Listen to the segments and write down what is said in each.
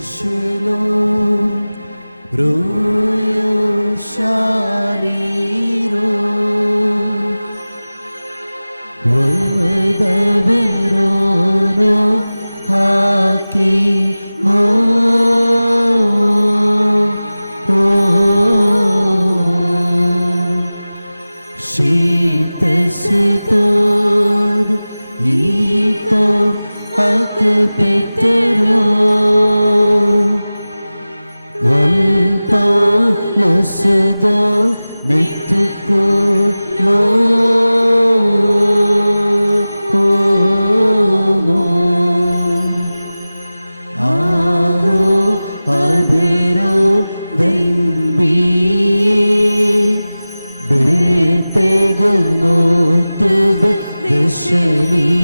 Shalom, Royo Shariro, Womadabaro Hakimo, Shitesitod, Ito Akpetero. Walpaulosudo Mitukulo Aho Abero Benbi Betegumotub Deshalihe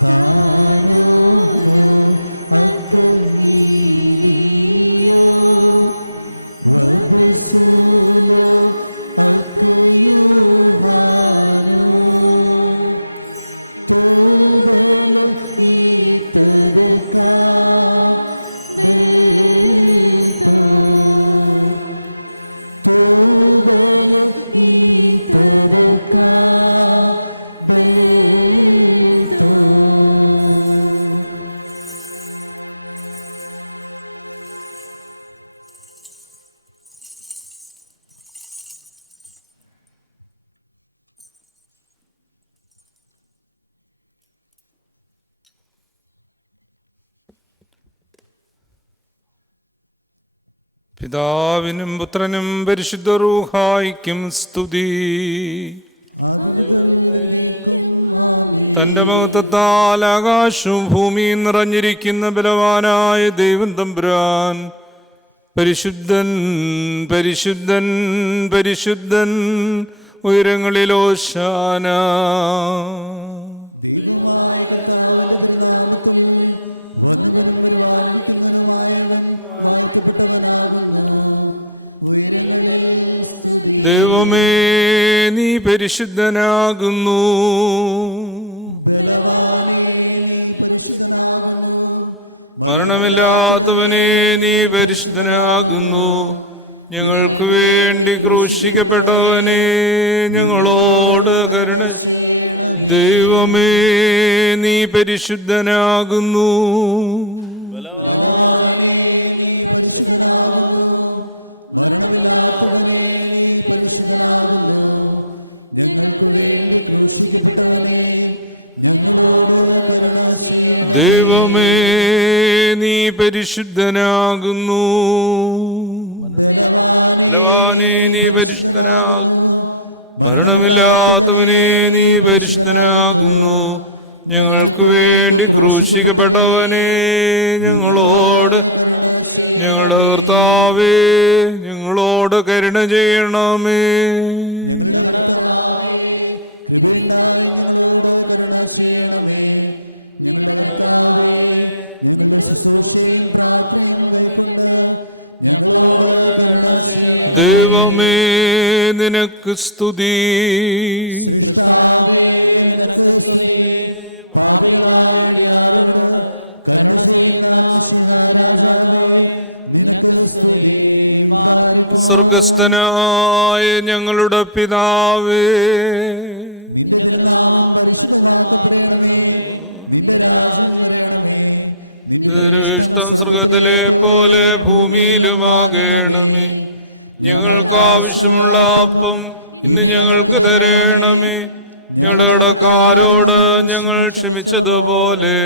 Tano Akilio Wabsulo Akayuhano Tobala Itadaka Beto Tobala Itadaka Beto. പിതാവിനും പുത്രനും പരിശുദ്ധ റൂഹായിക്കും സ്തുതി. തന്റെ മഹത്വത്താൽ ആകാശവും ഭൂമിയും നിറഞ്ഞിരിക്കുന്ന ബലവാനായ ദൈവം തമ്പുരാൻ പരിശുദ്ധൻ പരിശുദ്ധൻ പരിശുദ്ധൻ ഉയരങ്ങളിൽ ഓശാന. ദൈവമായ കർത്താവിന്റെ തിരുനാമത്തിൽ വന്നവനും വരുവാനിരിക്കുന്നവനുമായവൻ വാഴ്ത്തപ്പെട്ടവനാകുന്നു. ഉയരങ്ങളിൽ സ്തുതി. ദൈവമേ നീ പരിശുദ്ധനാകുന്നു. ബലവാനേ നീ പരിശുദ്ധനാകുന്നു. മരണമില്ലാത്തവനെ നീ പരിശുദ്ധനാകുന്നു. ഞങ്ങൾക്ക് വേണ്ടി ക്രൂശിക്കപ്പെട്ടവനെ ഞങ്ങളോട് കരുണ ചെയ്യണമേ. ദൈവമേ നീ പരിശുദ്ധനാകുന്നു. ബലവാനേ നീ പരിശുദ്ധനാകുന്നു. മരണമില്ലാത്തവനെ നീ പരിശുദ്ധനാകുന്നു. ഞങ്ങൾക്ക് വേണ്ടി ക്രൂശിക്കപ്പെട്ടവനെ ഞങ്ങളോട് കരുണ ചെയ്യണമേ. ദൈവമേ നീ പരിശുദ്ധനാകുന്നു. ബലവാനേ നീ പരിശുദ്ധനാകുന്നു. മരണമില്ലാത്തവനെ നീ പരിശുദ്ധനാകുന്നു. ഞങ്ങൾക്ക് വേണ്ടി ക്രൂശിക്കപ്പെട്ടവനെ ഞങ്ങളോട് കരുണ ഞങ്ങളുടെ കർത്താവേ ഞങ്ങളോട് കരുണ ചെയ്യണമേ. ഞങ്ങളുടെ കർത്താവേ കൃപയുണ്ടായി ഞങ്ങളോട് കരുണ ചെയ്യണമേ. ഞങ്ങളുടെ കർത്താവേ ഞങ്ങളുടെ ശുശ്രൂഷയും പ്രാർത്ഥനയും കൈക്കൊണ്ട് ഞങ്ങളോട് കരുണ ചെയ്യണമേ. ദൈവമേ നിനക്ക് സ്തുതി. സൃഷ്ടാവേ നിനക്ക് സ്തുതി. പാപികളായ അടിയാരോട് കരുണ ചെയ്യുന്ന മിശിഹാരാജാവേ നിനക്ക് സ്തുതി. സ്വർഗ്ഗസ്ഥനായ ഞങ്ങളുടെ പിതാവേ നിന്റെ തിരുനാമം പരിശുദ്ധമാക്കപ്പെടണമേ. നിന്റെ രാജ്യം വരണമേ. നിന്റെ തിരുവിഷ്ടം സ്വർഗ്ഗത്തിലെ പോലെ ഭൂമിയിലുമാകണമേ. ഞങ്ങൾക്ക് ആവശ്യമുള്ള അപ്പം ഇന്ന് ഞങ്ങൾക്ക് തരണമേ. ഞങ്ങളുടെ കടക്കാരോട് ഞങ്ങൾ ക്ഷമിച്ചതുപോലെ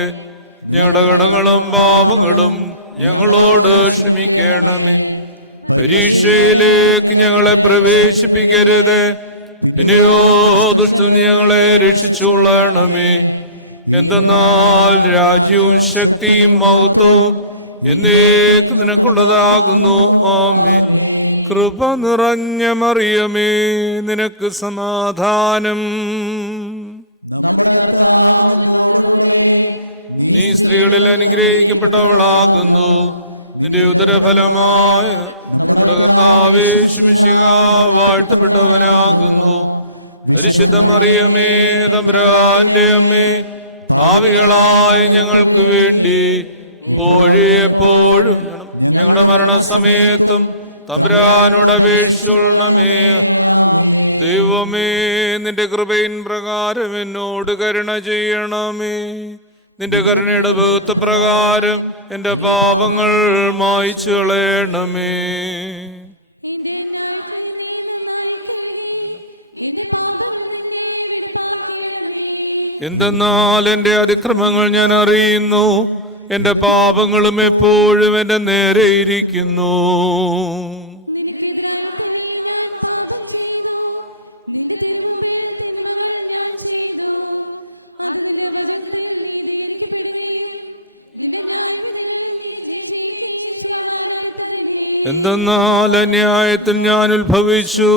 ഞങ്ങളുടെ കടങ്ങളും പാപങ്ങളും ഞങ്ങളോട് ക്ഷമിക്കണമേ. പരീക്ഷയിലേക്ക് ഞങ്ങളെ പ്രവേശിപ്പിക്കരുത്, പിന്നെയോ ദുഷ്ടനിൽ ഞങ്ങളെ രക്ഷിച്ചുകൊള്ളണമേ. എന്തെന്നാൽ രാജ്യവും ശക്തിയും മഹത്വവും എന്നേക്കും നിനക്കുള്ളതാകുന്നു. ആമേൻ. കൃപ നിറഞ്ഞ മറിയമേ നിനക്ക് സമാധാനം. നമ്മുടെ കർത്താവ് നിന്നോടുകൂടെ നീ സ്ത്രീകളിൽ അനുഗ്രഹിക്കപ്പെട്ടവളാകുന്നു. നിന്റെ ഉദരഫലമായ നമ്മുടെ കർത്താവ് വാഴ്ത്തപ്പെട്ടവനാകുന്നു. വിശുദ്ധ മറിയമേ തമ്പുരാന്റെ അമ്മേ, പാപികളായ ഞങ്ങൾക്ക് വേണ്ടി ഇപ്പോഴെപ്പോഴും ഞങ്ങളുടെ മരണസമയത്തും തമ്പുരാനോട് അപേക്ഷിച്ചുകൊള്ളണമേ. ആമേൻ. ദൈവമേ, നിന്റെ കൃപയിൻ പ്രകാരം എന്നോട് കരുണ ചെയ്യണമേ. നിന്റെ കരുണയുടെ ബഹുത്വപ്രകാരം എന്റെ പാപങ്ങൾ മായ്ച്ചു കളയണമേ. എന്റെ ന്യായത്തിൽ നീ നന്നായി കഴുകി എന്റെ പാപങ്ങൾ നിന്നെ വെടിപ്പാക്കണമേ. എന്തെന്നാൽ എന്റെ അതിക്രമങ്ങൾ ഞാൻ അറിയുന്നു, എന്റെ പാപങ്ങളും എപ്പോഴും എന്റെ നേരെ ഇരിക്കുന്നു. നിനക്കെതിരായി തന്നെ ഞാൻ പാപം ചെയ്തു, നിന്റെ തിരുമുമ്പിൽ തിന്മകൾ ഞാൻ ചെയ്തു. അത് നിന്റെ വചനത്തിൽ നീതീകരിക്കപ്പെടുകയും നിന്റെ ന്യായവിധികൾ നീ ജയിക്കുകയും ചെയ്യുവാനായിട്ട് തന്നെ. എന്തെന്നാൽ അന്യായത്തിൽ ഞാൻ ഉത്ഭവിച്ചു,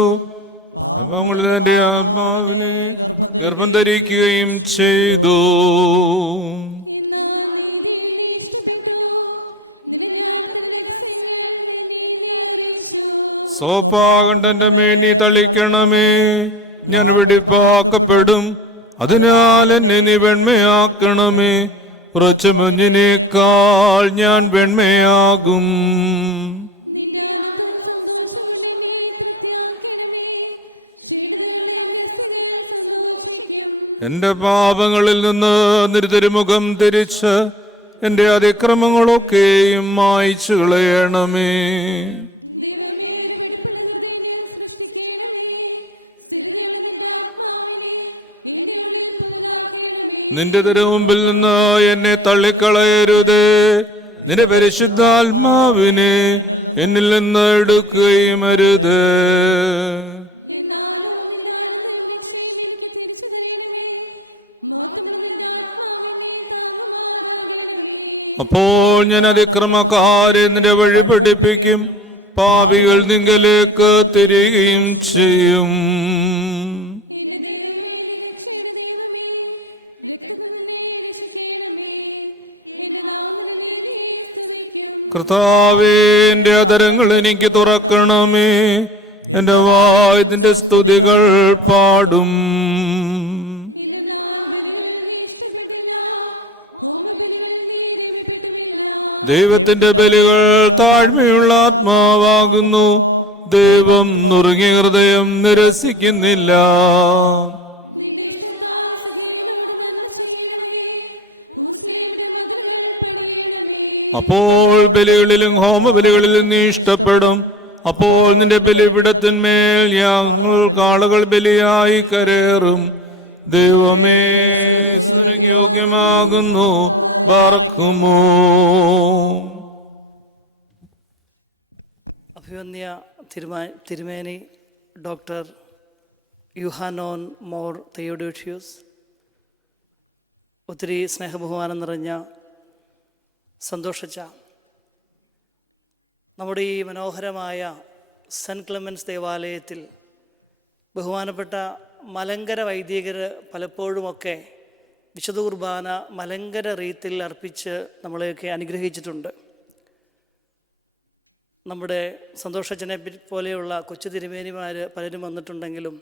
പാപങ്ങളിൽ എന്റെ അവനെ ഗർഭം ധരിക്കുകയും ചെയ്തു. എന്നാൽ നീതിയിൽ നീ ഇഷ്ടപ്പെട്ടു, നിന്റെ ന്യായത്തിന്റെ രഹസ്യങ്ങൾ നീ അറിയിച്ചു. സോപ്പാകൊണ്ട് എന്നെ മേനി തളിക്കണമേ, ഞാൻ വെടിപ്പാക്കപ്പെടും. അതിനാൽ എന്നെ നീ വെണ്മയാക്കണമേ, ഉറച്ച മഞ്ഞിനേക്കാൾ ഞാൻ വെണ്മയാകും. നിന്റെ ആനന്ദവും സന്തോഷവും എന്നെ തൃപ്തിയാക്കണമേ, ക്ഷീണിതരുടെ എന്റെ അസ്ഥികൾ സന്തോഷിക്കും. എന്റെ പാപങ്ങളിൽ നിന്ന് നിന്റെ തിരുമുഖം തിരിച്ച് എന്റെ അതിക്രമങ്ങളൊക്കെയും മായ്ച്ചു കളയണമേ. ദൈവമേ, ഒരു വെടിപ്പുള്ള ഹൃദയം സൃഷ്ടിക്കണമേ, സ്ഥിരതയുള്ള നിന്റെ ആത്മാവിനെ എന്റെ ഉള്ളിൽ പുതുതാക്കണമേ. നിന്റെ തിരുമുമ്പിൽ നിന്ന് എന്നെ തള്ളിക്കളയരുത്, നിന്റെ പരിശുദ്ധാത്മാവിനെ എന്നിൽ നിന്ന് എടുക്കുകയും അരുത്. എന്നാലും നിന്റെ ആനന്ദവും രക്ഷയും എനിക്ക് തിരിച്ചു തരണമേ, മോത്തമുള്ള നിന്റെ ആത്മാവിനെ താങ്ങുമാറാകണമേ. അപ്പോൾ ഞാൻ അതിക്രമക്കാരെ നിന്നെ വഴി പഠിപ്പിക്കും, പാപികൾ നിങ്കലേക്ക് തിരികെയും ചെയ്യും. എന്റെ ദൈവമേ, രക്ഷയുടെ ദൈവമേ, രക്തത്തിൽ നിന്നെ രക്ഷിക്കണമേ. എന്റെ നാമത്തിൽ നീ സ്തുതിക്കും. കർത്താവേ, എന്റെ അധരങ്ങൾ എനിക്ക് തുറക്കണമേ, എന്റെ വായ് നിന്റെ സ്തുതികൾ പാടും. എന്റെ നാൾ ബലികളിൽ നീ ഇഷ്ടപ്പെട്ടില്ല, ഹോമബലികളിൽ നീ രമ്യപ്പെട്ടുമില്ല. ദൈവത്തിന്റെ ബലികൾ താഴ്മയുള്ള ആത്മാവാകുന്നു, ദൈവം നുറുങ്ങിയ ഹൃദയം നിരസിക്കുന്നില്ല. നിന്റെ ഇഷ്ടത്താൽ സഹീനോട് നന്മ ചെയ്യണമേ, യെരൂശലേമിന്റെ മതിലുകൾ പണിയണമേ. അപ്പോൾ ബലികളിലും ഹോമബലികളിലും നീ ഇഷ്ടപ്പെടും. അപ്പോൾ നിന്റെ ബലിപീഠത്തിന്മേൽ ഞങ്ങൾ കാളുകൾ ബലിയായി കരേറും. ദൈവമേ, യോഗ്യമാകുന്നു, പാർക്കുമോ. അഭിവന്യ തിരുമേനി ഡോക്ടർ യുഹാനോൻ മോർ തെയോഡോഷ്യസ്, ഒത്തിരി സ്നേഹബഹുമാനം നിറഞ്ഞ സന്തോഷിച്ച നമ്മുടെ ഈ മനോഹരമായ സെൻറ്റ് ക്ലെമൻസ് ദേവാലയത്തിൽ ബഹുമാനപ്പെട്ട മലങ്കര വൈദികർ പലപ്പോഴുമൊക്കെ വിശുദ്ധ കുർബാന മലങ്കര റീത്തിൽ അർപ്പിച്ച് നമ്മളെയൊക്കെ അനുഗ്രഹിച്ചിട്ടുണ്ട്. നമ്മുടെ സന്തോഷച്ചനെ പോലെയുള്ള കൊച്ചു തിരുമേനിമാർ പലരും വന്നിട്ടുണ്ടെങ്കിലും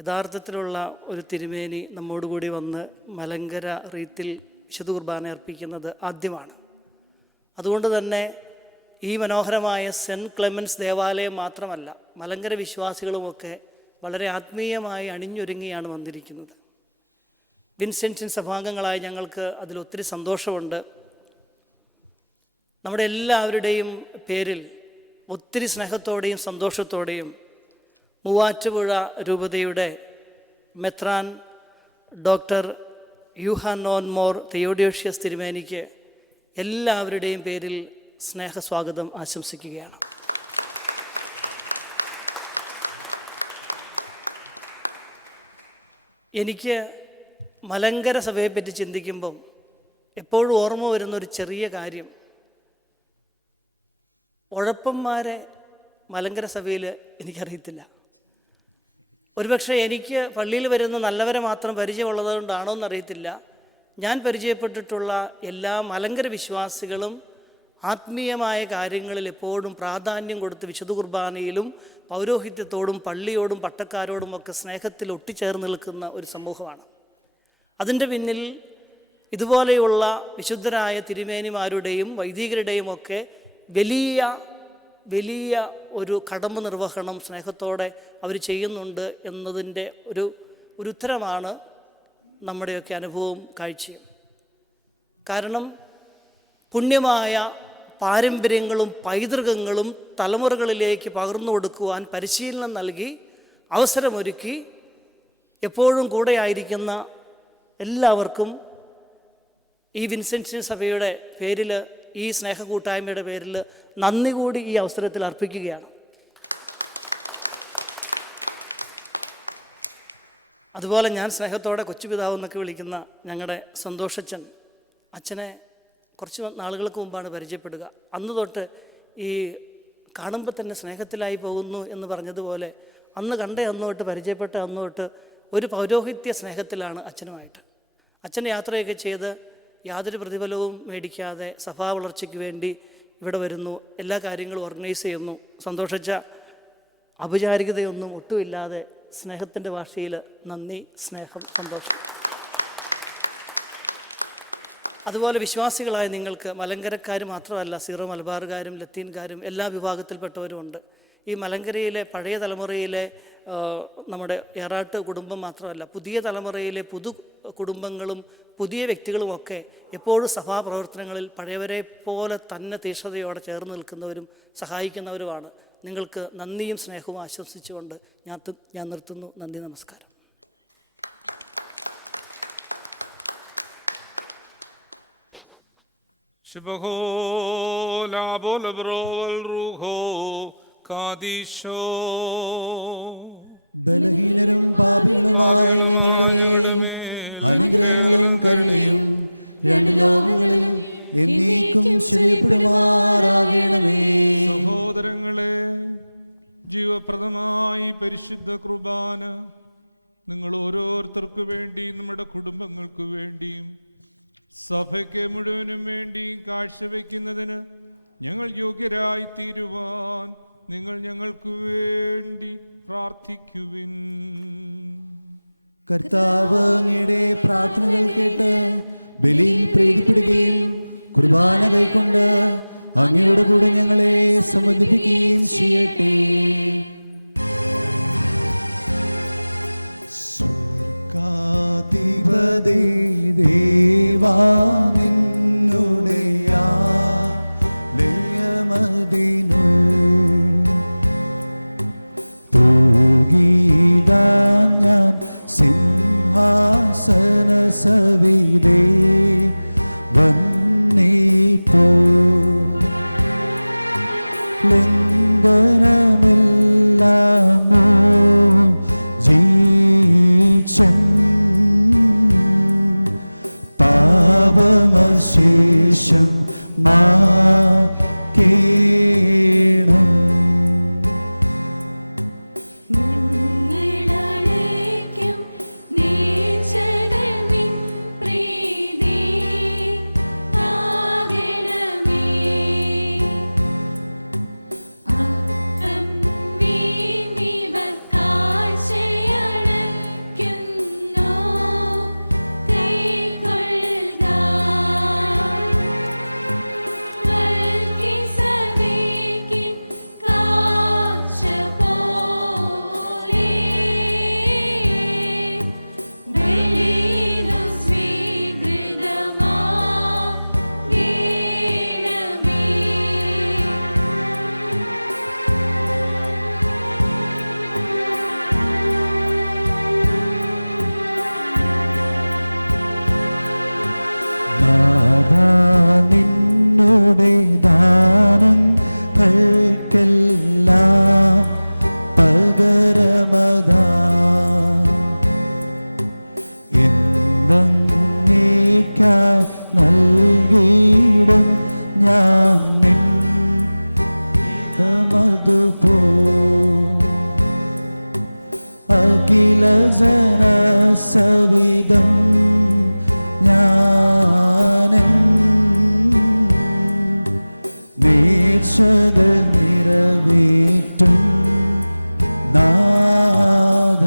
യഥാർത്ഥത്തിലുള്ള ഒരു തിരുമേനി നമ്മോടുകൂടി വന്ന് മലങ്കര റീത്തിൽ വിശുദ്ധ കുർബാന അർപ്പിക്കുന്നത് ആദ്യമാണ്. അതുകൊണ്ട് തന്നെ ഈ മനോഹരമായ സെൻറ്റ് ക്ലെമൻസ് ദേവാലയം മാത്രമല്ല, മലങ്കര വിശ്വാസികളുമൊക്കെ വളരെ ആത്മീയമായി അണിഞ്ഞൊരുങ്ങിയാണ് വന്നിരിക്കുന്നത്. വിൻസെൻറ്റിൻ സഭാംഗങ്ങളായി ഞങ്ങൾക്ക് അതിലൊത്തിരി സന്തോഷമുണ്ട്. നമ്മുടെ എല്ലാവരുടെയും പേരിൽ ഒത്തിരി സ്നേഹത്തോടെയും സന്തോഷത്തോടെയും മൂവാറ്റുപുഴ രൂപതയുടെ മെത്രാൻ ഡോക്ടർ യുഹാനോൻ മോർ തെയോഡോഷ്യസ് തിരുമേനിക്ക് എല്ലാവരുടെയും പേരിൽ സ്നേഹസ്വാഗതം ആശംസിക്കുകയാണ്. എനിക്ക് മലങ്കര സഭയെപ്പറ്റി ചിന്തിക്കുമ്പം എപ്പോഴും ഓർമ്മ വരുന്നൊരു ചെറിയ കാര്യം, ഉഴപ്പന്മാരെ മലങ്കര സഭയിൽ എനിക്കറിയത്തില്ല. ഒരുപക്ഷെ എനിക്ക് പള്ളിയിൽ വരുന്ന നല്ലവരെ മാത്രം പരിചയമുള്ളത് കൊണ്ടാണോ എന്നറിയത്തില്ല, ഞാൻ പരിചയപ്പെട്ടിട്ടുള്ള എല്ലാ മലങ്കര വിശ്വാസികളും ആത്മീയമായ കാര്യങ്ങളിൽ എപ്പോഴും പ്രാധാന്യം കൊടുത്ത് വിശുദ്ധ കുർബാനയിലും പൗരോഹിത്യത്തോടും പള്ളിയോടും പട്ടക്കാരോടുമൊക്കെ സ്നേഹത്തിൽ ഒട്ടിച്ചേർന്ന് നിൽക്കുന്ന ഒരു സമൂഹമാണ്. അതിൻ്റെ പിന്നിൽ ഇതുപോലെയുള്ള വിശുദ്ധരായ തിരുമേനിമാരുടെയും വൈദികരുടെയും ഒക്കെ വലിയ വലിയ ഒരു കടമ നിർവഹണം സ്നേഹത്തോടെ അവർ ചെയ്യുന്നുണ്ട് എന്നതിൻ്റെ ഒരു ഉത്തരമാണ് നമ്മുടെയൊക്കെ അനുഭവവും കാഴ്ചയും. കാരണം പുണ്യമായ പാരമ്പര്യങ്ങളും പൈതൃകങ്ങളും തലമുറകളിലേക്ക് പകർന്നു കൊടുക്കുവാൻ പരിശീലനം നൽകി അവസരമൊരുക്കി എപ്പോഴും കൂടെയായിരിക്കുന്ന എല്ലാവർക്കും ഈ വിൻസെൻറ്റ് സഭയുടെ പേരിൽ, ഈ സ്നേഹകൂട്ടായ്മയുടെ പേരിൽ നന്ദി കൂടി ഈ അവസരത്തിൽ അർപ്പിക്കുകയാണ്. അതുപോലെ ഞാൻ സ്നേഹത്തോടെ കൊച്ചുപിതാവ് എന്നൊക്കെ വിളിക്കുന്ന ഞങ്ങളുടെ സന്തോഷച്ചൻ അച്ഛനെ കുറച്ച് നാളുകൾക്ക് മുമ്പാണ് പരിചയപ്പെടുക. അന്ന് തൊട്ട് ഈ കാണുമ്പോൾ തന്നെ സ്നേഹത്തിലായി പോകുന്നു എന്ന് പറഞ്ഞതുപോലെ അന്ന് കണ്ട അന്ന് തൊട്ട് പരിചയപ്പെട്ട അന്ന് തൊട്ട് ഒരു പൗരോഹിത്യ സ്നേഹത്തിലാണ് അച്ഛനുമായിട്ട്. അച്ഛൻ യാത്രയൊക്കെ ചെയ്ത് യാതൊരു പ്രതിഫലവും മേടിക്കാതെ സഭാ വളർച്ചയ്ക്ക് വേണ്ടി ഇവിടെ വരുന്നു, എല്ലാ കാര്യങ്ങളും ഓർഗനൈസ് ചെയ്യുന്നു. സന്തോഷിച്ച ഔപചാരികതയൊന്നും ഒട്ടുമില്ലാതെ സ്നേഹത്തിൻ്റെ ഭാഷയിൽ നന്ദി, സ്നേഹം, സന്തോഷം. അതുപോലെ വിശ്വാസികളായ നിങ്ങൾക്ക്, മലങ്കരക്കാർ മാത്രമല്ല, സീറോ മലബാറുകാരും ലത്തീൻകാരും എല്ലാ വിഭാഗത്തിൽപ്പെട്ടവരുമുണ്ട്. ഈ മലങ്കരയിലെ പഴയ തലമുറയിലെ നമ്മുടെ ഏറാട്ട് കുടുംബം മാത്രമല്ല, പുതിയ തലമുറയിലെ പുതു കുടുംബങ്ങളും പുതിയ വ്യക്തികളുമൊക്കെ എപ്പോഴും സഭാപ്രവർത്തനങ്ങളിൽ പഴയവരെ പോലെ തന്നെ തീക്ഷ്ണതയോടെ ചേർന്ന് നിൽക്കുന്നവരും സഹായിക്കുന്നവരുമാണ്. നിങ്ങൾക്ക് നന്ദിയും സ്നേഹവും ആശംസിച്ചുകൊണ്ട് ഞാൻ നിർത്തുന്നു. നന്ദി, നമസ്കാരം. ബലഹീനരും പാപികളുമായ ഞങ്ങളുടെ മേൽ അനുഗ്രഹങ്ങളും കരുണയും രണ്ട് ലോകങ്ങളിലും എന്നേക്കും ശ്രീപ്പെടുമാറാകണമേ. സഹോദരങ്ങളെ, ജീവപ്രദമായി പരിശുദ്ധ കുർബാന നിങ്ങൾ ഓരോരുത്തർക്കു വേണ്ടിയും നമ്മുടെ കുടുംബങ്ങൾക്ക് വേണ്ടിയും സഭയ്ക്ക് മുഴുവനും വേണ്ടിയും കാഴ്ചവെക്കുന്നതിന് ഞങ്ങൾ യോഗ്യരായി തീരുവാൻ നിങ്ങൾ ഞങ്ങൾക്ക് വേണ്ടി പ്രാർത്ഥിക്കുവിൻ. കർത്താവ് അങ്ങയുടെ പ്രാർത്ഥനകൾ കേട്ട് ബലിയിൽ പ്രീതിപ്പെടുകയും കുർബാന കൈക്കൊണ്ട് അങ്ങയുടെ കൂടെ ഞങ്ങളെ സംബന്ധിപ്പിക്കുകയും ചെയ്യട്ടെ. സ്വർഗ്ഗാധിപതി ദേവാ നിന്നുടയാലയമതിനു തൂകിടാൻ ഞാൻ സിംഹാസന സവിധേ വന്നിപ്പോ ലംഘനമെല്ലാമോ ജീച്ചൻ പാപമശേഷം മാക്കേണം. നിന്നുടെ ദാനങ്ങൾക്കെല്ലാം പകരമതാ എന്തെന്നേക്കാൾ നൽകിയിടും ഞാൻ നിന്നതുപോ അഖില ജനസവിധം ഞാനൻ നേർച്ചകൾ നിറവേറ്റും നാഥ.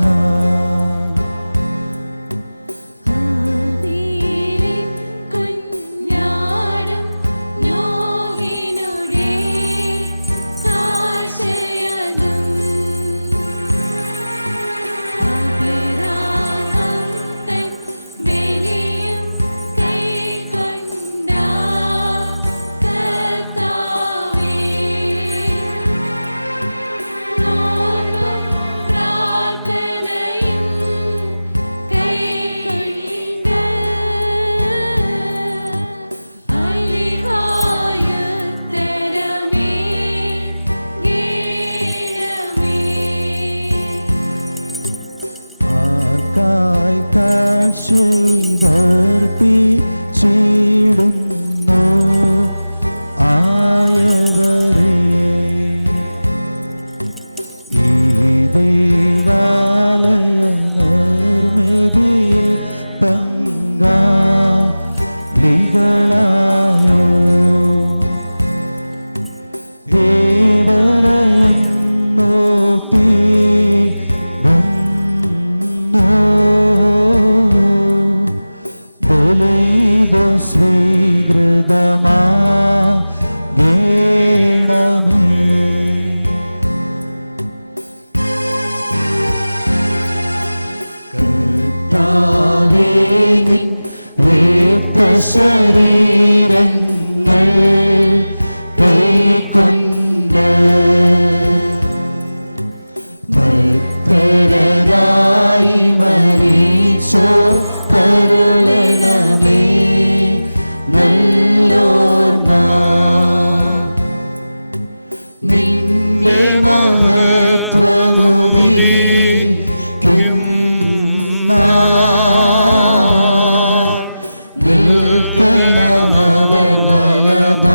ചെയ്തർപ്പിച്ചിടുന്നു ആയവരെ. ഈ ദേവാലയ നിർമ്മിതിയിൽ പങ്കാളികളായോ ഏവരെയും ബലിദോ സ്വീകൃതമാകേണമേ. കർത്താവേ നിൻ രക്തശരീരങ്ങൾ കൈക്കൊണ്ട് ഭക്തരായി മരിച്ചോ കരുളണമേ നല്ലോർമ്മ. നിന്റെ മഹത്വമുദീക്കുന്ന നിൽക്കണമവർ വലഭാഗത്തിൽ.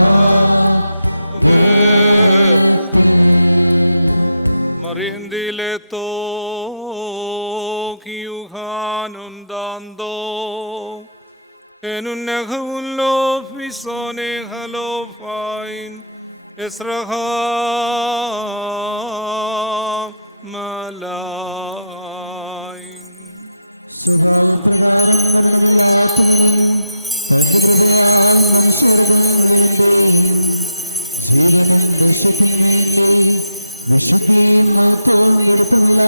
Marindile to kiuhanun dando enun nehullo fisone halofain esraha malai. സ്വഭാവപ്രകാരം മരണമില്ലാത്തവനും തന്റെ കൃപയാൽ മനുഷ്യർക്കും വേണ്ടിയും ജീവനും രക്ഷയ്ക്കും വേണ്ടി വിശുദ്ധിയും മഹത്വവും എടുത്തുള്ള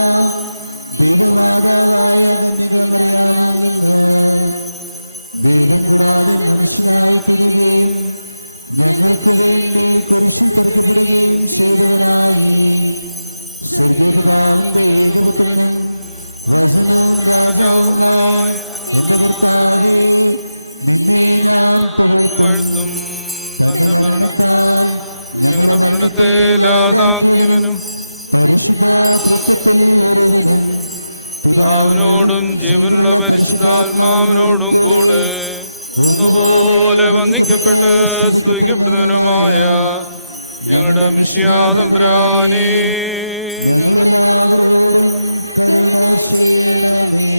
ദൈവമാതാവായ കന്യകമറിയാമിൽ നിന്ന് ദൈവം കൂടാതെ മനുഷ്യനായി തീരുകയും ഞങ്ങൾക്ക് വേണ്ടി കുരിശിൽ തറക്കപ്പെടുകയും ചെയ്തവനായി സ്വർഗീയപിതാവിന്റെ ഏകപുത്രനും വചനവും രാജാവുമായ എന്റെ കർത്താവേ, നിന്നെ ഞാൻ പുകഴ്ത്തുന്നു. തന്റെ മരണത്താൽ ഞങ്ങളുടെ മരണത്തെ ഇല്ലാതാക്കിയവനും പരിശുദ്ധ തൃത്വത്തിൽ ഒരുവനും പിതാവിനോടും ജീവനുള്ള പരിശുദ്ധാത്മാവിനോടും കൂടെ ഒന്നുപോലെ വന്ദിക്കപ്പെട്ട് സ്തുതിക്കപ്പെടുന്നവനുമായ ഞങ്ങളുടെ മിശിഹാതമ്പുരാനെ ഞങ്ങളെല്ലാവരോടും കരുണ ചെയ്യണമേ.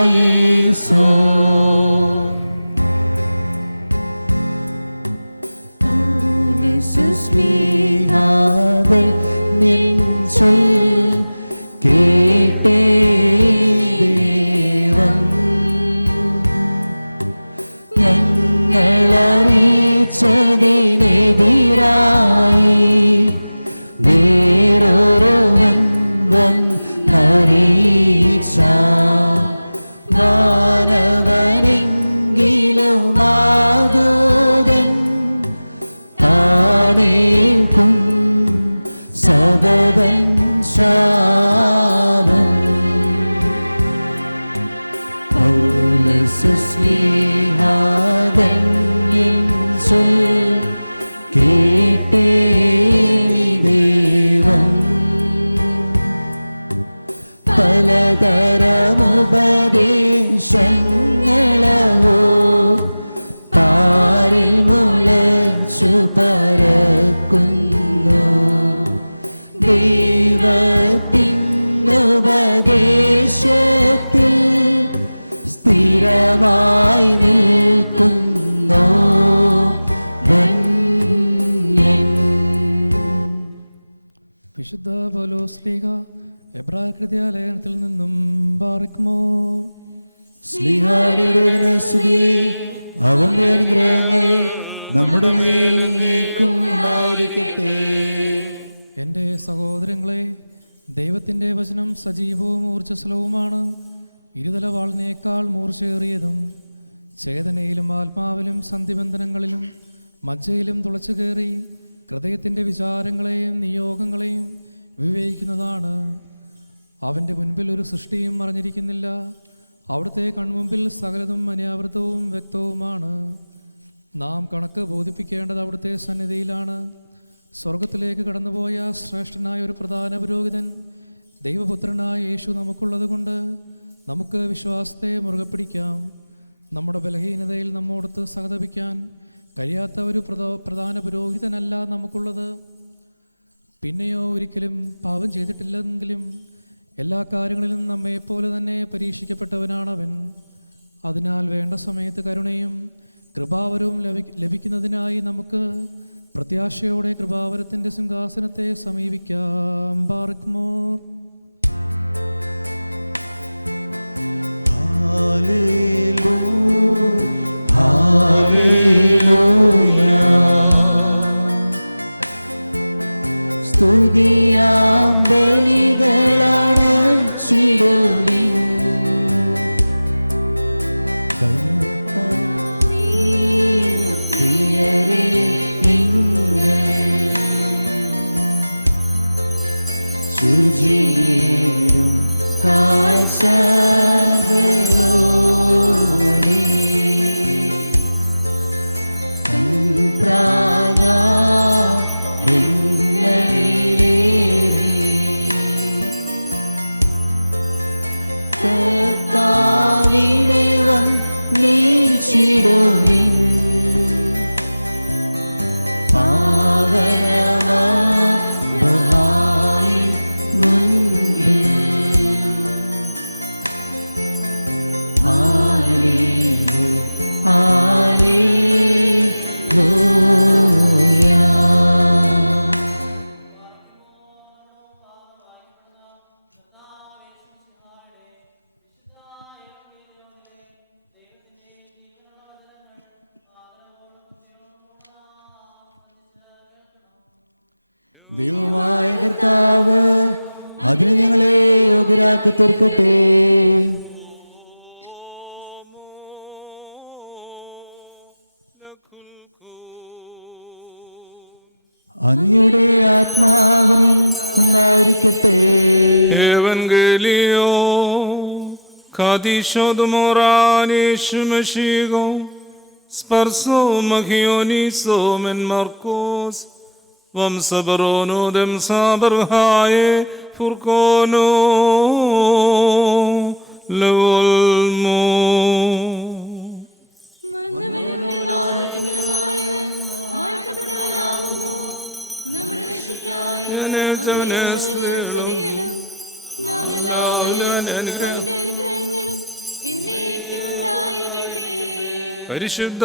പായേസോ സ്നേഹാദൻ നിൻ ചൊൽ കേട്ടേ ദൈവം ഞങ്ങളറിയിച്ചതിനെതിരായി വേറൊരുവൻ വന്നറിയിച്ച മാനവനെങ്കിലും മാതൂതൻ താനേൽക്കും സബദൻ ശാപം പൗലസ്ലീഹാദൻ ചൊൽ കേട്ടേ ദൈവം പലതരമുപദേശങ്ങളോ പാരിൽ മുളച്ചു പരക്കുന്നു ദൈവത്തിനുപദേശത്തിൽ സ്ഥിരമായി നിൽക്കുന്നു വിശുദ്ധ പൗലോസ്ലീഹ എബ്രായർക്കെഴുതിയ ലേഖനത്തിൽ നിന്നും ബാറിക്കുമോ ശ്ലീഹായുടെ സ്തുതി അവന്റെ അനുഗ്രഹങ്ങൾ നമ്മുടെ മേൽ നീക്കും ഉണ്ടായിരിക്കട്ടെ. എൻ്റെ സഹോദരങ്ങളെ, ദൈവത്തിൻ്റെ വചനം സജീവവും ഊർജ്ജസ്വലവുമാണ്, ഇരുതല വാളിനേക്കാൾ മൂർച്ചയേറിയതും ചേതനയിലും ആത്മാവിലും സന്ധിബന്ധനങ്ങളിലും മജ്ജയിലും തുളച്ചു കയറി ഹൃദയത്തിൻ്റെ വിചാരങ്ങളെയും നിയോഗങ്ങളെയും വിവേചിക്കുന്നതാണ്. അവൻ്റെ മുൻപിൽ ഒരു സൃഷ്ടിയും മറഞ്ഞിരിക്കുന്നില്ല. അവിടുത്തെ കൺമുമ്പിൽ സകലതും അനാവൃതവും വ്യക്തവുമാണ്. നാം കണക്ക് ബോധിപ്പിക്കേണ്ടത് അവിടുത്തെ സന്നിധിയിലാണ്. സ്വർഗത്തിലേക്ക് കടന്നുപോയ ശ്രേഷ്ഠനായ ഒരു പ്രധാന പുരോഹിതൻ ദൈവപുത്രനായ യേശു നമുക്കുള്ളത് കൊണ്ട് നമുക്ക് വിശ്വാസത്തെ മുറുകെ പിടിക്കാം. നമ്മുടെ ബലഹീനതയിൽ നമ്മോടൊത്ത് സഹതപിക്കാൻ കഴിയാത്ത ഒരു പ്രധാന പുരോഹിതനല്ല നമുക്കുള്ളത്. പിന്നെയോ ഒരിക്കലും പാപം ചെയ്തിട്ടില്ലെങ്കിലും എല്ലാ കാര്യങ്ങളിലും നമ്മെപ്പോലെ തന്നെ പരീക്ഷിക്കപ്പെട്ടവനാണവൻ. അതിനാൽ വേണ്ട സമയത്ത് കരുണയും കൃപാവരവും ലഭിക്കുന്നതിനായി നമുക്ക് പ്രത്യാശയോടെ കൃപാവരത്തിൻ്റെ സിംഹാസനത്തെ സമീപിക്കാം. ബാർക്ക്മോർ. സ്തുതിയാം ബലികളടച്ചിടുവിൻ, പ്രിയരേ നിങ്ങൾ ശുചിയും കാഴ്ചകളോടെ നീച്ചിടുവിൻ, പാവനമായി മുൻപിൽ. Hallelujah, hallelujah. ദൈവമായ കർത്താവ് അതിന് ഞങ്ങളെ യോഗ്യരാക്കി തീർക്കട്ടെ. അങ്ങയുടെ ആത്മാവിനും ഉണ്ടായിരിക്കട്ടെ. Evangelio Kadisho Moranishu Mashigo Sparso Magioniso Men Marcos Vam Sabarono Dem Sabarhaye Furcono Levolmo പരിശുദ്ധ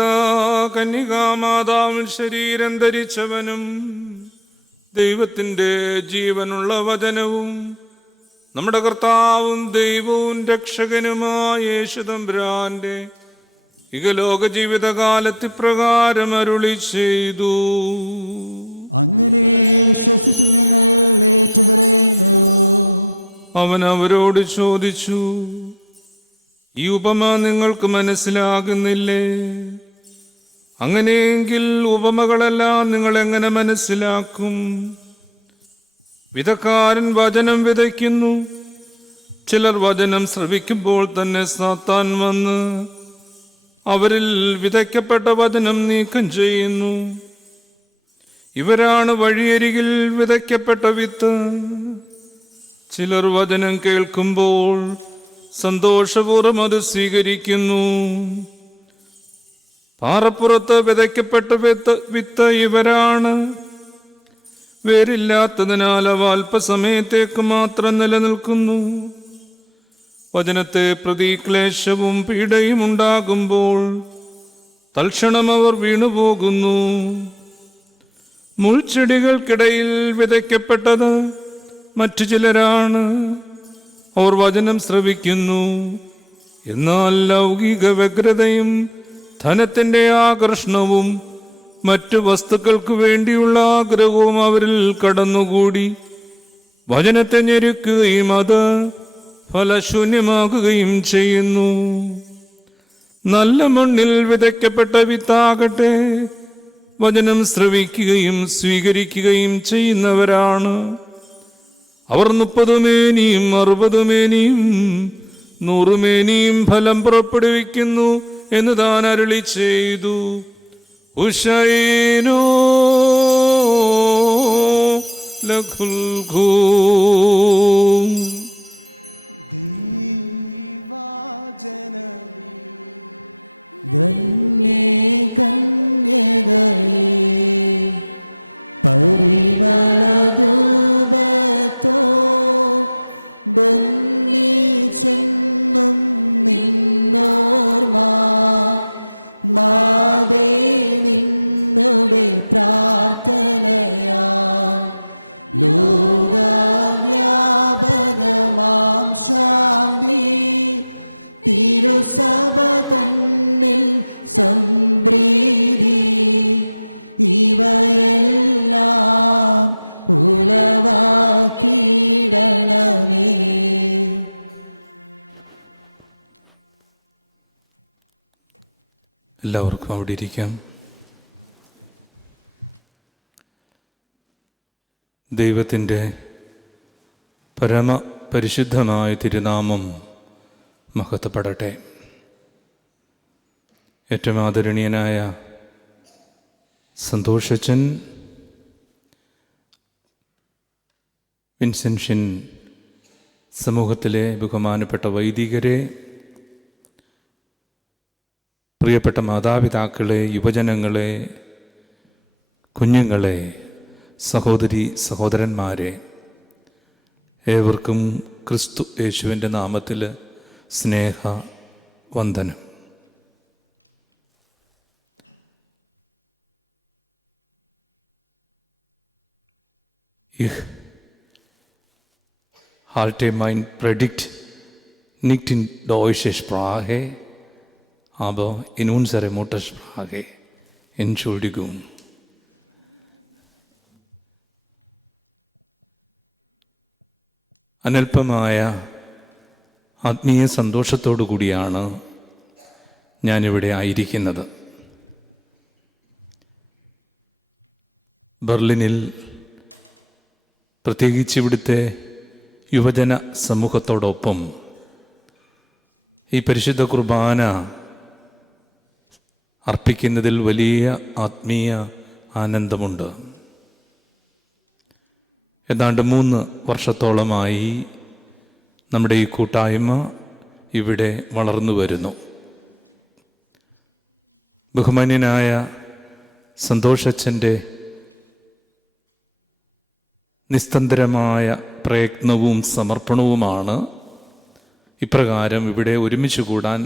കന്യകാമാതാവിൽ ശരീരം ധരിച്ചവനും ദൈവത്തിൻ്റെ ജീവനുള്ള വചനവും നമ്മുടെ കർത്താവും ദൈവവും രക്ഷകനുമായ യേശുതമ്പുരാന്റെ ഇഹലോക ജീവിതകാലത്ത് പ്രകാരം അരുളി ചെയ്തു. അങ്ങനെ വിശ്വസിച്ച് ഞങ്ങൾ ഏറ്റുപറയുന്നു. അവൻ അവരോട് ചോദിച്ചു, ഈ ഉപമ നിങ്ങൾക്ക് മനസ്സിലാകുന്നില്ലേ? അങ്ങനെയെങ്കിൽ ഉപമകളെല്ലാം നിങ്ങൾ എങ്ങനെ മനസ്സിലാക്കും? വിതക്കാരൻ വചനം വിതയ്ക്കുന്നു. ചിലർ വചനം ശ്രവിക്കുമ്പോൾ തന്നെ സാത്താൻ വന്ന് അവരിൽ വിതയ്ക്കപ്പെട്ട വചനം നീക്കം ചെയ്യുന്നു. ഇവരാണ് വഴിയരികിൽ വിതയ്ക്കപ്പെട്ട വിത്ത്. ചിലർ വചനം കേൾക്കുമ്പോൾ സന്തോഷപൂർവ്വം അത് സ്വീകരിക്കുന്നു. പാറപ്പുറത്ത് വിതയ്ക്കപ്പെട്ട വിത്ത് ഇവരാണ്. വേരില്ലാത്തതിനാൽ അവ അല്പസമയത്തേക്ക് മാത്രം നിലനിൽക്കുന്നു. വചനത്തെ പ്രതി ക്ലേശവും പീഡയും ഉണ്ടാകുമ്പോൾ തൽക്ഷണം അവർ വീണുപോകുന്നു. മുൾച്ചെടികൾക്കിടയിൽ വിതയ്ക്കപ്പെട്ടത് മറ്റു ചിലരാണ്. അവർ വചനം ശ്രവിക്കുന്നു, എന്നാൽ ലൗകിക വ്യഗ്രതയും ധനത്തിൻ്റെ ആകർഷണവും മറ്റു വസ്തുക്കൾക്ക് വേണ്ടിയുള്ള ആഗ്രഹവും അവരിൽ കടന്നുകൂടി വചനത്തെ ഞെരുക്കുകയും അത് ഫലശൂന്യമാകുകയും ചെയ്യുന്നു. നല്ല മണ്ണിൽ വിതയ്ക്കപ്പെട്ട വിത്താകട്ടെ വചനം ശ്രവിക്കുകയും സ്വീകരിക്കുകയും ചെയ്യുന്നവരാണ്. അവർ 30 മേനിയും 60 മേനിയും 100 മേനിയും ഫലം പുറപ്പെടുവിക്കുന്നു എന്ന് താൻ അരുളി ചെയ്തു. ഉശൈനോ ലഖുൽഖൂ. ധന്യേ കന്യകയേ, പരിമളധൂപത്തോ ബന്ധിച്ചെന്നും നിന്നോർമ്മ മാതേ നിന്നുടെ പ്രാർത്ഥനയാ ലോകവ്യാപകമാം ശാന്തി തിരുസഭ തന്നിൽ സംപ്രീതി ഇവയെല്ലാം ഉളവാക്കിയിടണമേ. എല്ലാവർക്കും അവിടെ ഇരിക്കാം. ദൈവത്തിൻ്റെ പരമപരിശുദ്ധമായ തിരുനാമം മഹത്വപ്പെടട്ടെ. ഏറ്റവും ആദരണീയനായ സന്തോഷച്ചൻ, വിൻസെൻഷ്യൻ സമൂഹത്തിലെ ബഹുമാനപ്പെട്ട വൈദികരെ, പ്രിയപ്പെട്ട മാതാപിതാക്കളെ, യുവജനങ്ങളെ, കുഞ്ഞുങ്ങളെ, സഹോദരി സഹോദരന്മാരെ, ഏവർക്കും ക്രിസ്തു യേശുവിൻ്റെ നാമത്തിൽ സ്നേഹ വന്ദനം. Ich halte mein Predigt nicht in deutscher Sprache, aber in unserer Muttersprache. Entschuldigung. അനൽപമായ ആത്മീയ സന്തോഷത്തോടു കൂടിയാണ് ഞാനിവിടെ ആയിരിക്കുന്നത്. ബെർലിനിൽ പ്രത്യേകിച്ച് ഇവിടുത്തെ യുവജന സമൂഹത്തോടൊപ്പം ഈ പരിശുദ്ധ കുർബാന അർപ്പിക്കുന്നതിൽ വലിയ ആത്മീയ ആനന്ദമുണ്ട്. ഏതാണ്ട് 3 വർഷത്തോളമായി നമ്മുടെ ഈ കൂട്ടായ്മ ഇവിടെ വളർന്നു വരുന്നു. ബഹുമാന്യനായ സന്തോഷച്ചൻ്റെ നിസ്തന്ത്രമായ പ്രയത്നവും സമർപ്പണവുമാണ് ഇപ്രകാരം ഇവിടെ ഒരുമിച്ച് കൂടാൻ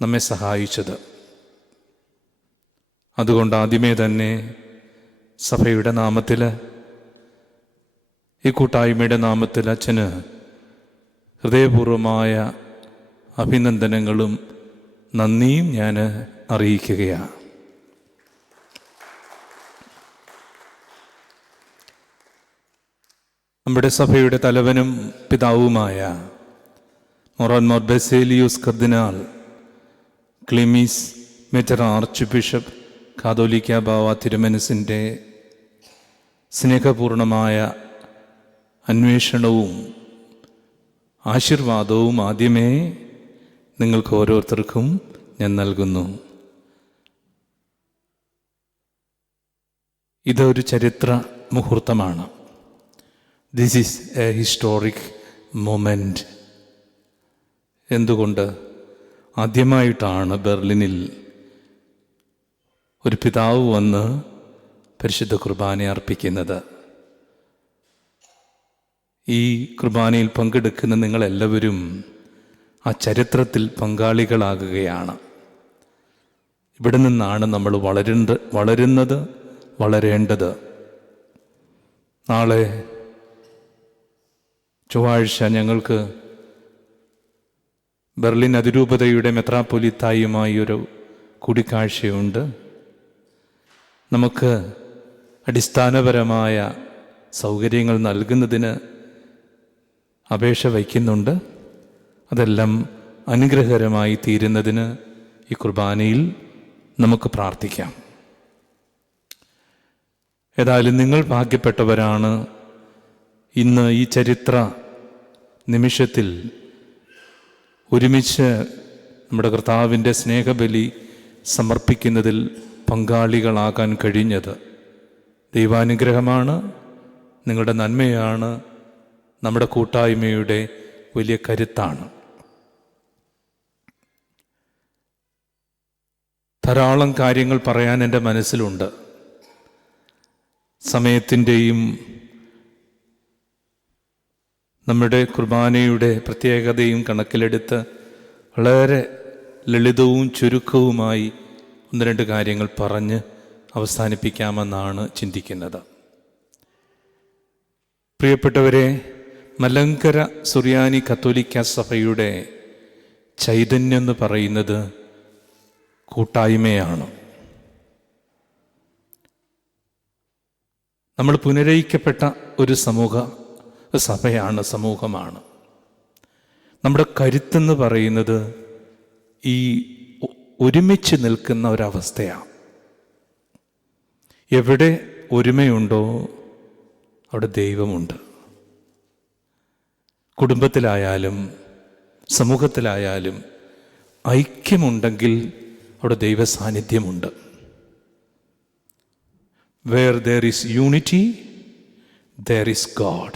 നമ്മെ സഹായിച്ചത്. അതുകൊണ്ട് ആദ്യമേ തന്നെ സഭയുടെ നാമത്തിൽ, ഈ കൂട്ടായ്മയുടെ നാമത്തിൽ അച്ഛന് ഹൃദയപൂർവമായ അഭിനന്ദനങ്ങളും നന്ദിയും ഞാൻ അറിയിക്കുകയാണ്. നമ്മുടെ സഭയുടെ തലവനും പിതാവുമായ മോറാൻമോർ ബസേലിയൂസ് കർദിനാൾ ക്ലിമീസ് മേജർ ആർച്ച് ബിഷപ്പ് കാതോലിക്ക ബാവ തിരുമനസിൻ്റെ സ്നേഹപൂർണമായ അന്വേഷണവും ആശീർവാദവും ആദ്യമേ നിങ്ങൾക്ക് ഓരോരുത്തർക്കും ഞാൻ നൽകുന്നു. ഇതൊരു ചരിത്ര മുഹൂർത്തമാണ്. This is a historic moment. എന്തുകൊണ്ട്? ആദ്യമായിട്ടാണ് ബെർലിനിൽ ഒരു പിതാവ് വന്ന് പരിശുദ്ധ കുർബാന അർപ്പിക്കുന്നത്. ഈ കുർബാനയിൽ പങ്കെടുക്കുന്ന നിങ്ങളെല്ലാവരും ആ ചരിത്രത്തിൽ പങ്കാളികളാകുകയാണ്. ഇവിടെ നിന്നാണ് നമ്മൾ വളരുന്നത്, വളരേണ്ടത്. നാളെ ചൊവ്വാഴ്ച ഞങ്ങൾക്ക് ബെർലിൻ അതിരൂപതയുടെ മെത്രാപ്പൊലീത്തായുമായി ഒരു കൂടിക്കാഴ്ചയുണ്ട്. നമുക്ക് അടിസ്ഥാനപരമായ സൗകര്യങ്ങൾ നൽകുന്നതിന് അപേക്ഷ വയ്ക്കുന്നുണ്ട്. അതെല്ലാം അനുഗ്രഹകരമായി തീരുന്നതിന് ഈ കുർബാനയിൽ നമുക്ക് പ്രാർത്ഥിക്കാം. ഏതായാലും നിങ്ങൾ ഭാഗ്യപ്പെട്ടവരാണ്. ഇന്ന് ഈ ചരിത്ര നിമിഷത്തിൽ ഒരുമിച്ച് നമ്മുടെ കർത്താവിൻ്റെ സ്നേഹബലി സമർപ്പിക്കുന്നതിൽ പങ്കാളികളാകാൻ കഴിഞ്ഞത് ദൈവാനുഗ്രഹമാണ്, നിങ്ങളുടെ നന്മയാണ്, നമ്മുടെ കൂട്ടായ്മയുടെ വലിയ കരുത്താണ്. ധാരാളം കാര്യങ്ങൾ പറയാൻ എൻ്റെ മനസ്സിലുണ്ട്. സമയത്തിൻ്റെയും നമ്മുടെ കുർബാനയുടെ പ്രത്യേകതയും കണക്കിലെടുത്ത് വളരെ ലളിതവും ചുരുക്കവുമായി ഒന്ന് രണ്ട് കാര്യങ്ങൾ പറഞ്ഞ് അവസാനിപ്പിക്കാമെന്നാണ് ചിന്തിക്കുന്നത്. പ്രിയപ്പെട്ടവരെ, മലങ്കര സുറിയാനി കത്തോലിക്ക സഭയുടെ ചൈതന്യം എന്ന് പറയുന്നത് കൂട്ടായ്മയാണ്. നമ്മൾ പുനരയിക്കപ്പെട്ട ഒരു സഭയാണ്, സമൂഹമാണ്. നമ്മുടെ കരുത്തെന്ന് പറയുന്നത് ഈ ഒരുമിച്ച് നിൽക്കുന്ന ഒരവസ്ഥയാണ്. എവിടെ ഒരുമയുണ്ടോ അവിടെ ദൈവമുണ്ട്. കുടുംബത്തിലായാലും സമൂഹത്തിലായാലും ഐക്യമുണ്ടെങ്കിൽ അവിടെ ദൈവ സാന്നിധ്യമുണ്ട്. Where there is unity, there is God.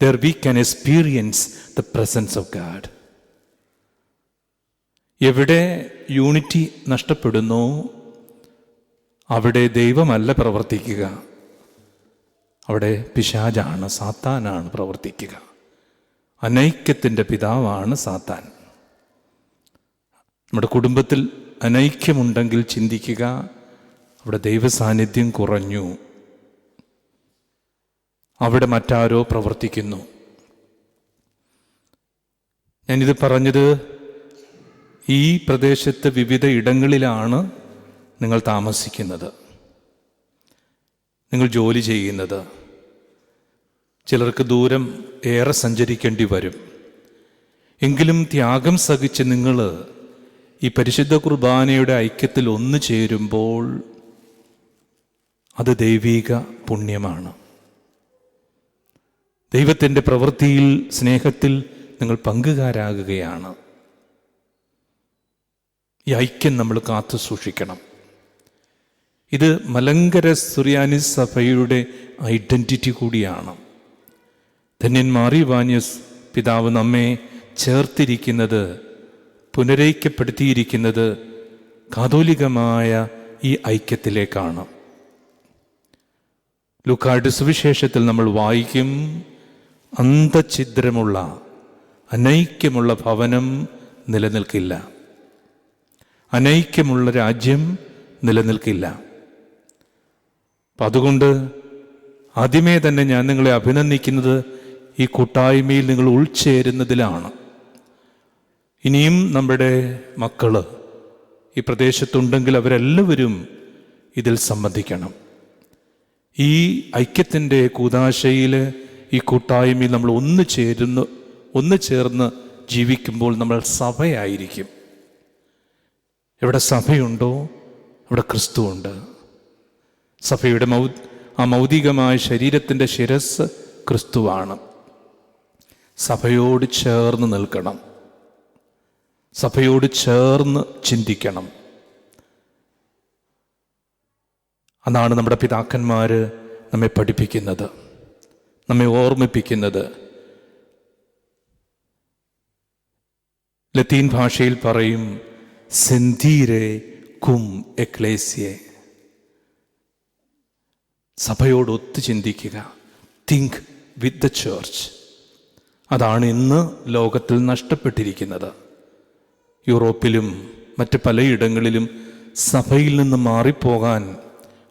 There we can experience the presence of God. എവിടെ യൂണിറ്റി നഷ്ടപ്പെടുന്നോ അവിടെ ദൈവമല്ല പ്രവർത്തിക്കുക, അവിടെ പിശാചാണ്, സാത്താനാണ് പ്രവർത്തിക്കുക. അനൈക്യത്തിൻ്റെ പിതാവാണ് സാത്താൻ. നമ്മുടെ കുടുംബത്തിൽ അനൈക്യമുണ്ടെങ്കിൽ ചിന്തിക്കുക, അവിടെ ദൈവസാന്നിധ്യം കുറഞ്ഞു, അവിടെ മറ്റാരോ പ്രവർത്തിക്കുന്നു. ഞാനിത് പറഞ്ഞത് ഈ പ്രദേശത്ത് വിവിധ ഇടങ്ങളിലാണ് നിങ്ങൾ താമസിക്കുന്നത്, നിങ്ങൾ ജോലി ചെയ്യുന്നത്. ചിലർക്ക് ദൂരം ഏറെ സഞ്ചരിക്കേണ്ടി വരും. എങ്കിലും ത്യാഗം സഹിച്ച് നിങ്ങൾ ഈ പരിശുദ്ധ കുർബാനയുടെ ഐക്യത്തിൽ ഒന്നു ചേരുമ്പോൾ അത് ദൈവിക പുണ്യമാണ്. ദൈവത്തിൻ്റെ പ്രവൃത്തിയിൽ, സ്നേഹത്തിൽ നിങ്ങൾ പങ്കുകാരാകുകയാണ്. ഈ ഐക്യം നമ്മൾ കാത്തു സൂക്ഷിക്കണം. ഇത് മലങ്കര സുറിയാനി സഭയുടെ ഐഡൻറ്റിറ്റി കൂടിയാണ്. ധന്യൻ മാർ ഇവാനിയോസ് പിതാവ് നമ്മെ ചേർത്തിരിക്കുന്നത്, പുനരൈക്യപ്പെടുത്തിയിരിക്കുന്നത് കാതോലികമായ ഈ ഐക്യത്തിലേക്കാണ്. ലൂക്കായുടെ സുവിശേഷത്തിൽ നമ്മൾ വായിക്കും, അന്തഛിദ്രമുള്ള അനൈക്യമുള്ള ഭവനം നിലനിൽക്കില്ല, അനൈക്യമുള്ള രാജ്യം നിലനിൽക്കില്ല. അപ്പം അതുകൊണ്ട് ആദ്യമേ തന്നെ ഞാൻ നിങ്ങളെ അഭിനന്ദിക്കുന്നത് ഈ കൂട്ടായ്മയിൽ നിങ്ങൾ ഉൾച്ചേരുന്നതിലാണ്. ഇനിയും നമ്മുടെ മക്കൾ ഈ പ്രദേശത്തുണ്ടെങ്കിൽ അവരെല്ലാവരും ഇതിൽ സംബന്ധിക്കണം. ഈ ഐക്യത്തിൻ്റെ കൂദാശയിൽ ഈ കൂട്ടായ്മയിൽ നമ്മൾ ഒന്ന് ചേർന്ന് ജീവിക്കുമ്പോൾ നമ്മൾ സഭയായിരിക്കും. എവിടെ സഭയുണ്ടോ അവിടെ ക്രിസ്തുവുണ്ട്. സഭയുടെ മൗതികമായ ശരീരത്തിൻ്റെ ശിരസ് ക്രിസ്തുവാണ്. സഭയോട് ചേർന്ന് നിൽക്കണം, സഭയോട് ചേർന്ന് ചിന്തിക്കണം. അതാണ് നമ്മുടെ പിതാക്കന്മാർ നമ്മെ പഠിപ്പിക്കുന്നത്, നമ്മെ ഓർമ്മിപ്പിക്കുന്നത്. ലത്തീൻ ഭാഷയിൽ പറയും സെന്തീരെ കും എക്ലേസിയെ, സഭയോട് ഒത്തു ചിന്തിക്കുക, തിങ്ക് വിത്ത് ദ ചേർച്ച്. അതാണ് ഇന്ന് ലോകത്തിൽ നഷ്ടപ്പെട്ടിരിക്കുന്നത്. യൂറോപ്പിലും മറ്റ് പലയിടങ്ങളിലും സഭയിൽ നിന്ന് മാറിപ്പോകാൻ,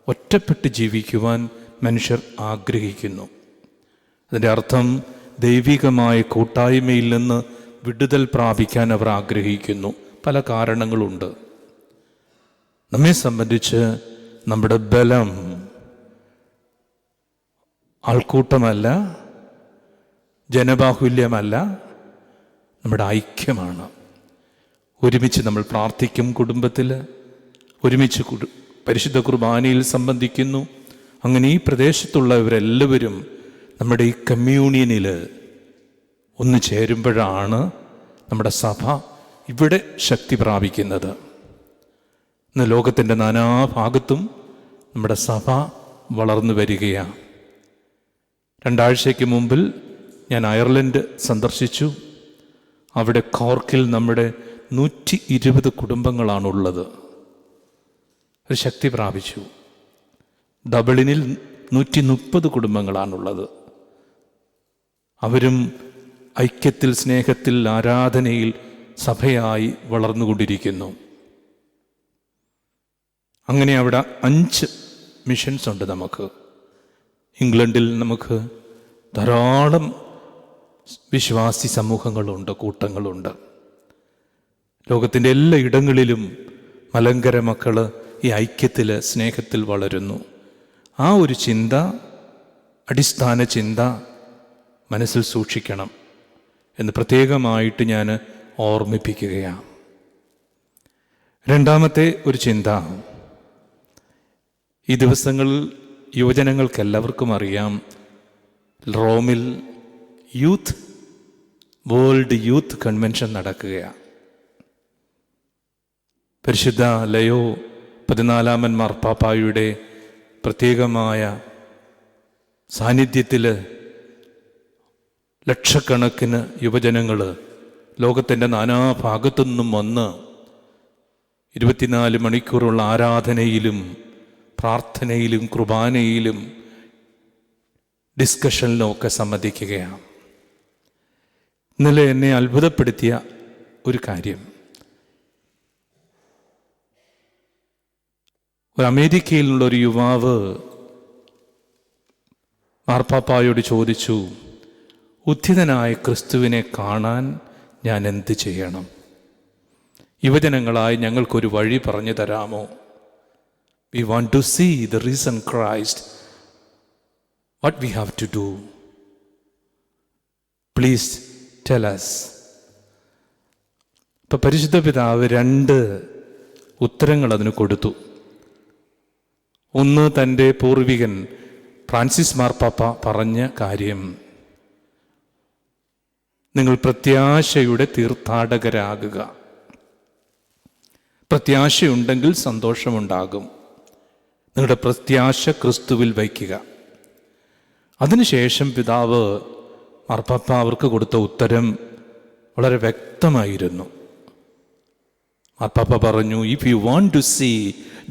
ഒറ്റപ്പെട്ട് ജീവിക്കുവാൻ മനുഷ്യർ ആഗ്രഹിക്കുന്നു. അതിൻ്റെ അർത്ഥം ദൈവികമായ കൂട്ടായ്മയിൽ നിന്ന് വിടുതൽ പ്രാപിക്കാൻ അവർ ആഗ്രഹിക്കുന്നു. പല കാരണങ്ങളുണ്ട്. നമ്മെ സംബന്ധിച്ച് നമ്മുടെ ബലം ആൾക്കൂട്ടമല്ല, ജനബാഹുല്യമല്ല, നമ്മുടെ ഐക്യമാണ്. ഒരുമിച്ച് നമ്മൾ പ്രാർത്ഥിക്കും, കുടുംബത്തിൽ ഒരുമിച്ച് പരിശുദ്ധ കുർബാനയിൽ സംബന്ധിക്കുന്നു. അങ്ങനെ ഈ പ്രദേശത്തുള്ളവരെല്ലാവരും നമ്മുടെ ഈ കമ്മ്യൂണിയനിൽ ഒന്ന് ചേരുമ്പോഴാണ് നമ്മുടെ സഭ ഇവിടെ ശക്തി പ്രാപിക്കുന്നത്. ഇന്ന് ലോകത്തിൻ്റെ നാനാഭാഗത്തും നമ്മുടെ സഭ വളർന്നു വരികയാണ്. 2 ആഴ്ചയ്ക്ക് മുമ്പിൽ ഞാൻ അയർലൻഡ് സന്ദർശിച്ചു. അവിടെ കോർക്കിൽ നമ്മുടെ 120 കുടുംബങ്ങളാണുള്ളത്. ഒരു ശക്തി പ്രാപിച്ചു. ഡബിളിനിൽ 130 കുടുംബങ്ങളാണുള്ളത്. അവരും ഐക്യത്തിൽ, സ്നേഹത്തിൽ, ആരാധനയിൽ സഭയായി വളർന്നുകൊണ്ടിരിക്കുന്നു. അങ്ങനെ അവിടെ 5 മിഷൻസ് ഉണ്ട് നമുക്ക്. ഇംഗ്ലണ്ടിൽ നമുക്ക് ധാരാളം വിശ്വാസി സമൂഹങ്ങളുണ്ട്, കൂട്ടങ്ങളുണ്ട്. ലോകത്തിൻ്റെ എല്ലാ ഇടങ്ങളിലും മലങ്കര മക്കൾ ഈ ഐക്യത്തിൽ, സ്നേഹത്തിൽ വളരുന്നു. ആ ഒരു ചിന്ത, അടിസ്ഥാന ചിന്ത മനസ്സിൽ സൂക്ഷിക്കണം എന്ന് പ്രത്യേകമായിട്ട് ഞാൻ ഓർമ്മിപ്പിക്കുകയാണ്. രണ്ടാമത്തെ ഒരു ചിന്ത, ഈ ദിവസങ്ങളിൽ യുവജനങ്ങൾക്കെല്ലാവർക്കും അറിയാം, റോമിൽ വേൾഡ് യൂത്ത് കൺവെൻഷൻ നടക്കുകയാണ്. പരിശുദ്ധ ലയോ 14 മാർപ്പാപ്പായുടെ പ്രത്യേകമായ സാന്നിധ്യത്തിൽ ലക്ഷക്കണക്കിന് യുവജനങ്ങൾ ലോകത്തിൻ്റെ നാനാഭാഗത്തു നിന്നും വന്ന് 24 മണിക്കൂറുള്ള ആരാധനയിലും പ്രാർത്ഥനയിലും കുർബാനയിലും ഡിസ്കഷനിലും ഒക്കെ സംബന്ധിക്കുകയാണ്. ഇന്നലെ എന്നെ അത്ഭുതപ്പെടുത്തിയ ഒരു കാര്യം, ഒരു അമേരിക്കയിൽ നിന്നുള്ള ഒരു യുവാവ് മാർപ്പാപ്പായോട് ചോദിച്ചു, ഉദ്ധിതനായ ക്രിസ്തുവിനെ കാണാൻ ഞാൻ എന്ത് ചെയ്യണം? യുവജനങ്ങളായി ഞങ്ങൾക്കൊരു വഴി പറഞ്ഞു തരാമോ? We want to see the risen Christ. What we have to do? Please tell us. ഇപ്പം പരിശുദ്ധ പിതാവ് 2 ഉത്തരങ്ങൾ അതിന് കൊടുത്തു. ഒന്ന്, തൻ്റെ പൂർവികൻ ഫ്രാൻസിസ് മാർപ്പാപ്പ പറഞ്ഞ കാര്യം, നിങ്ങൾ പ്രത്യാശയുടെ തീർത്ഥാടകരാകുക. പ്രത്യാശയുണ്ടെങ്കിൽ സന്തോഷമുണ്ടാകും. നിങ്ങളുടെ പ്രത്യാശ ക്രിസ്തുവിൽ വയ്ക്കുക. അതിനുശേഷം പിതാവ് മാർപ്പാപ്പ അവർക്ക് കൊടുത്ത ഉത്തരം വളരെ വ്യക്തമായിരുന്നു. മാർപ്പാപ്പ പറഞ്ഞു, if you want to see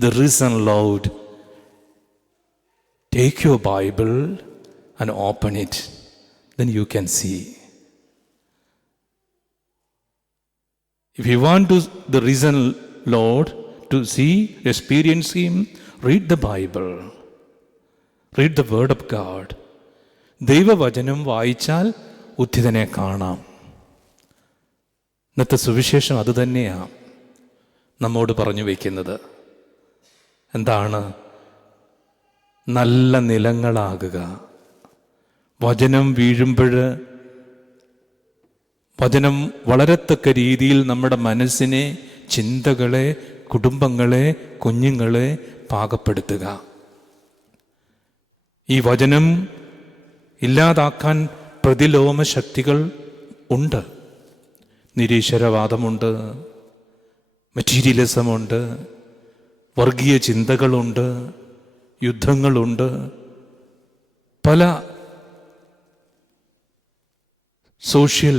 the reason Lord, take your Bible and open it, then you can see. If you want to the risen Lord to see, experience Him, read the Bible. Read the Word of God. ദൈവവചനം വായിച്ചാൽ ഉദ്ധിതനെ കാണാം. ഇന്നത്തെ സുവിശേഷം അതുതന്നെയാണ് നമ്മോട് പറഞ്ഞു വയ്ക്കുന്നത്. എന്താണ്? നല്ല നിലങ്ങളാകുക. വചനം വീഴുമ്പോൾ വചനം വളരത്തക്ക രീതിയിൽ നമ്മുടെ മനസ്സിനെ, ചിന്തകളെ, കുടുംബങ്ങളെ, കുഞ്ഞുങ്ങളെ പാകപ്പെടുത്തുക. ഈ വചനം ഇല്ലാതാക്കാൻ പ്രതിലോമ ശക്തികൾ ഉണ്ട്. നിരീശ്വരവാദമുണ്ട്, മെറ്റീരിയലിസമുണ്ട്, വർഗീയ ചിന്തകളുണ്ട്, യുദ്ധങ്ങളുണ്ട്, പല സോഷ്യൽ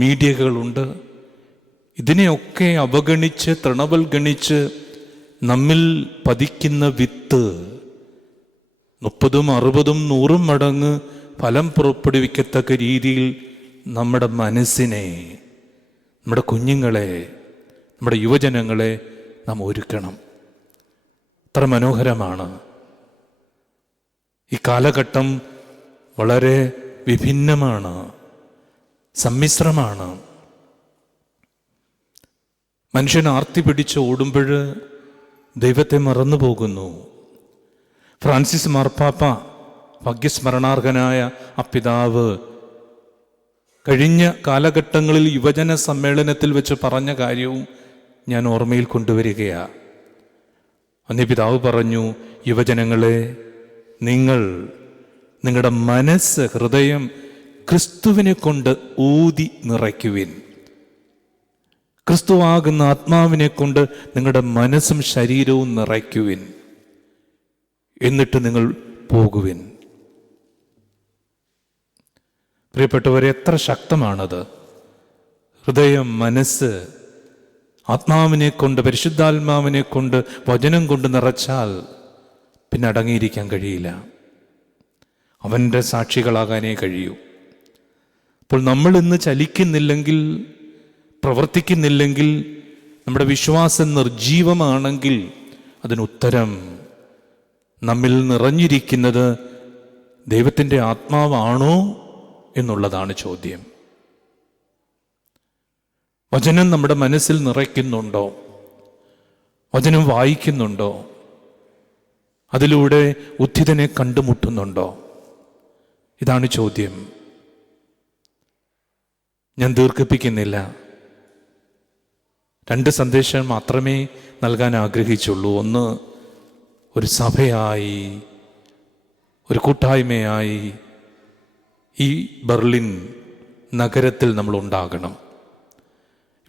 മീഡിയകളുണ്ട്. ഇതിനെയൊക്കെ അവഗണിച്ച്, തൃണവൽഗണിച്ച് നമ്മിൽ പതിക്കുന്ന വിത്ത് 30, 60, 100 മടങ്ങ് ഫലം പുറപ്പെടുവിക്കത്തക്ക രീതിയിൽ നമ്മുടെ മനസ്സിനെ, നമ്മുടെ കുഞ്ഞുങ്ങളെ, നമ്മുടെ യുവജനങ്ങളെ നാം ഒരുക്കണം. അത്ര മനോഹരമാണ്. ഈ കാലഘട്ടം വളരെ വിഭിന്നമാണ്, സമ്മിശ്രമാണ്. മനുഷ്യൻ ആർത്തി പിടിച്ച് ഓടുമ്പോൾ ദൈവത്തെ മറന്നു പോകുന്നു. ഫ്രാൻസിസ് മാർപ്പാപ്പ, ഭാഗ്യസ്മരണാർഹനായ ആ പിതാവ്, കഴിഞ്ഞ കാലഘട്ടങ്ങളിൽ യുവജന സമ്മേളനത്തിൽ വെച്ച് പറഞ്ഞ കാര്യവും ഞാൻ ഓർമ്മയിൽ കൊണ്ടുവരികയാണ്. അന്ന് പിതാവ് പറഞ്ഞു, യുവജനങ്ങളെ, നിങ്ങളുടെ മനസ്സ്, ഹൃദയം ക്രിസ്തുവിനെ കൊണ്ട് ഊതി നിറയ്ക്കുവിൻ. ക്രിസ്തുവാകുന്ന ആത്മാവിനെ കൊണ്ട് നിങ്ങളുടെ മനസ്സും ശരീരവും നിറയ്ക്കുവിൻ. എന്നിട്ട് നിങ്ങൾ പോകുവിൻ. പ്രിയപ്പെട്ടവരെ, എത്ര ശക്തമാണത്! ഹൃദയം, മനസ്സ് ആത്മാവിനെ കൊണ്ട്, പരിശുദ്ധാത്മാവിനെ കൊണ്ട്, വചനം കൊണ്ട് നിറച്ചാൽ പിന്നെ അടങ്ങിയിരിക്കാൻ കഴിയില്ല. അവൻ്റെ സാക്ഷികളാകാനേ കഴിയൂ. അപ്പോൾ നമ്മൾ ഇന്ന് ചലിക്കുന്നില്ലെങ്കിൽ, പ്രവർത്തിക്കുന്നില്ലെങ്കിൽ, നമ്മുടെ വിശ്വാസം നിർജീവമാണെങ്കിൽ അതിനുത്തരം നമ്മിൽ നിറഞ്ഞിരിക്കുന്നത് ദൈവത്തിൻ്റെ ആത്മാവാണോ എന്നുള്ളതാണ് ചോദ്യം. വചനം നമ്മുടെ മനസ്സിൽ നിറയ്ക്കുന്നുണ്ടോ? വചനം വായിക്കുന്നുണ്ടോ? അതിലൂടെ ഉദ്ധിതനെ കണ്ടുമുട്ടുന്നുണ്ടോ? ഇതാണ് ചോദ്യം. ഞാൻ ദീർഘിപ്പിക്കുന്നില്ല. 2 സന്ദേശം മാത്രമേ നൽകാൻ ആഗ്രഹിച്ചുള്ളൂ. ഒന്ന്, ഒരു സഭയായി, ഒരു കൂട്ടായ്മയായി ഈ ബെർലിൻ നഗരത്തിൽ നമ്മൾ ഉണ്ടാകണം.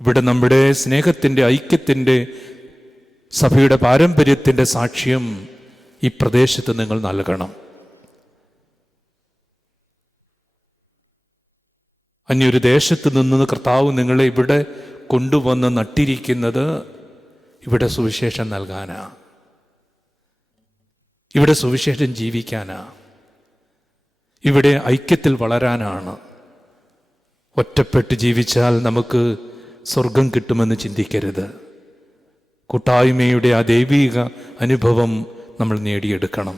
ഇവിടെ നമ്മുടെ സ്നേഹത്തിൻ്റെ, ഐക്യത്തിൻ്റെ, സഭയുടെ പാരമ്പര്യത്തിൻ്റെ സാക്ഷ്യം ഈ പ്രദേശത്ത് നിങ്ങൾ നൽകണം. അന്യൊരു ദേശത്ത് നിന്ന് കർത്താവ് നിങ്ങളെ ഇവിടെ കൊണ്ടുവന്ന് നട്ടിരിക്കുന്നത് ഇവിടെ സുവിശേഷം നൽകാനാ, ഇവിടെ സുവിശേഷം ജീവിക്കാനാ, ഇവിടെ ഐക്യത്തിൽ വളരാനാണ്. ഒറ്റപ്പെട്ട് ജീവിച്ചാൽ നമുക്ക് സ്വർഗം കിട്ടുമെന്ന് ചിന്തിക്കരുത്. കൂട്ടായ്മയുടെ ആ ദൈവിക അനുഭവം നമ്മൾ നേടിയെടുക്കണം.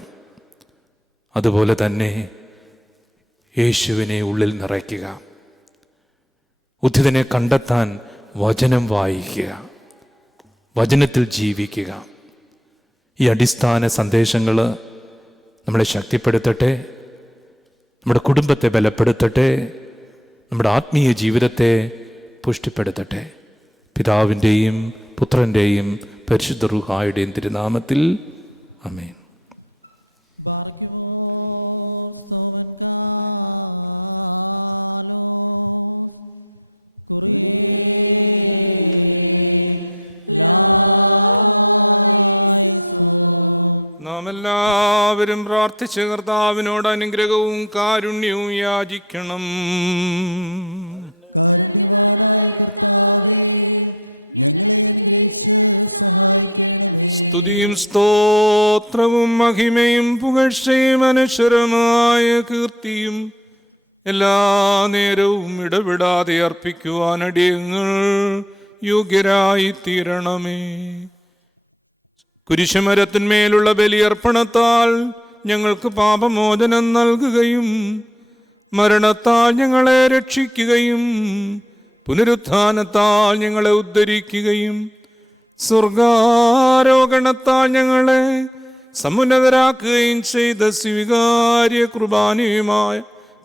അതുപോലെ തന്നെ യേശുവിനെ ഉള്ളിൽ നിറയ്ക്കുക. ഉദ്ധിതനെ കണ്ടെത്താൻ വചനം വായിക്കുക, വചനത്തിൽ ജീവിക്കുക. ഈ അടിസ്ഥാന സന്ദേശങ്ങൾ നമ്മളെ ശക്തിപ്പെടുത്തട്ടെ, നമ്മുടെ കുടുംബത്തെ ബലപ്പെടുത്തട്ടെ, നമ്മുടെ ആത്മീയ ജീവിതത്തെ പുഷ്ടിപ്പെടുത്തട്ടെ. പിതാവിൻ്റെയും പുത്രൻ്റെയും പരിശുദ്ധ റൂഹായുടെയും തിരുനാമത്തിൽ ആമേൻ. Barkimos tomen kalos നാം എല്ലാവരും പ്രാർത്ഥിച്ച് കർത്താവിനോട് അനുഗ്രഹവും കാരുണ്യവും യാചിക്കണം. കാരുണ്യവാനായ കർത്താവേ, ഞങ്ങളെ അനുഗ്രഹിച്ച് സഹായിക്കണമേ. സ്തുതിയും സ്തോത്രവും മഹിമയും പുകഴ്ചയും അനശ്വരമായ കീർത്തിയും എല്ലാ നേരവും ഇടപെടാതെ അർപ്പിക്കുവാൻ അടിയങ്ങൾ യോഗ്യരായി തീരണമേ. കുരിശുമരത്തിന്മേലുള്ള ബലിയർപ്പണത്താൽ ഞങ്ങൾക്ക് പാപമോചനം നൽകുകയും മരണത്താൽ ഞങ്ങളെ രക്ഷിക്കുകയും പുനരുത്ഥാനത്താൽ ഞങ്ങളെ ഉദ്ധരിക്കുകയും സ്വർഗാരോഹണത്താൽ ഞങ്ങളെ സമുന്നതരാക്കുകയും ചെയ്ത സ്വീകാര്യ കുർബാനയുമായ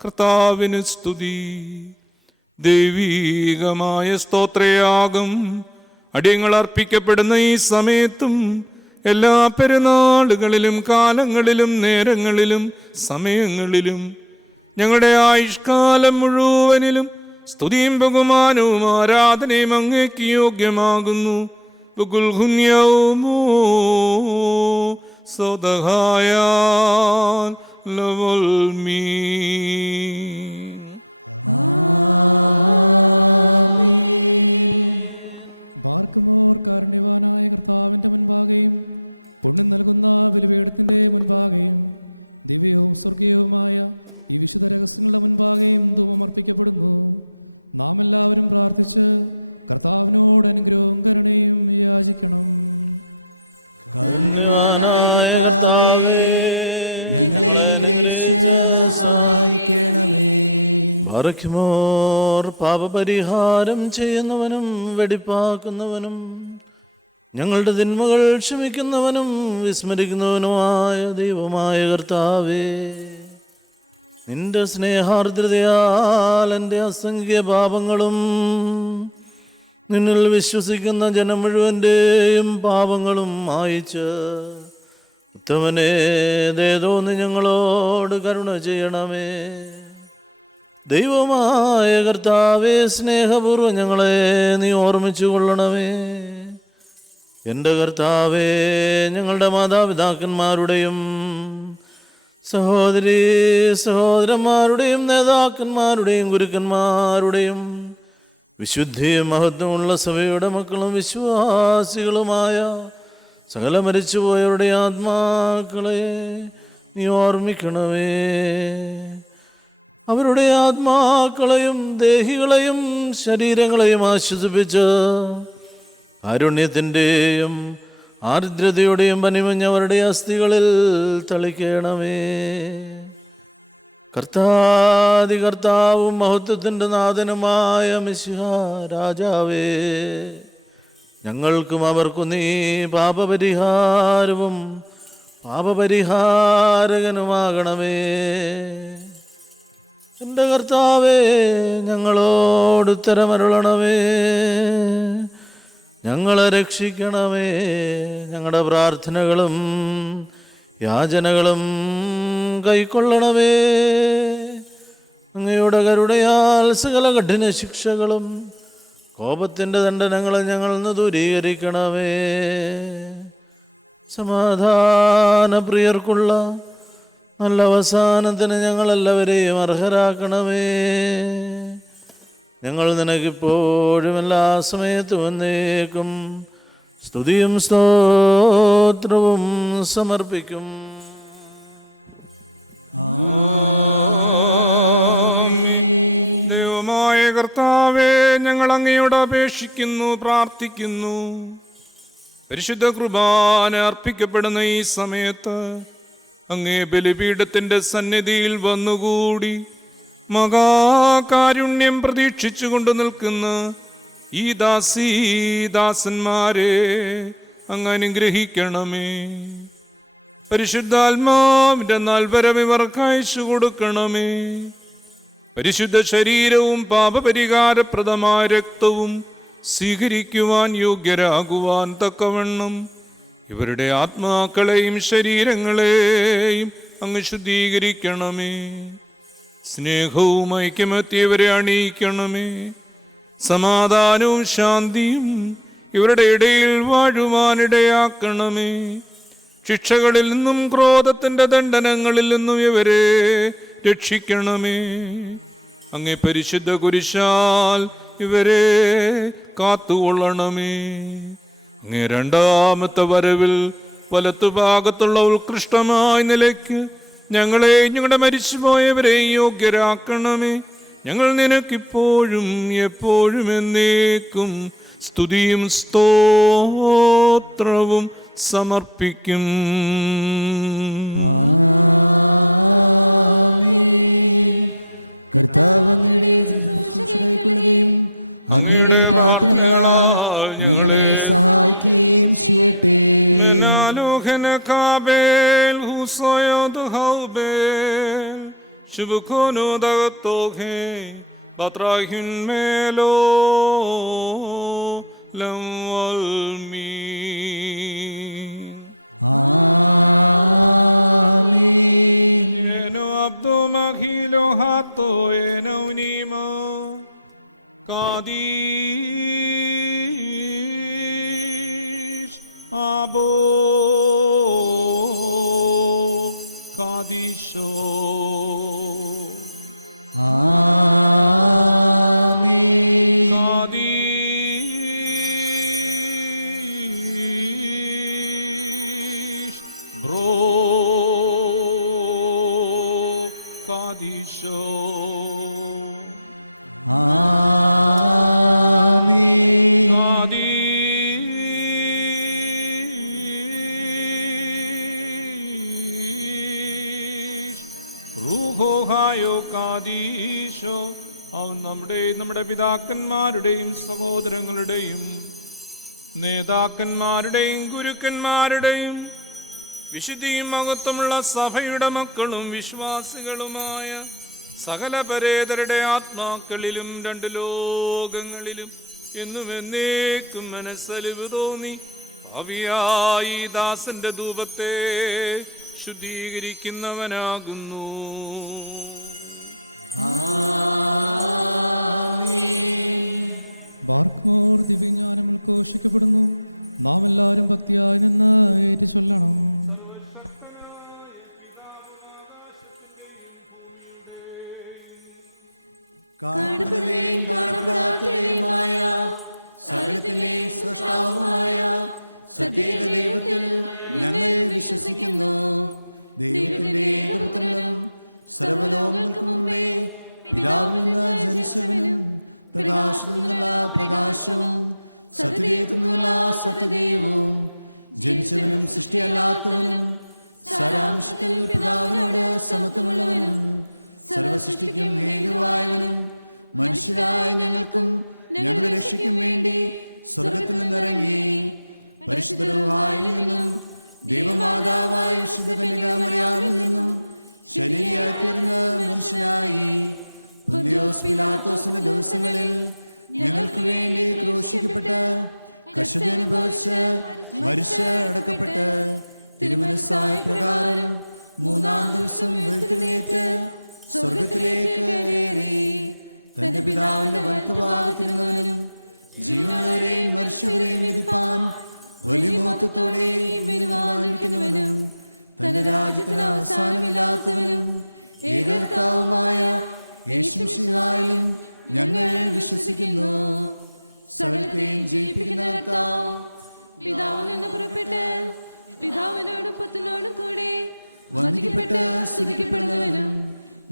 കർത്താവിന് സ്തുതി. ദൈവീകമായ സ്തോത്രയാഗം അടിയങ്ങൾ അർപ്പിക്കപ്പെടുന്ന ഈ സമയത്തും എല്ലാ പെരുന്നാളുകളിലും കാലങ്ങളിലും നേരങ്ങളിലും സമയങ്ങളിലും ഞങ്ങളുടെ ആയുഷ്കാലം മുഴുവനിലും സ്തുതിയും ബഹുമാനവും ആരാധനയും അങ്ങേക്ക് യോഗ്യമാകുന്നു. ബാർക്കുമോർ കാരുണ്യവാനായ കർത്താവിൻ്റെ മുൻപാകെയും പുണ്യം നൽകുന്ന ബലിപീഠത്തിൻ്റെ മുൻപാകെയും ദിവ്യവും സ്വർഗീയവുമായ ഈ വിശുദ്ധ രഹസ്യങ്ങളുടെ മുൻപാകെയും ധൂപമർപ്പിക്കപ്പെടുന്നു. നാം എല്ലാവരും പ്രാർത്ഥിച്ച് കർത്താവിനോട് അനുഗ്രഹവും കരുണയും യാചിക്കണം. കാരുണ്യവാനായ കർത്താവേ, ഞങ്ങളെ അനുഗ്രഹിച്ച് സഹായിക്കണമേ. ബാറഖ്മോർ പാപപരിഹാരം ചെയ്യുന്നവനും വെടിപ്പാക്കുന്നവനും ഞങ്ങളുടെ തിന്മകൾ ക്ഷമിക്കുന്നവനും വിസ്മരിക്കുന്നവനുമായ ദൈവമായ കർത്താവേ, നിന്റെ സ്നേഹാർദ്രതയാൽ എൻ്റെ അസംഖ്യ പാപങ്ങളും നിന്നിൽ വിശ്വസിക്കുന്ന ജനം മുഴുവൻ്റെയും പാപങ്ങളും മായിച്ച് ഉത്തമനേ ദയതോന്നി ഞങ്ങളോട് കരുണ ചെയ്യണമേ. ദൈവമായ കർത്താവേ, സ്നേഹപൂർവ്വം ഞങ്ങളെ നീ ഓർമ്മിച്ചു കൊള്ളണമേ. എൻ്റെ കർത്താവേ, ഞങ്ങളുടെ മാതാപിതാക്കന്മാരുടെയും സഹോദരീ സഹോദരന്മാരുടെയും നേതാക്കന്മാരുടെയും ഗുരുക്കന്മാരുടെയും വിശുദ്ധിയും മഹത്വമുള്ള സഭയുടെ മക്കളും വിശ്വാസികളുമായ സകല മരിച്ചുപോയവരുടെ ആത്മാക്കളെ നീ ഓർമ്മിക്കണമേ. അവരുടെ ആത്മാക്കളെയും ദേഹികളെയും ശരീരങ്ങളെയും ആശ്വസിപ്പിച്ച് കാരുണ്യത്തിൻ്റെയും ആർദ്രതയുടെയും പനിമഞ്ഞവരുടെ അസ്ഥികളിൽ തളിക്കണമേ. കർത്താവും മഹത്വത്തിൻ്റെ നാഥനുമായ മിശിഹാ രാജാവേ, ഞങ്ങൾക്കും അവർക്കും നീ പാപപരിഹാരവും പാപപരിഹാരകനുമാകണമേ. എൻ്റെ കർത്താവേ, ഞങ്ങളോട് ഉത്തരമരുളണമേ. ഞങ്ങളെ രക്ഷിക്കണമേ. ഞങ്ങളുടെ പ്രാർത്ഥനകളും യാചനകളും കൈക്കൊള്ളണമേ. അങ്ങയുടെ കരുണയാൽ സകല കഠിന ശിക്ഷകളും കോപത്തിൻ്റെ ദണ്ഡനങ്ങളും ഞങ്ങളിൽ നിന്ന് ദൂരീകരിക്കണമേ. സമാധാനപ്രിയർക്കുള്ള നല്ല അവസാനത്തിന് ഞങ്ങളെല്ലാവരെയും അർഹരാക്കണമേ. ഞങ്ങൾ നിനക്കിപ്പോഴും എല്ലാ സമയത്തും എന്നേക്കും സ്തുതിയും സ്തോത്രവും സമർപ്പിക്കും. ദൈവമായ കർത്താവേ, ഞങ്ങൾ അങ്ങയോട് അപേക്ഷിക്കുന്നു, പ്രാർത്ഥിക്കുന്നു. പരിശുദ്ധ കുർബാന അർപ്പിക്കപ്പെടുന്ന ഈ സമയത്ത് അങ്ങേ ബലിപീഠത്തിൻ്റെ സന്നിധിയിൽ വന്നുകൂടി മഹാകാരുണ്യം പ്രതീക്ഷിച്ചു കൊണ്ട് നിൽക്കുന്ന ഈ ദാസന്മാരെ അങ്ങ് അനുഗ്രഹിക്കണമേ. പരിശുദ്ധാത്മാവിൻ്റെ നൽവരം ഇവർക്ക് അയച്ചു കൊടുക്കണമേ. പരിശുദ്ധ ശരീരവും പാപപരിഹാരപ്രദമായ രക്തവും സ്വീകരിക്കുവാൻ യോഗ്യരാകുവാൻ തക്കവണ്ണം ഇവരുടെ ആത്മാക്കളെയും ശരീരങ്ങളെയും അങ്ങ് ശുദ്ധീകരിക്കണമേ. സ്നേഹവും ഐക്യമത്യവരെ അണിയിക്കണമേ. സമാധാനവും ശാന്തിയും ഇവരുടെ ഇടയിൽ വാഴുവാനിടയാക്കണമേ. ശിക്ഷകളിൽ നിന്നും ക്രോധത്തിൻ്റെ ദണ്ഡനങ്ങളിൽ നിന്നും ഇവരെ രക്ഷിക്കണമേ. അങ്ങേ പരിശുദ്ധ കുരിശാൽ ഇവരെ കാത്തുകൊള്ളണമേ. അങ്ങേ രണ്ടാമത്തെ വരവിൽ വലത്തുഭാഗത്തുള്ള ഉത്കൃഷ്ടമായ നിലയ്ക്ക് ഞങ്ങളെ ഞങ്ങളുടെ മരിച്ചുപോയവരെ യോഗ്യരാക്കണമേ. ഞങ്ങൾ നിനക്കിപ്പോഴും എപ്പോഴും എന്നേക്കും സ്തുതിയും സ്തോത്രവും സമർപ്പിക്കും. ആമേൻ. കർത്താവ് അങ്ങയുടെ ശുശ്രൂഷ കൈക്കൊള്ളുകയും അങ്ങയുടെ പ്രാർത്ഥനകളാൽ ഞങ്ങളെ സഹായിക്കുകയും ചെയ്യട്ടെ. Kadish Abo Kadisho. ആമേൻ. Kadish Bro Kadisho. ആമേൻ. Kadish Ruhohayo Kadisho. അവൻ നമ്മുടെ പിതാക്കന്മാരുടെയും സഹോദരങ്ങളുടെയും നേതാക്കന്മാരുടെയും ഗുരുക്കന്മാരുടെയും വിശുദ്ധിയും മഹത്വമുള്ള സഭയുടെ മക്കളും വിശ്വാസികളുമായ സകല പരേതരുടെ ആത്മാക്കളിലും രണ്ട് ലോകങ്ങളിലും എന്നും എന്നേക്കും മനസ്സലിവ് തോന്നി ഭാവിയായി ദാസന്റെ ധൂപത്തെ ശുദ്ധീകരിക്കുന്നവനാകുന്നു. ബാർക്ക്മോർ ദിവ്യജ്ഞാനം ഉദ്ഘോഷിക്കപ്പെടുന്നു. നാം എല്ലാവരും ഭക്തിയായി നിന്ന് ഏറ്റു ചൊല്ലണം. കാണപ്പെടുകയും കാണപ്പെടാത്തവയുമായ സകലത്തിന്റെയും സൃഷ്ടാവുമായ സത്യേക ദൈവത്തിൽ ഞങ്ങൾ വിശ്വസിക്കുന്നു. ദൈവത്തിന്റെ ഏകപുത്രനും സർവ്വലോകങ്ങൾക്ക് മുമ്പേ പിതാവിൽ നിന്ന് ജനിച്ചവനും പ്രകാശത്തിൽ നിന്നുള്ള പ്രകാശവും സത്യദൈവത്തിൽ നിന്നുള്ള സത്യദൈവവും ജനിച്ചവനും സൃഷ്ടിയല്ലാത്തവനും സാരാംശത്തിൽ പിതാവിനോട് സമത്വമുള്ളവനും സർവസൃഷ്ടിക്കും ഹേതുവായവനും മനുഷ്യരായ ഞങ്ങൾക്കും ഞങ്ങളുടെ രക്ഷയ്ക്കും വേണ്ടി സ്വർഗത്തിൽ നിന്നിറങ്ങി പരിശുദ്ധ റൂഹായിൽ നിന്നും ദൈവമാതാവായ വിശുദ്ധ കന്യകാമറിയാമിൽ നിന്നും ശരീരിയായി തീർന്ന മനുഷ്യനായി പൊന്തിയോസ് പിലാത്തോസിന്റെ ദിവസങ്ങളിൽ ഞങ്ങൾക്ക് വേണ്ടി ക്രൂശിക്കപ്പെട്ട് കഷ്ടത അനുഭവിച്ച് മരിച്ച് അടക്കപ്പെട്ട് തിരുമനസ്സായ പ്രകാരം മൂന്നാം ദിവസം ഉയർത്തെഴുന്നേറ്റ് സ്വർഗത്തിലേക്ക് കയറി തന്റെ പിതാവിന്റെ വലത്തുഭാഗത്തിരുന്നവനും ജീവനുള്ളവരെയും മനുഷ്യരെയും വിധിപ്പാൻ വലിയ മഹത്വത്തോടെയും വരുവാനിരിക്കുന്നവനും തന്റെ രാജ്യത്തിന് അവസാനമില്ലാത്തവനും ഏകർത്താവുമായ യേശുമിശിഹായിലും ഞങ്ങൾ വിശ്വസിക്കുന്നു. സകലത്തെയും ജയിപ്പിക്കുന്ന കർത്താവ് പിതാവിൽ നിന്ന് പുറപ്പെട്ട് പിതാവിനോടും പുത്രനോടും കൂടെ വന്ദിക്കപ്പെട്ട് സ്തുതിക്കപ്പെടുന്നവനും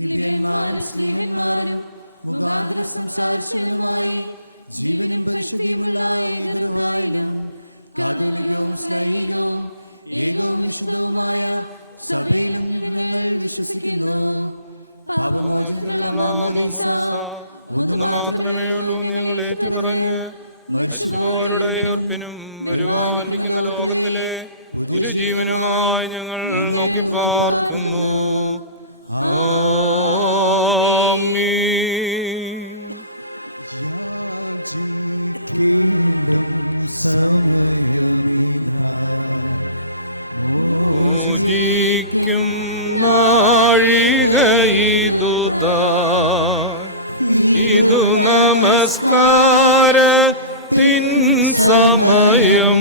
ദിവ്യന്മാരും സ്നേഹന്മാരും മുഖാന്തരം സംസാരിച്ചവനുമായി ജീവനും പരിശുദ്ധിയുമുള്ള ഏകരുവായാലും കാതോലികവും സ്ലൈഹികവും ഏകവും വിശുദ്ധവുമായ സഭയിലും ഞങ്ങൾ വിശ്വസിക്കുന്നു. പാപമോചനത്തിനുള്ള മാമോദീസ ഒന്ന് മാത്രമേ ഉള്ളൂ. ഞങ്ങൾ ഏറ്റുപറഞ്ഞ് മരിച്ചുപോയവരും വരുവാനിരിക്കുന്ന ലോകത്തിലെ പുതിയ ജീവനായി ഞങ്ങൾ പാർക്കുന്നു. യാചിക്കേണ്ടും സമയമിതാ മോചിക്കും നമസ്കാരത്തിൻ സമയം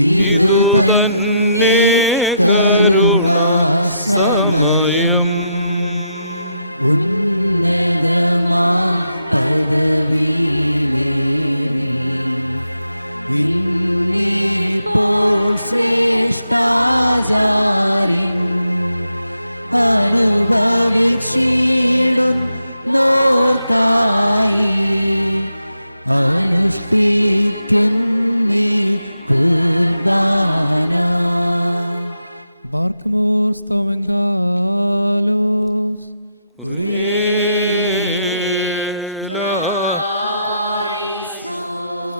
ഇതു തന്നെ കരുണാ സമയം ഉന്നതമാം പദവിയിലേറി ഇന്നിപ്പോൾ ശ്രേഷ്ഠാചാര്യൻ അനുഭവിച്ചിടുന്നോർക്കായി അനുഷ്ഠിക്കുന്നീ കുർബാന ഹോസാന. Barkmor Stomengalos.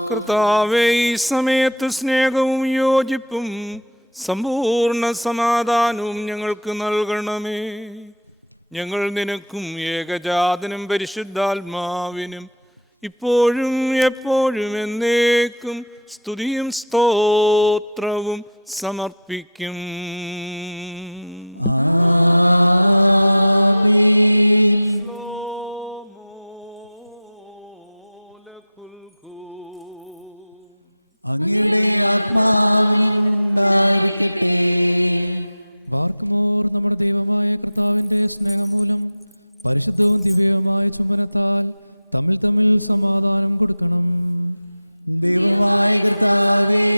കർത്താവേ, ഈ സമയത്ത് സ്നേഹവും യോജിപ്പും സമ്പൂർണ്ണ സമാധാനവും ഞങ്ങൾക്ക് നൽകണമേ. ഞങ്ങൾ നിനക്കും ഏകജാതനും പരിശുദ്ധാത്മാവിനും ഇപ്പോഴും എപ്പോഴും എന്നേക്കും സ്തുതിയും സ്തോത്രവും സമർപ്പിക്കും. ആമേൻ. അങ്ങയുടെ ആത്മാവിനും ഉണ്ടായിരിക്കട്ടെ. ബാർക്കുമോർ നമ്മുടെ ദൈവമായ കർത്താവിൻ്റെ സ്നേഹമൂലം പരിശുദ്ധവും ദിവ്യവുമായ ചുംബനത്താൽ തമ്മിൽ തമ്മിൽ സമാധാനം കൊടുക്കണം. ദൈവമായ കർത്താവേ,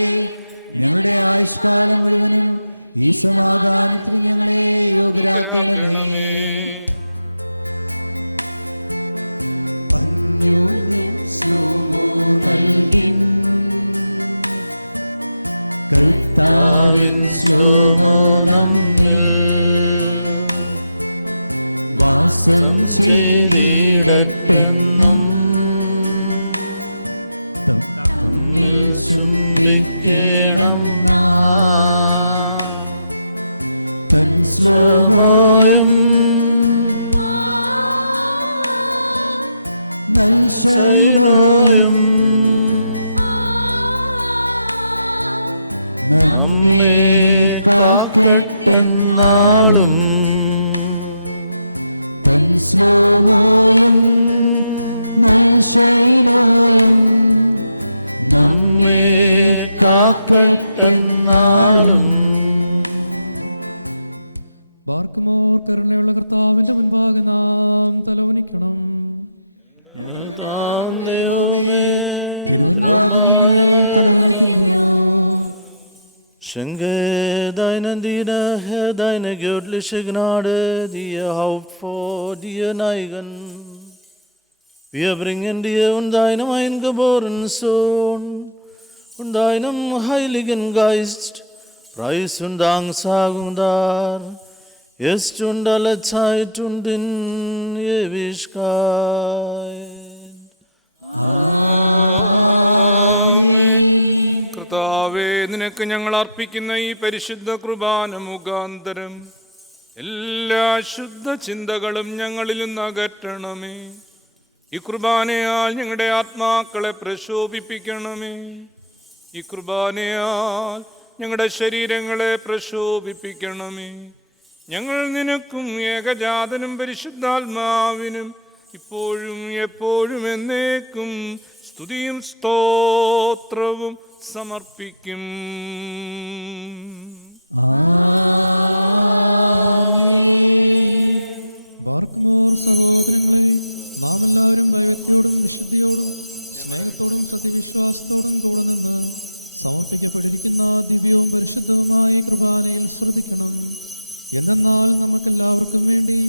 ഞങ്ങളുടെ ആയുഷ്കാലം മുഴുവനും ഈ സമാധാനത്തിന് ഞങ്ങളെ യോഗ്യരാക്കണമേ. അന്യോന്യം ശ്ലോമോ നൽകിൻ, കർത്താവിൻ ശ്ലോമോ നമ്മിൽ വാസം ചെയ്തിടട്ടെന്നും തമ്മിൽ ചുംബിക്കണം നാം. തൻ ശ്ലോമോയും നൽശൈലോയും നമ്മെ കാക്കട്ടെന്നാളും. തൻ ശ്ലോമോയും നൽശൈലോയും നമ്മെ കാക്കട്ടെന്നാളും. ബാർക്കുമോർ കരുണയുള്ള കർത്താവിൻ്റെ മുൻപാകെ നാം തലവനിക്കണം. തിരുവൻപാകെ ഞങ്ങൾ തലവനിക്കുന്നു. Schenke deinen Diener, Herr, deine göttliche Gnade, die ihr Haupt vor dir neigen. Wir bringen dir und deinem eingeborenen Sohn und deinem Heiligen Geist Preis und Danksagung dar, jetzt und alle Zeit und in Ewigkeit. കർത്താവേ, നിനക്ക് ഞങ്ങൾ അർപ്പിക്കുന്ന ഈ പരിശുദ്ധ കുർബാന മുഖാന്തരം എല്ലാ ശുദ്ധ ചിന്തകളും ഞങ്ങളിൽ നിന്ന് അകറ്റണമേ. ഈ കുർബാനയാൽ ഞങ്ങളുടെ ആത്മാക്കളെ പ്രശോഭിപ്പിക്കണമേ. ഈ കുർബാനയാൽ ഞങ്ങളുടെ ശരീരങ്ങളെ പ്രശോഭിപ്പിക്കണമേ. ഞങ്ങൾ നിനക്കും ഏകജാതനും പരിശുദ്ധാത്മാവിനും ഇപ്പോഴും എപ്പോഴും എന്നേക്കും സ്തുതിയും സ്തോത്രവും സമർപ്പിക്കും. ബാർക്കുമോർ സഹോദരങ്ങളെ, നാം എല്ലാവരും ഭയഭക്തിയോടും വിശുദ്ധിയോടും സ്നേഹത്തോടും സത്യവിശ്വാസത്തോടും കൂടെ നിന്ന് സമർപ്പിക്കപ്പെട്ടിരിക്കുന്ന ദിവ്യവും പരിശുദ്ധവുമായ കൃപാനയിൽ ശ്രദ്ധിക്കണം. എന്തെന്നാൽ നമുക്കെല്ലാവർക്കും വേണ്ടി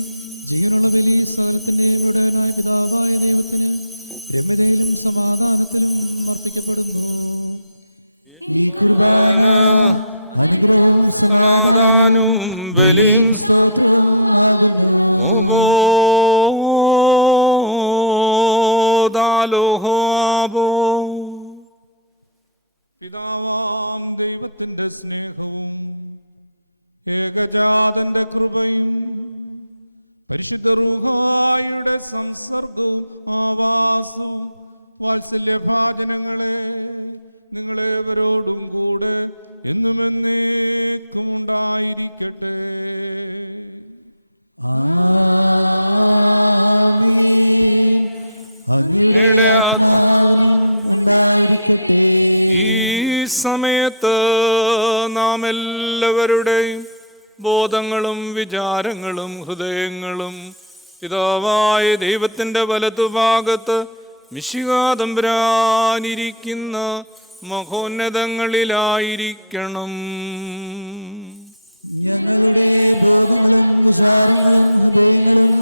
ജീവനുള്ള ബലി സകലത്തിൻ്റെയും ഇടവനായ പിതാവായ ദൈവത്തിന് രമ്യതയിലും സമാധാനത്തിലും അർപ്പിക്കപ്പെടുന്നു. ഈ കുർബാന അനുഗ്രഹവും സമാധാനവും ബലിയും സ്തോത്രവും ആകുന്നു. പിതാവാം ദൈവത്തിൻ്റെ സ്നേഹവും ഏകജാതന്റെ കൃപയും പരിശുദ്ധ റൂഹായുടെ സംസർഗവും ആവാസവും വാത്സല്യഭാജനങ്ങളെ നിങ്ങളേവരോടും കൂടെ എന്നുമെന്നേക്കും ഉണ്ടായിരിക്കട്ടെ. ആമേൻ. അങ്ങയുടെ ആത്മാവിനും ഉണ്ടായിരിക്കട്ടെ. ഈ സമയത്ത് നാം എല്ലാവരുടെയും ബോധങ്ങളും വിചാരങ്ങളും ഹൃദയങ്ങളും പിതാവായ ദൈവത്തിൻ്റെ വലതുഭാഗത്ത് മിശിഹാതമ്പുരാനിരിക്കുന്ന മഹോന്നതങ്ങളിലായിരിക്കണം. ഞങ്ങളുടെ ബോധങ്ങളും വിചാരങ്ങളും ഹൃദയങ്ങളും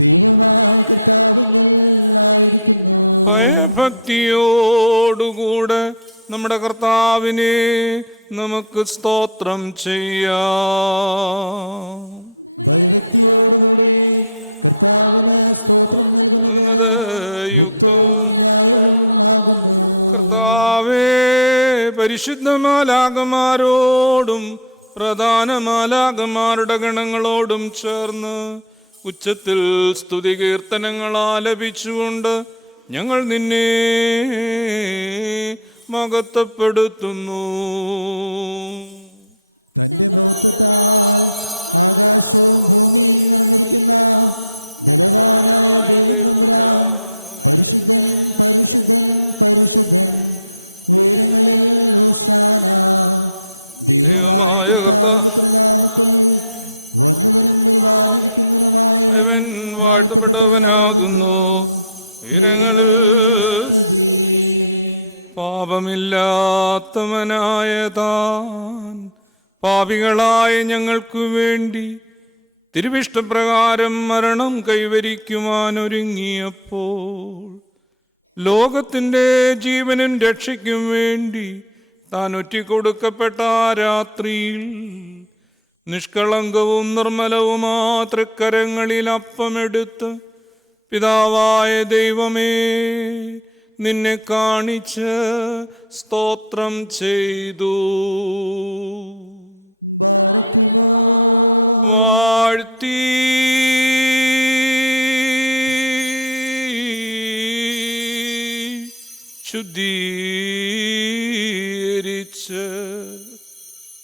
ദൈവമായ കർത്താവിനായിരിക്കുന്നു. ഭയഭക്തിയോടുകൂടെ നമ്മുടെ കർത്താവിനെ നമുക്ക് സ്തോത്രം ചെയ്യാം. ഭയഭക്തിയോടുകൂടി കർത്താവിന് സ്തോത്രം നൽകുന്നത് യുക്തവും ന്യായവും ആകുന്നു. കർത്താവേ, പരിശുദ്ധ മാലാഖമാരോടും പ്രധാന മാലാഖമാരുടെ ഗണങ്ങളോടും ചേർന്ന് ഉച്ചത്തിൽ സ്തുതി കീർത്തനങ്ങൾ ആലപിച്ചുകൊണ്ട് ഞങ്ങൾ നിന്നെ മഹത്വപ്പെടുത്തുന്നു. തന്റെ മഹത്വത്താൽ ആകാശവും ഭൂമിയും നിറഞ്ഞിരിക്കുന്ന ബലവാനായ ദൈവം തമ്പുരാൻ പരിശുദ്ധൻ പരിശുദ്ധൻ പരിശുദ്ധൻ, ഉയരങ്ങളിൽ ഹോശാന. ദൈവമായ കർത്താവിന്റെ തിരുനാമത്തിൽ വന്നവനും വരുവാനിരിക്കുന്നവനുമായവൻ വാഴ്ത്തപ്പെട്ടവനാകുന്നു. ഉയരങ്ങളിൽ സ്തുതി. പാപമില്ലാത്തവനായ താൻ പാപികളായ ഞങ്ങൾക്കു വേണ്ടി തിരുവിഷ്ടപ്രകാരം മരണം കൈവരിക്കുവാൻ ഒരുങ്ങിയപ്പോൾ ലോകത്തിൻ്റെ ജീവനും രക്ഷയ്ക്കും വേണ്ടി താൻ ഒറ്റിക്കൊടുക്കപ്പെട്ട ആ രാത്രിയിൽ നിഷ്കളങ്കവും നിർമ്മലവുമാ തൃക്കരങ്ങളിൽ അപ്പമെടുത്ത് പിതാവായ ദൈവമേ നിന്നെ കാണിച്ച് സ്തോത്രം ചെയ്തു. ബാരക്കുമോ വാഴ്ത്തി ശുദ്ധീകരിച്ച്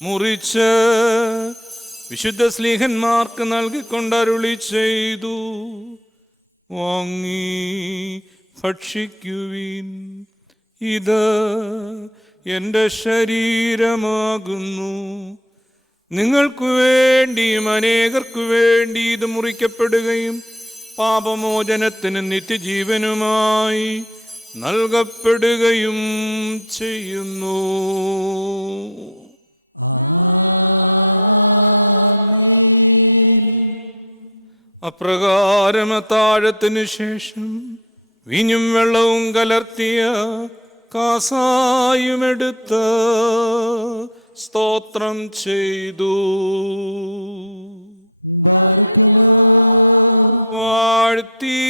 മുറിച്ച് വിശുദ്ധ സ്ലീഹന്മാർക്ക് നൽകിക്കൊണ്ടരുളി ചെയ്തു. വാങ്ങി ഭക്ഷിക്കുവിൻ, ഇത് എൻ്റെ ശരീരമാകുന്നു. നിങ്ങൾക്കു വേണ്ടിയും അനേകർക്കു വേണ്ടി ഇത് മുറിക്കപ്പെടുകയും പാപമോചനത്തിന് നിത്യജീവനുമായി നൽകപ്പെടുകയും ചെയ്യുന്നു. ആമേൻ. അപ്രകാരം അത്താഴത്തിനു ശേഷം വീഞ്ഞും വെള്ളവും കലർത്തിയ കാസായുമെടുത്ത് സ്തോത്രം ചെയ്തു. ബാരക്കുമോ വാഴ്ത്തി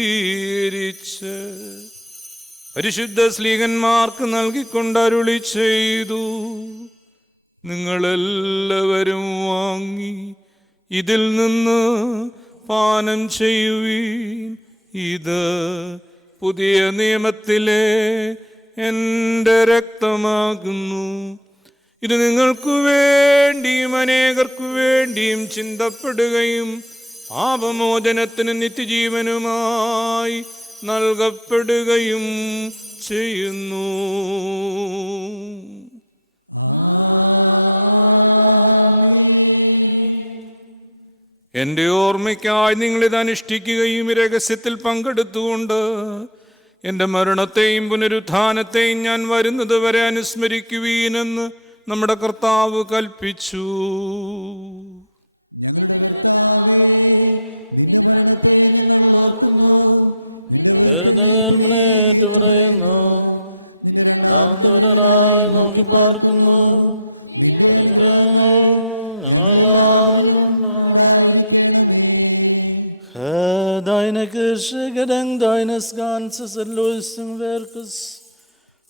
ശുദ്ധീകരിച്ച് പരിശുദ്ധ സ്ലീഹന്മാർക്ക് നൽകിക്കൊണ്ടരുളി ചെയ്തു. നിങ്ങളെല്ലാവരും വാങ്ങി ഇതിൽ നിന്ന് പാനം ചെയ്യുവീൻ, ഇത് പുതിയ നിയമത്തിലെ എൻ്റെ രക്തമാകുന്നു. ഇത് നിങ്ങൾക്കു വേണ്ടിയും അനേകർക്കു വേണ്ടിയും ചിന്തപ്പെടുകയും പാപമോചനത്തിന് നിത്യജീവനുമായി നൽകപ്പെടുകയും ചെയ്യുന്നു. എൻ്റെ ഓർമ്മയ്ക്കായി നിങ്ങളിത് അനുഷ്ഠിക്കുകയും രഹസ്യത്തിൽ പങ്കെടുത്തുകൊണ്ട് എൻ്റെ മരണത്തെയും പുനരുത്ഥാനത്തെയും ഞാൻ വരുന്നത് വരെ അനുസ്മരിക്കുവീനെന്ന് നമ്മുടെ കർത്താവ് കൽപ്പിച്ചു. ഞങ്ങളുടെ കർത്താവേ, നിന്റെ മരണത്തെ ഞങ്ങൾ ഓർക്കുന്നു, നിന്റെ ഉയർത്തെഴുന്നേൽപ്പിനെ ഏറ്റുപറയുന്നു. നിന്റെ രണ്ടാമത്തെ വരവിനായി നോക്കി പാർക്കുന്നു. നിന്റെ അനുഗ്രഹങ്ങൾ ഞങ്ങളെല്ലാവരിലും ഉണ്ടായിരിക്കണമേ. Deine Kirche gedenkt deines ganzes erlösten Werkes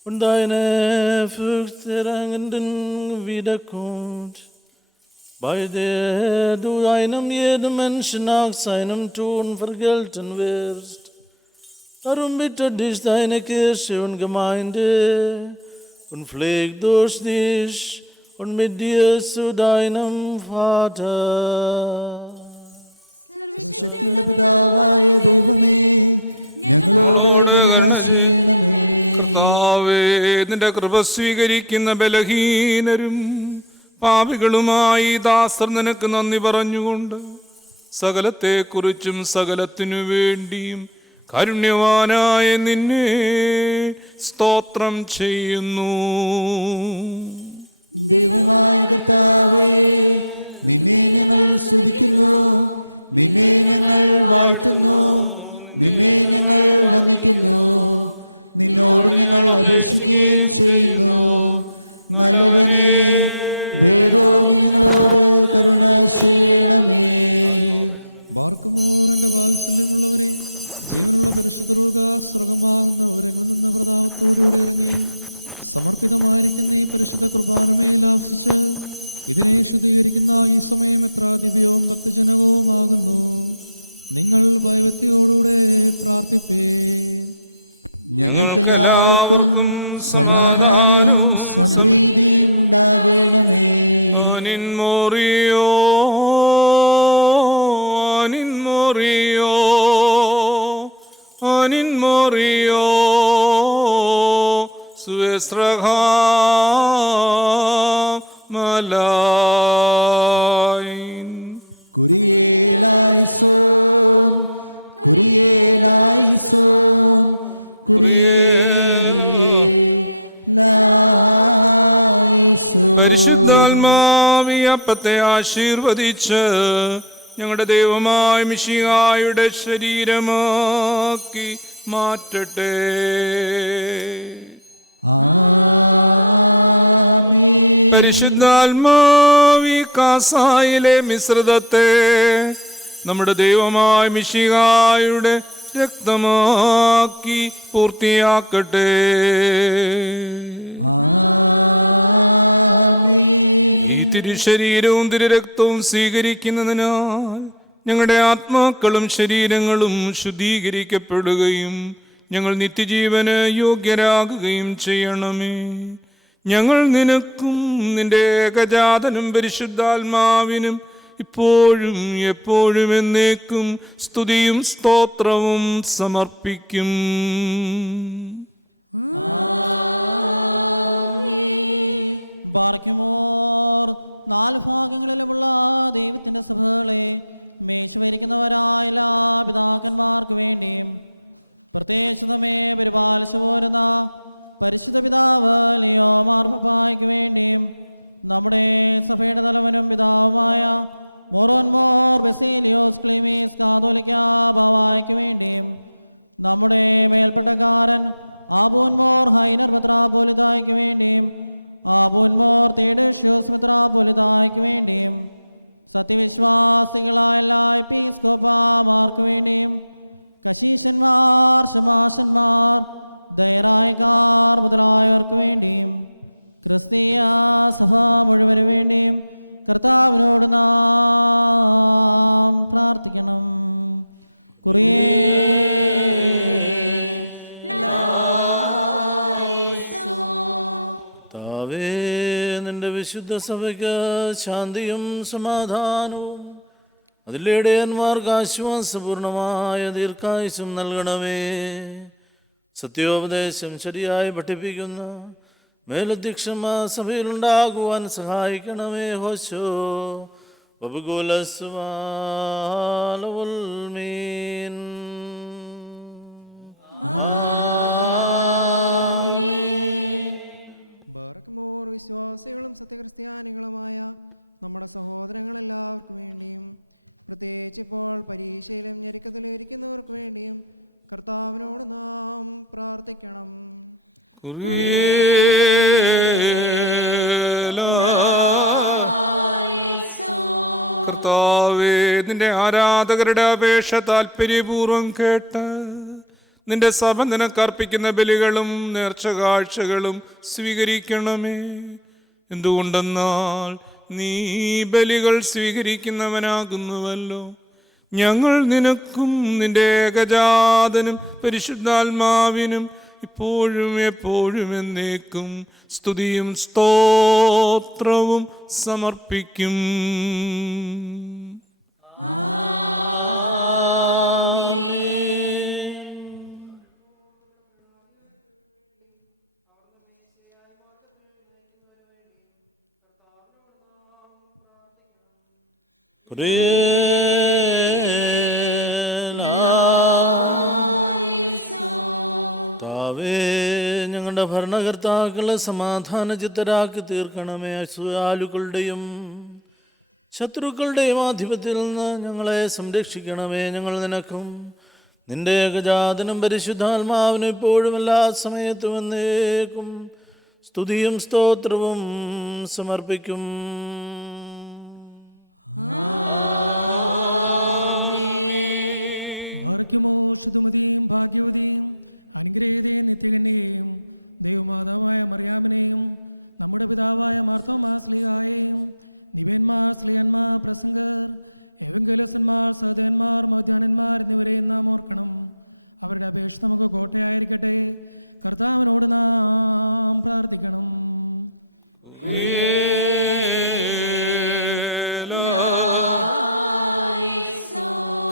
und deine furchterregenden Wiederkunft, bei der du einem jeden Menschen nach seinem Tun vergelten wirst. Darum bittet dich deine Kirche und Gemeinde und pflegt durch dich und mit dir zu deinem Vater. സർവശക്തിയുള്ള പിതാവായ ദൈവമേ, ഞങ്ങളോട് കരുണ ചെയ്യണമേ. കർത്താവേ, നിന്റെ കൃപ സ്വീകരിക്കുന്ന ബലഹീനരും പാപികളുമായി ദാസർ നിനക്ക് നന്ദി പറഞ്ഞുകൊണ്ട് സകലത്തെക്കുറിച്ചും സകലത്തിനു വേണ്ടിയും കാരുണ്യവാനായ നിന്നെ സ്തോത്രം ചെയ്യുന്നു. ദൈവമായ കർത്താവേ, നിന്നെ ഞങ്ങൾ സ്തുതിക്കുന്നു, നിന്നെ ഞങ്ങൾ വാഴ്ത്തുന്നു, നിന്നെ ഞങ്ങൾ വന്ദിക്കുന്നു. നിന്നോട് ഞങ്ങൾ അപേക്ഷിക്കുകയും ചെയ്യുന്നു. നല്ലവനെ, ദൈവം ഞങ്ങളോട് കരുണ ചെയ്യണമേ. ബാർക്കുമോർ എൻ്റെ വാത്സല്യമുള്ളവരെ, ജീവനുള്ള പരിശുദ്ധ റൂഹ സ്വർഗമാകുന്ന ഉരങ്ങളിൽ നിന്ന് പ്രതാപത്തോടുകൂടെ ഇറങ്ങി സമർപ്പിതമായിരിക്കുന്ന ഈ പരിശുദ്ധ കുർബാനമേൽ ആവസിച്ച് ഇതിനെ ശുദ്ധീകരിക്കുന്ന ഈ സമയം എത്ര ദിവ്യവും ഭക്തജനകവുമാകുന്നു. നിങ്ങൾ ഭയഭക്തിയോടുകൂടെ പ്രാർത്ഥിപ്പേ. ഞങ്ങൾക്കെല്ലാവർക്കും സമാധാനവും സമൃദ്ധിയും ഉണ്ടാകണമേ. അനിൻമോറിയോ അനിൻമോറിയോ അനിൻമോറിയോ സുവേസ്രഹാമലായിൻ. കുരിയേലായിസോൻ, കുരിയേലായിസോൻ, കുരിയേലായിസോൻ. പരിശുദ്ധാത്മാവി അപ്പത്തെ ആശീർവദിച്ച് ഞങ്ങളുടെ ദൈവമായ മിശിഹായുടെ ശരീരമാക്കി മാറ്റട്ടെ. ആമീൻ. പരിശുദ്ധാത്മാവി കാസായിലെ മിശ്രിതത്തെ നമ്മുടെ ദൈവമായ മിശിഹായുടെ രക്തമാക്കി പൂർത്തിയാക്കട്ടെ. ആമീൻ. ഈ തിരുശരീരവും തിരുരക്തവും സ്വീകരിക്കുന്നതിനാൽ ഞങ്ങളുടെ ആത്മാക്കളും ശരീരങ്ങളും ശുദ്ധീകരിക്കപ്പെടുകയും ഞങ്ങൾ നിത്യജീവന് യോഗ്യരാകുകയും ചെയ്യണമേ. ഞങ്ങൾ നിനക്കും നിന്റെ ഏകജാതനും പരിശുദ്ധാത്മാവിനും ഇപ്പോഴും എപ്പോഴും എന്നേക്കും സ്തുതിയും സ്തോത്രവും സമർപ്പിക്കും. ബാർക്കുമോർ 4 ഭാഗങ്ങളിലുമുള്ള ദൈവത്തിൻ്റെ സഭകളെ മേശവരിക്കുന്നവരായ എല്ലാ പിതാക്കന്മാർക്ക് വേണ്ടിയും പ്രത്യേകിച്ച് നമ്മെ പരിപാലിച്ചു പോരുന്ന പരിശുദ്ധ പിതാവ് ലിയോ മാർപ്പാപ്പായ്ക്ക് വേണ്ടിയും നമ്മുടെ സഭയുടെ തലവനും പിതാവുമായ മോറോൻമോർ ബെസേലിയോസ് ക്ലീമീസ് കാതോലിക്ക ബാവായ്ക്ക് വേണ്ടിയും നമ്മുടെ മേൽപ്പെട്ടക്കാരൻ ആബൂൻമോർ ഹൈനർ മെത്രാപ്പോലിതായ്ക്ക് വേണ്ടിയും ആബൂൻമോർ തേഡേഷ്യോസ് മെത്രാപ്പോലിതായ്ക്ക് വേണ്ടിയും സത്യവിശ്വാസികളായ എല്ലാ എപ്പീസ്കോപ്പമാർക്ക് വേണ്ടിയും കശീശന്മാർ, ശമാശന്മാർ, ദയറായക്കാർ മുതലായവർക്ക് വേണ്ടിയും ക്രിസ്തീയ സഭ മുഴുവന് വേണ്ടിയും കർത്താവിനോട് നാം പ്രാർത്ഥിക്കണം. താവേ, നിന്റെ വിശുദ്ധ സഭയ്ക്ക് ശാന്തിയും സമാധാനവും അതിലെ ഇടയന്മാർക്ക് ആശ്വാസപൂർണമായ ദീർഘായുസ്സും നൽകണമേ. സത്യോപദേശം ശരിയായി പഠിപ്പിക്കുന്ന മേലധ്യക്ഷന്മാർ സഭയിലുണ്ടാകുവാൻ സഹായിക്കണമേ. ഹോശോ വബുകുലസ്വാലവുൽമീൻ. ബാറക്മോർ വിശ്വാസികളും സത്യക്രിസ്ത്യാനികളുമായ നമ്മുടെ സഹോദരങ്ങളെല്ലാവർക്കും വേണ്ടിയും പ്രത്യേകിച്ച് ഇപ്പോൾ പരീക്ഷയിലും ഞെരുക്കത്തിലും ഇരിക്കുന്നവർക്ക് വേണ്ടിയും കർത്താവിനോട് നാം പ്രാർത്ഥിക്കണം. കർത്താവേ, നിന്റെ ആരാധകരുടെ അപേക്ഷ താല്പര്യപൂർവം കേട്ട് നിന്റെ സഭ നിനക്കർപ്പിക്കുന്ന ബലികളും നേർച്ച കാഴ്ചകളും സ്വീകരിക്കണമേ. എന്തുകൊണ്ടെന്നാൽ നീ ബലികൾ സ്വീകരിക്കുന്നവനാകുന്നുവല്ലോ. ഞങ്ങൾ നിനക്കും നിന്റെ ഏകജാതനും പരിശുദ്ധാത്മാവിനും ഇപ്പോഴും എപ്പോഴും എന്നേക്കും സ്തുതിയും സ്തോത്രവും സമർപ്പിക്കും. ഭരണകർത്താക്കളെ സമാധാന ചിത്തരാക്കി തീർക്കണമേ. അസൂയാലുക്കളുടെയും ശത്രുക്കളുടെയും ആധിപത്യത്തിൽ നിന്ന് ഞങ്ങളെ സംരക്ഷിക്കണമേ. ഞങ്ങൾ നിനക്കും നിന്റെ ഏകജാതനും പരിശുദ്ധാത്മാവിനും ഇപ്പോഴും എല്ലാ സമയത്തും എന്നേക്കും സ്തുതിയും സ്തോത്രവും സമർപ്പിക്കും. ഭാഗ്യമോ ശുദ്ധമതിയും ഭാഗ്യവതിയും അനുഗ്രഹീതയും നിത്യകന്യകയും ദൈവമാതാവായ മറിയാമിനെയും നമ്മുടെ പിതാവായ മാർത്തോമാ ശ്ലീഹായെയും നിവേന്മാർ, സ്ലീഹന്മാർ, പ്രസംഗർ, എവങ്കേലോസന്മാർ, സഹോദരന്മാർ, മൗദ്യാനന്മാർ എന്നിവരെയും നാം ഓർക്കണം. അവരുടെ അപേക്ഷ നമുക്ക് കോട്ടയായിരിക്കട്ടെ. കർത്താവിനോട് നാം പ്രാർത്ഥിക്കണം.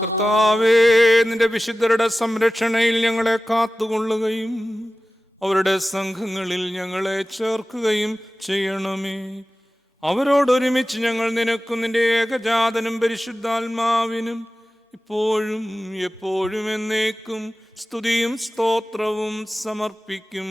കർത്താവേ, നിന്റെ വിശുദ്ധരുടെ സംരക്ഷണയിൽ ഞങ്ങളെ കാത്തുകൊള്ളുകയും അവരുടെ സംഘങ്ങളിൽ ഞങ്ങളെ ചേർക്കുകയും ചെയ്യണമേ. അവരോടൊരുമിച്ച് ഞങ്ങൾ നിനക്കും നിന്റെ ഏകജാതനും പരിശുദ്ധാത്മാവിനും ഇപ്പോഴും എപ്പോഴും എന്നേക്കും സ്തുതിയും സ്തോത്രവും സമർപ്പിക്കും.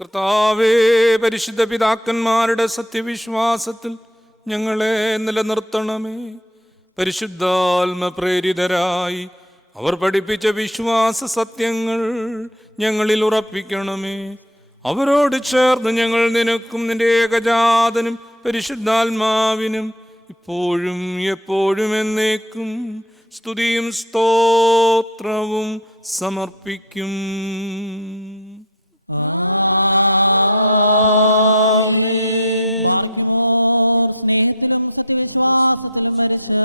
കർത്താവേ, പരിശുദ്ധ പിതാക്കന്മാരുടെ സത്യവിശ്വാസത്തിൽ ഞങ്ങളെ നിലനിർത്തണമേ. പരിശുദ്ധാത്മ പ്രേരിതരായി അവർ പഠിപ്പിച്ച വിശ്വാസ സത്യങ്ങൾ ഞങ്ങളിൽ ഉറപ്പിക്കണമേ. അവരോട് ചേർന്ന് ഞങ്ങൾ നിനക്കും നിന്റെ ഏകജാതനും പരിശുദ്ധാത്മാവിനും ഇപ്പോഴും എപ്പോഴും എന്നേക്കും സ്തുതിയും സ്തോത്രവും സമർപ്പിക്കും. ബാർക്കുമോർ സ്നേഹത്തിലും സത്യവിശ്വാസത്തിലും മരിച്ച്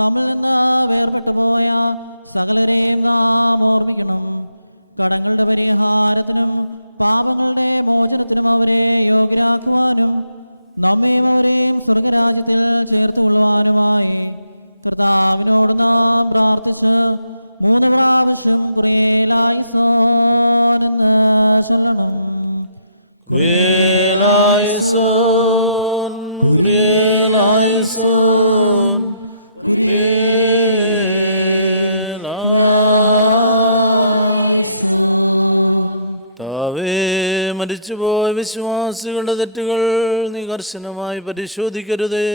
നമ്മിൽ നിന്ന് വേർപെട്ടു പോയ സകലരെയും നാം ഓർമ്മിക്കണം. കടങ്ങളുടെ പരിഹാരത്തിനും പാപങ്ങളുടെ മോചനത്തിനും അവരെ യോഗ്യരാക്കുവാനും നമ്മയും അവരെയും സ്വർഗരാജ്യത്തിൽ ചേർത്ത് കൊള്ളുവാനുമായി കർത്താവിനോട് നാം പ്രാർത്ഥിച്ച് 3 പ്രാവശ്യം കുറിയേലായിസോൻ എന്ന് ചൊല്ലണം. കുറിയേലായിസോൻ, കുറിയേലായിസോൻ, കുറിയേലായിസോൻ. താവേ, മരിച്ചുപോയ വിശ്വാസികളുടെ തെറ്റുകൾ നീ കർശനമായി പരിശോധിക്കരുതേ.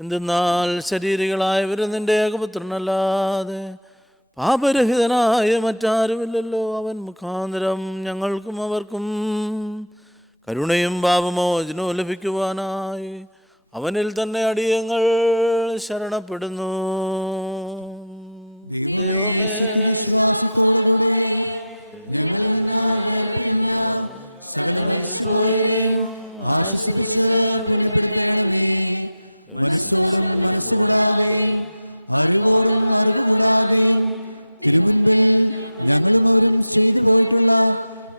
എന്തെന്നാൽ ശരീരികളായവർ നിന്റെ ഏകപുത്രനല്ലാതെ പാപരഹിതനായ മറ്റാരുമില്ലല്ലോ. അവൻ മുഖാന്തരം ഞങ്ങൾക്കും അവർക്കും കരുണയും പാപമോചനവും ലഭിക്കുവാനായി അവനിൽ തന്നെ അടിയങ്ങൾ ശരണപ്പെടുന്നു. ദൈവമേ, സത്യവിശ്വാസത്തോടുകൂടി ഞങ്ങളിൽ നിന്ന് വേർപിരിഞ്ഞ സകല മരിച്ചുപോയവരെയും ആശ്വസിപ്പിച്ച് പുണ്യപ്പെടുത്തേണമേ. മനസ്സോടും മനസ്സുകൂടാതെയും അറിവോടും അറിവ് കൂടാതെയും തിരുമുൻപിൽ ഞങ്ങളും അവരും ചെയ്തു പോയിട്ടുള്ള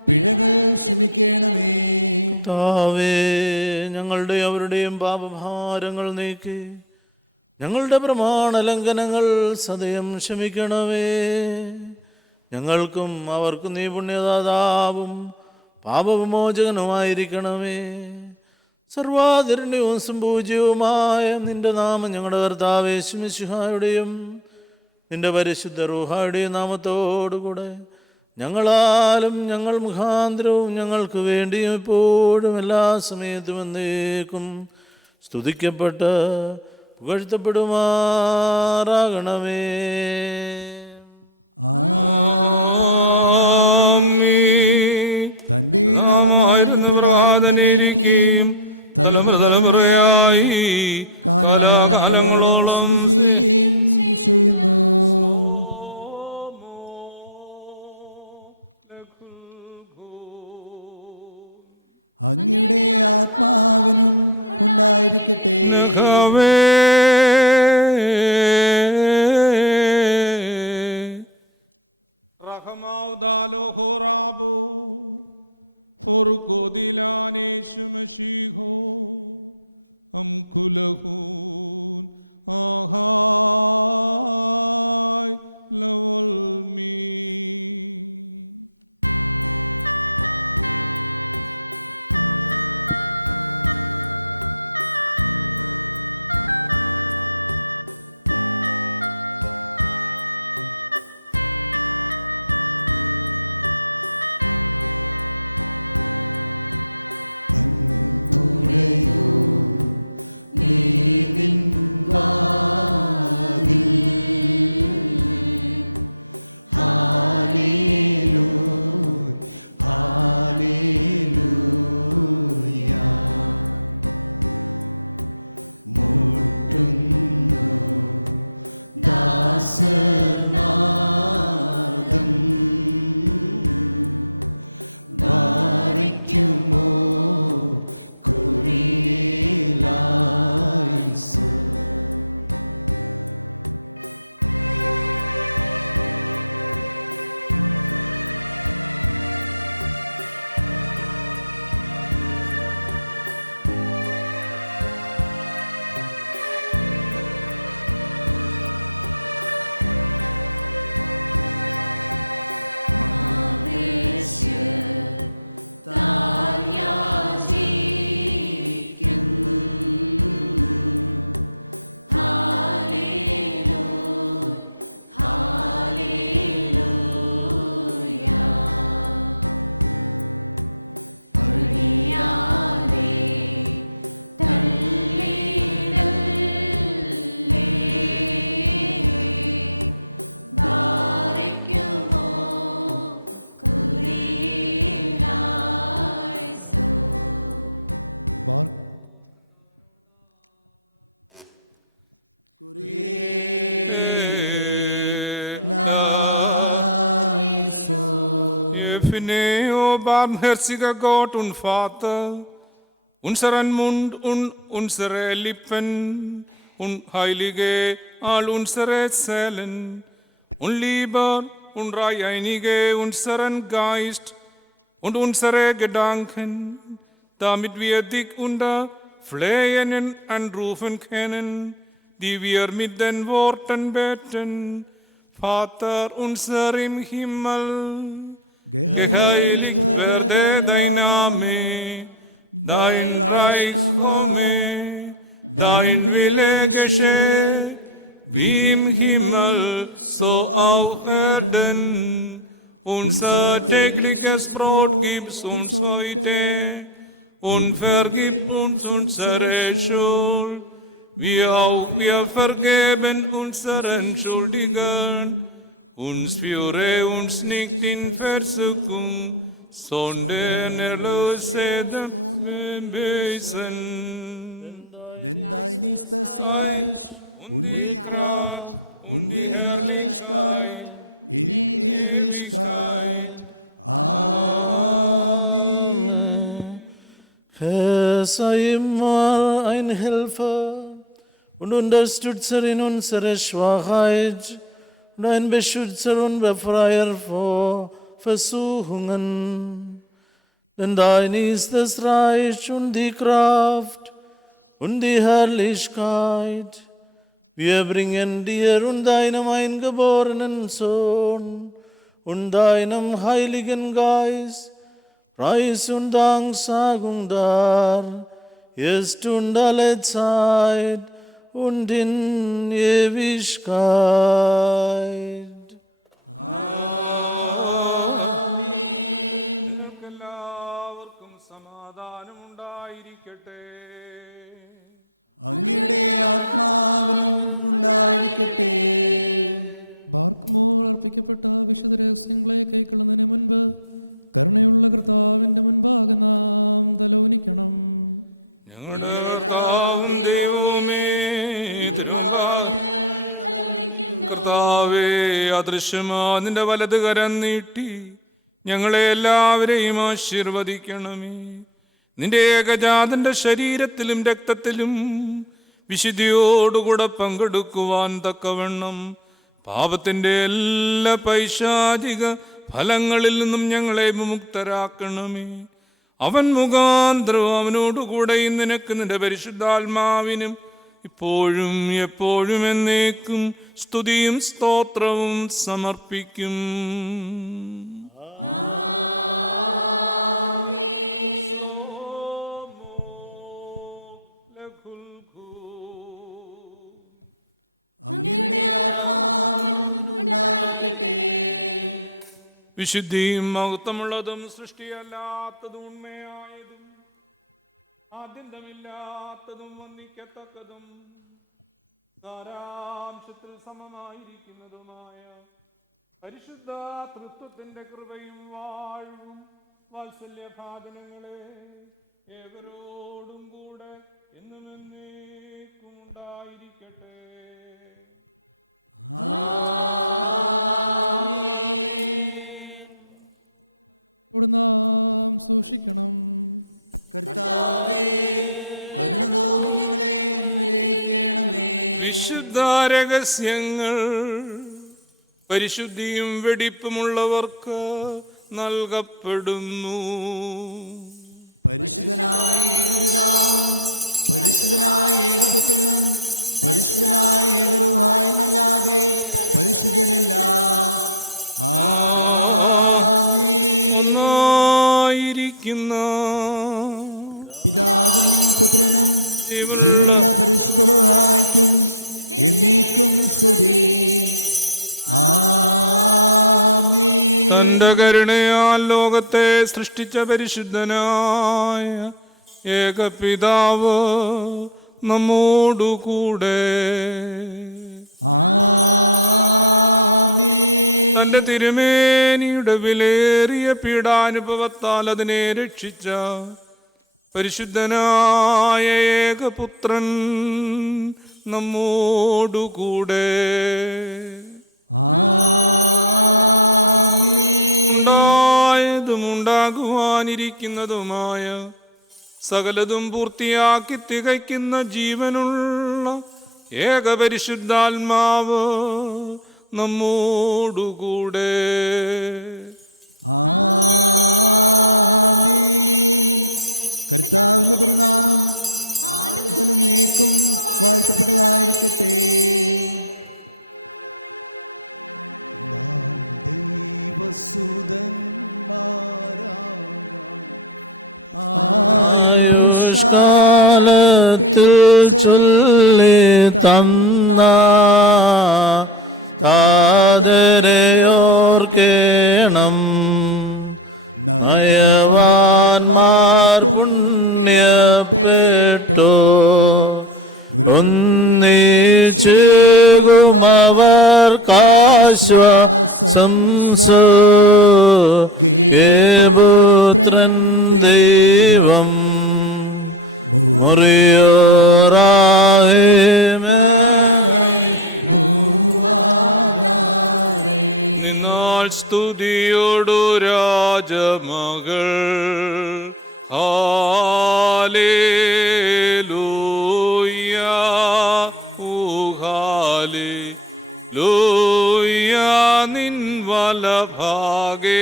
പിഴകൾ ക്ഷമിക്കണമേ. താവേ, ഞങ്ങളുടെ അവരുടെയും പാപഭാരങ്ങൾ നീക്കി ഞങ്ങളുടെ പ്രമാണ ലംഘനങ്ങൾ സദയം ക്ഷമിക്കണമേ. ഞങ്ങൾക്കും അവർക്കും നീ പുണ്യദാതാവും പാപവിമോചകനുമായിരിക്കണമേ. സർവാദരണീയവും സംപൂജ്യവുമായ നിന്റെ നാമം ഞങ്ങളുടെ കർത്താവേ യേശുമിശിഹായുടെയും നിന്റെ പരിശുദ്ധ റൂഹായുടെയും നാമത്തോടുകൂടെ ഞങ്ങളാലും ഞങ്ങൾ മുഖാന്തരവും ഞങ്ങൾക്ക് വേണ്ടിയും എപ്പോഴും എല്ലാ സമയത്തും എന്നേക്കും സ്തുതിക്കപ്പെട്ട് പുകഴ്ത്തപ്പെടുമാറാകണമേ. തന്റെ നാമമായിരുന്നു പ്രകാരം തലമുറയായി കാലാകാലങ്ങളോളം ചെയ്യുന്നു. അങ്ങയുടെ ആത്മാവിനും ഉണ്ടായിരിക്കട്ടെ. റഹമാഉദാലോ Horabo, for Godilanesh Mashiho, Kulahun, Ahai, Lawal me. Barmherziger Gott und Vater, unseren Mund und unsere Lippen und heilige all unsere Zellen und lieber und reinige unseren Geist und unsere Gedanken, damit wir dich unter Flehen und Anrufen können, die wir mit den Worten beten. Vater unser im Himmel, geheiligt werde dein Name, dein Reich komme, dein Wille geschehe, wie im Himmel, so auf Erden. Unser tägliches Brot gib's uns heute und vergib uns unsere Schuld, wie auch wir vergeben unseren Schuldigern. Uns führe uns nicht in Versuchung, sondern erlöse von dem Bösen. Denn dein ist das Reich und die Kraft und die Herrlichkeit in Ewigkeit. Amen. Herr, sei immer ein Helfer und Unterstützer in unserer Schwachheit und ein Beschützer und Befreier vor Versuchungen. Denn dein ist das Reich und die Kraft und die Herrlichkeit. Wir bringen dir und deinem eingeborenen Sohn und deinem Heiligen Geist Preis und Danksagung dar, jetzt und alle Zeit und in Ewigkeit. Amen. എല്ലാവർക്കും സമാധാനം ഉണ്ടായിരിക്കട്ടെ. അങ്ങയുടെ ആത്മാവിനും ഉണ്ടായിരിക്കട്ടെ. ബാർക്കുമോർ അർപ്പിക്കപ്പെട്ട വിശുദ്ധ രഹസ്യങ്ങളെ കൈക്കൊള്ളുന്നതിന് മുൻപ് കരുണയുള്ള കർത്താവിന്റെ മുൻപാകെ നാം തലോനിക്കണം. കർത്താവേ, അദൃശ്യമാ നിന്റെ വലത് കരം നീട്ടി ഞങ്ങളെ എല്ലാവരെയും ആശീർവദിക്കണമേ. നിന്റെ ഏകജാതന്റെ ശരീരത്തിലും രക്തത്തിലും വിശുദ്ധിയോടുകൂടെ പങ്കെടുക്കുവാൻ തക്കവണ്ണം പാപത്തിന്റെ എല്ലാ പൈശാചിക ഫലങ്ങളിൽ നിന്നും ഞങ്ങളെ വിമുക്തരാക്കണമേ. അവൻ മുഖാന്തരം അവനോടുകൂടെ നിനക്ക് നിന്റെ പരിശുദ്ധാത്മാവിനും ഇപ്പോഴും എപ്പോഴും എന്നേക്കും സ്തുതിയും സ്തോത്രവും സമർപ്പിക്കും. അങ്ങയുടെ ആത്മാവിനും ഉണ്ടായിരിക്കട്ടെ. വിശുദ്ധിയും മഹത്വമുള്ളതും സൃഷ്ടിയല്ലാത്തതും ഉണ്മയായതും ആദ്യന്തമില്ലാത്തതും വന്ദിക്കത്തക്കതും സാരാംശത്തിൽ സമമായിരിക്കുന്നതുമായ പരിശുദ്ധ തൃത്വത്തിന്റെ കൃപയും വാഴ്വും വാത്സല്യഭാജനങ്ങളെ ഏവരോടും കൂടെ എന്നും എന്നേക്കും ഉണ്ടായിരിക്കട്ടെ. നാം സൂക്ഷിക്കണം. കർത്താവേ, കരുണ തോന്നി ഞങ്ങളെ അനുഗ്രഹിക്കണമേ. വിശുദ്ധ രഹസ്യങ്ങൾ പരിശുദ്ധിയും വെടിപ്പുമുള്ളവർക്ക് നൽകപ്പെടുന്നു. പരിശുദ്ധനായ ഏകപിതാവും പരിശുദ്ധനായ ഏകപുത്രനും പരിശുദ്ധനായ ഏകരുമായുമല്ലാതെ പരിശുദ്ധനില്ല. ആയിരിക്കുന്ന പിതാവിനും പുത്രനും ജീവനുള്ള പരിശുദ്ധനും എന്നേക്കും സ്തുതി. ആമേൻ. തന്റെ കരുണയാൽ ലോകത്തെ സൃഷ്ടിച്ച പരിശുദ്ധനായ ഏകപിതാവ് നമ്മോടുകൂടെ തന്റെ തിരുമേനിയുടെ വിലേറിയ പീഡാനുഭവത്താൽ അതിനെ രക്ഷിച്ച പരിശുദ്ധനായ ഏകപുത്രൻ നമ്മോടുകൂടെ ഉണ്ടായതും ഉണ്ടാകുവാനിരിക്കുന്നതുമായ സകലതും പൂർത്തിയാക്കി തികയ്ക്കുന്ന ജീവനുള്ള ഏകപരിശുദ്ധാത്മാവ് നമ്മോടുകൂടെ കർത്താവിന്റെ തിരുനാമം എന്നേക്കും വാഴ്ത്തപ്പെട്ടതായിരിക്കട്ടെ. നാം ആയുഷ്കാലത്തിൽ ചൊല്ലി തന്ന താതരയോർക്കേണം. നയവാൻമാർ പുണ്യപ്പെട്ടു വൃന്ദിച്ചുമവർക്കാശ്വാസം പുത്രൻ ദൈവം നിന്നാൾ സ്തുതിയോടു രാജമകൾ ഹാലേലൂയ ഹാലേലൂയ നിൻ വലഭാഗേ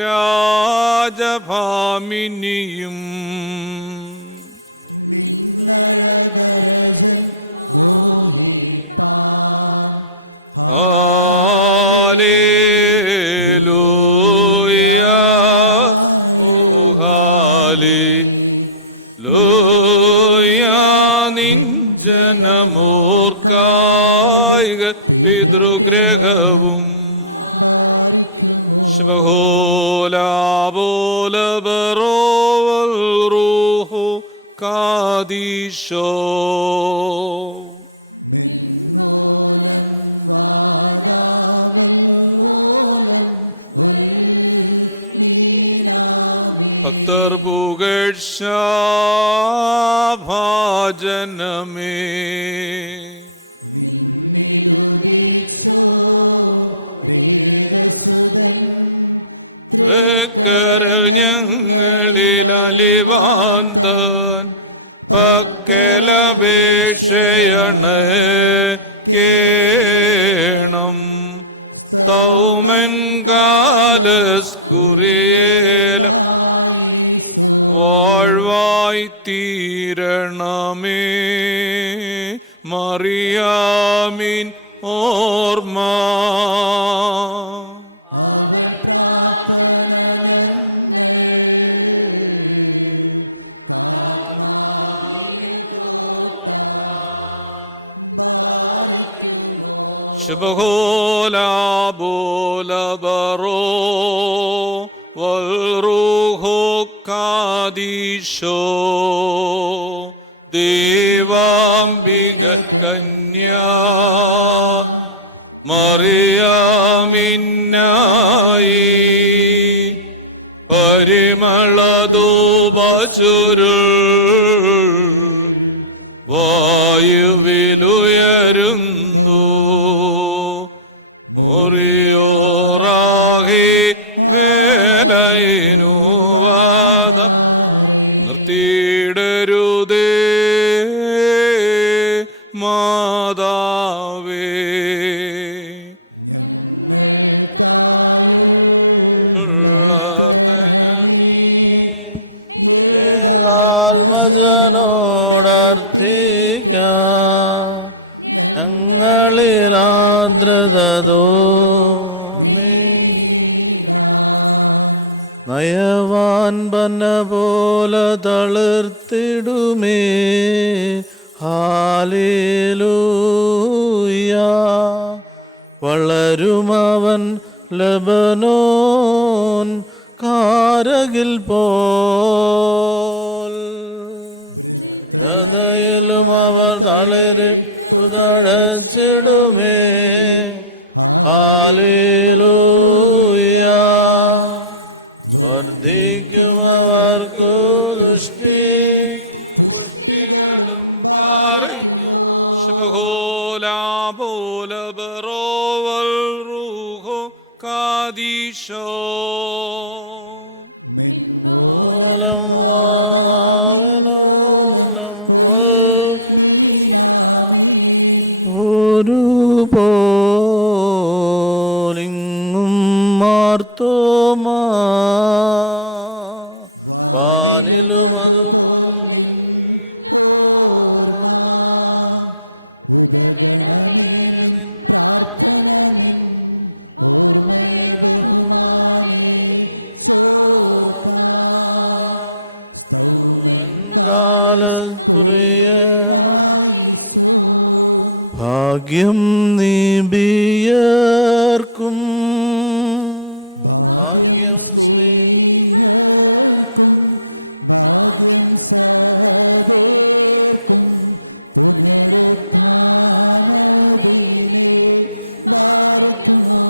രാജഭാമിനിയും നിന്നഴകരജൻ മോഹിപ്പാൻ ഹല്ലേലൂയ ഹല്ലേലൂയ നിൻ ജനമോർക്കായി പിതൃഗ്രഹവും ബാരിക്കുമോ ശുഭോലാബോലബറോവൽ റൂഹു കാദീശോ മെന്നോലം വാടാവൽ ഓലം ഉൽമീനാമേ ഭക്തർപുകഴ്ചാഭാജനമേ നിന്നിലുദീക്ഷോ രേഖസുതൻ തൃക്കരഞ്ഞങ്ങളിലലിവാന്തൻ പക്കലപേക്ഷയണ കേണം സ്തൗമൻ കാല കുറിയേലായിസോ വാഴ്വായി തീരണമേ മറിയാമിൻ ഓർമ്മ. അവൻ പ്രാർത്ഥന ഞങ്ങൾ കാത്മാവിനു കോട്ട ബാരിക്കുമോ. ശുഭഹോലാബോലബറോ വൽറൂഹോ കാദീശോ ദേവാംബിക കന്യാ മറിയാമിന്നായി പരിമളധൂപസുരുൾ വായുവിലുയരുന്നു. മുറിയോറാഹി തീടരുതേ മാതാവേ. ഞങ്ങൾക്കായുള്ളത്തനമീ ഏകാത്മജനോടർപ്പിക്കാം. ഞങ്ങളിലാദ്രതോ നീടാൻ. നയവാൻ പന്ന പോലെ തളിർത്തിടുമേ ഹാലേലൂയ. വളരുമവൻ ലബനോൻ കാരകിൽ പോൽ. വൃദ്ധതയിലും അവൻ തളിരിട്ടു തഴച്ചിടുമേ ഹല്ലേലൂയ. വർദ്ധിക്കുമവർക്കു തുഷ്ടി പുഷ്ടികളും ബാരിക്കുമോ. ഹോലാബോലബറോ വൽറൂഹോ കാദീശോ മിന്നോലം വാദാമുല്ലോലം മീനാമീൻ. ഒരു പോലിങ്ങും മാർത്തോമാ വാനിലുമതുപോൽ നിൻ ഓർമ്മ. ഉദഗണമേ നിൻ പ്രാർത്ഥന നിൻ ഓർമ്മയെ ബഹുമാനേ ചോർക്കാൻ. സ്തൗമൻ കാലസ് കുറിയേലായിസോ. ഭാഗ്യം നീബിയർക്കും ഭാഗ്യം സ്നേഹർക്കും ഭാഗ്യം സഹദേർക്കും പുനരുത്ഥാനദിനെ ബാരിക്കുമോ.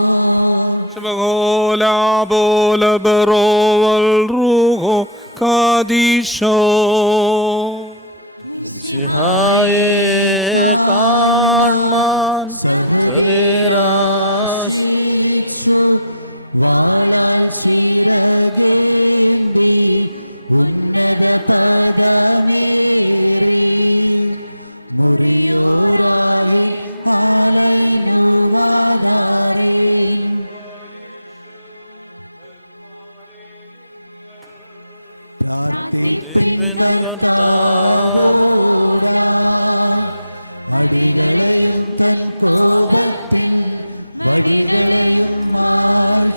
ശുഭഹോലാബോലബറോ വൽറൂഹോ കാദീശോ സഹദേരാശിച്ചു വാളാൽ ചിറകേന്തി ഉന്നത പദമേറി മുറിയോരായി ആലൈനുവാദാരേ. പ്രാർത്ഥിപ്പിൻ കർത്താവോടായി അടികളെയും തൻ കോപത്തിൻ വടികളെയും മായ്ച്ചിടാൻ.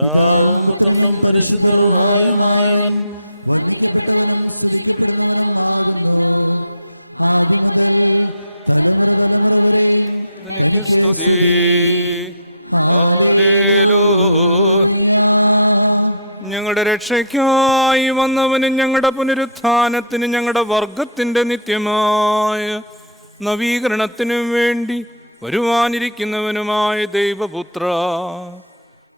പിതാവും പുത്രനും പരിശുദ്ധരുമായുമായവൻ വന്ദിക്കപ്പെട്ടവനും സ്തുതിക്കപ്പെടുന്നവനും ആകുന്നു. ആദ്യം മുതൽ തലമുറ തലമുറ വരെയും തനിക്ക് സ്തുതി. ഹല്ലേലൂയ. ഞങ്ങളുടെ രക്ഷയ്ക്കായി വന്നവനും ഞങ്ങളുടെ പുനരുത്ഥാനത്തിന് ഞങ്ങളുടെ വർഗത്തിന്റെ നിത്യമായ നവീകരണത്തിനും വേണ്ടി വരുവാനിരിക്കുന്നവനുമായ ദൈവപുത്ര,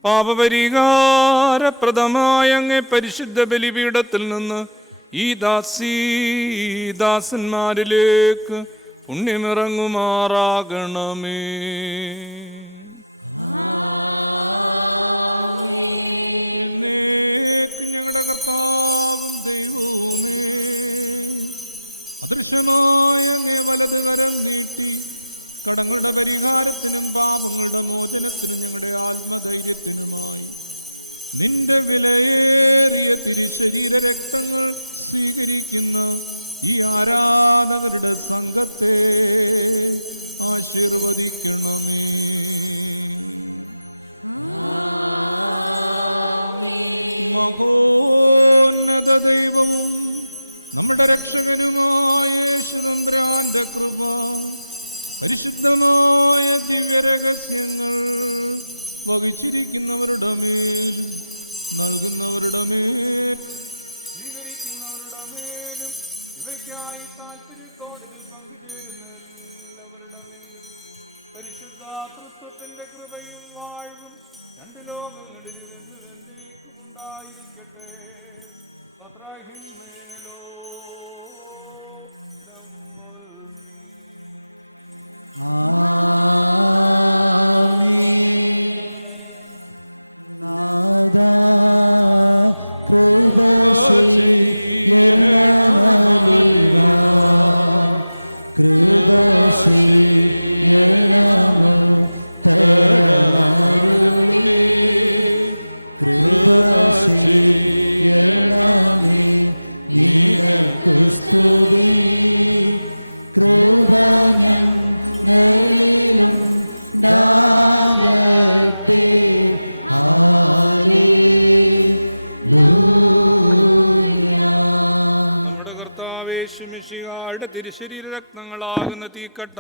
പാപപരിഹാരപ്രദമായ അങ്ങേ പരിശുദ്ധ ബലിപീഠത്തിൽ നിന്ന് ഈ ദാസന്മാരിലേക്ക് പുണ്യമിറങ്ങുമാറാകണമേ. എന്നേക്കും ഞങ്ങളുടെ കർത്താവും ദൈവവുമേ, അദൃശ്യമായ അങ്ങേ വലത് കരം നീട്ടി കടങ്ങളുടെ പരിഹാരത്തിനും പാപങ്ങളുടെ മോചനത്തിനും ഞങ്ങളുടെ ആത്മധൈര്യത്തിനുമായി നിന്റെ വിലയേറിയ തിരുശരീര രക്തങ്ങൾ സ്വീകരിക്കുന്ന ഈ ആരാധകരുടെ സംഘത്തെ ആശീർവദിക്കണമേ. മഹോന്നത ദൈവവും നമ്മുടെ രക്ഷകനുമായ യേശുതമ്പുരാന്റെ കൃപ, പരിശുദ്ധമായ ദിവ്യരഹസ്യങ്ങൾ വഹിച്ചിരിക്കുന്നവരുടെ മേലും നൽകുന്നവരുടെ മേൽ തിരുശരീരരത്നങ്ങളാകുന്ന തീക്കട്ട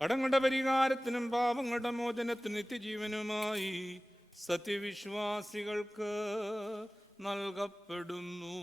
കടങ്ങളുടെ പരിഹാരത്തിനും പാപങ്ങളുടെ മോചനത്തിനും നിത്യജീവനുമായി സത്യവിശ്വാസികൾക്ക് നൽകപ്പെടുന്നു.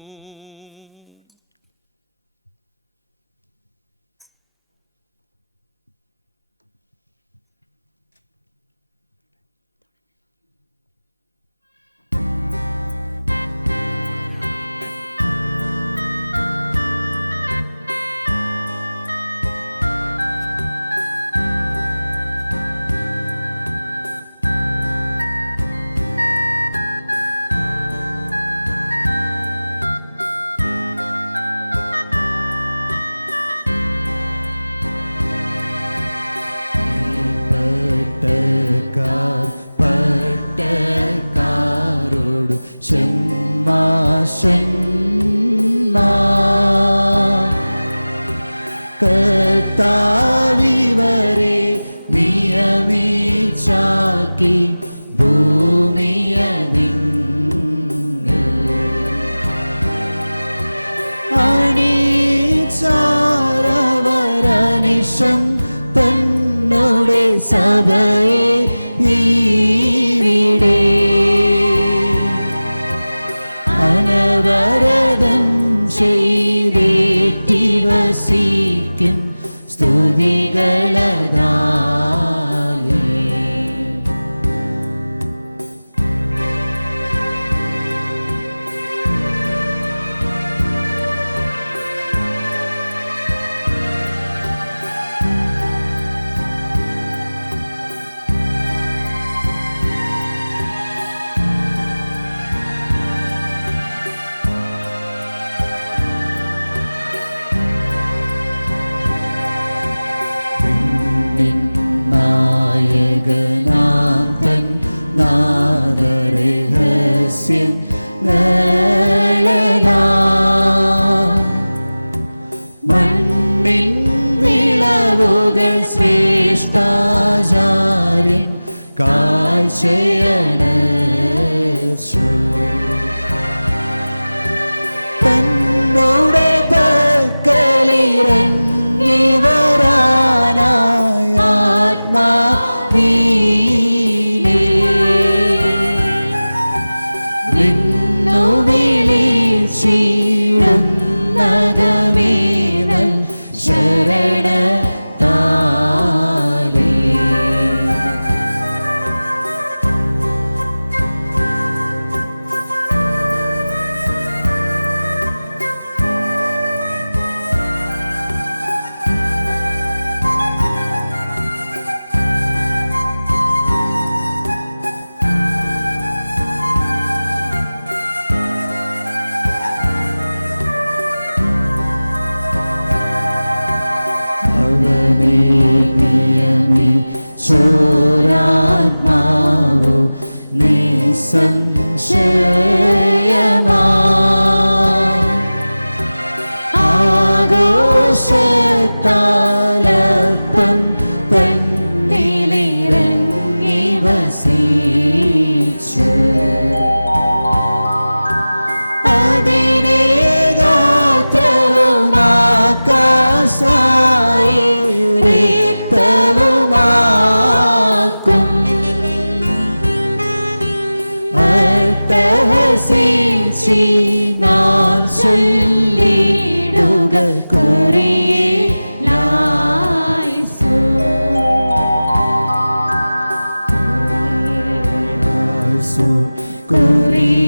കർത്താവിവരെ നിയമിച്ചാക്കി ഭൂമിയതിങ്ങ് അണിച്ചാരവരനിശം തന്നോടെ സഭയെ ഈവിടെ അനവരതം ചെയ്തേറ്റി വസിക്കും സ്തുതികളതാലേ. നായകനാം തൻ നാദരഹസ്യങ്ങളതാം മണ്ണിൻ വിളവുകൾ ശ്രേഷ്ഠാചാര്യൻ കാഴ്ചയണച്ചു തന്നോടെ പക്കലിറങ്ങി വരാനായ ആത്മാവീലേ നിന്നു വിളിച്ചിടുന്നതമേനൽ ശരണത്താലേ. പുകഴ്ചി നാം ചൊല്ലിടുക കുറിയേലായിസോ. കുറിയേലായിസോ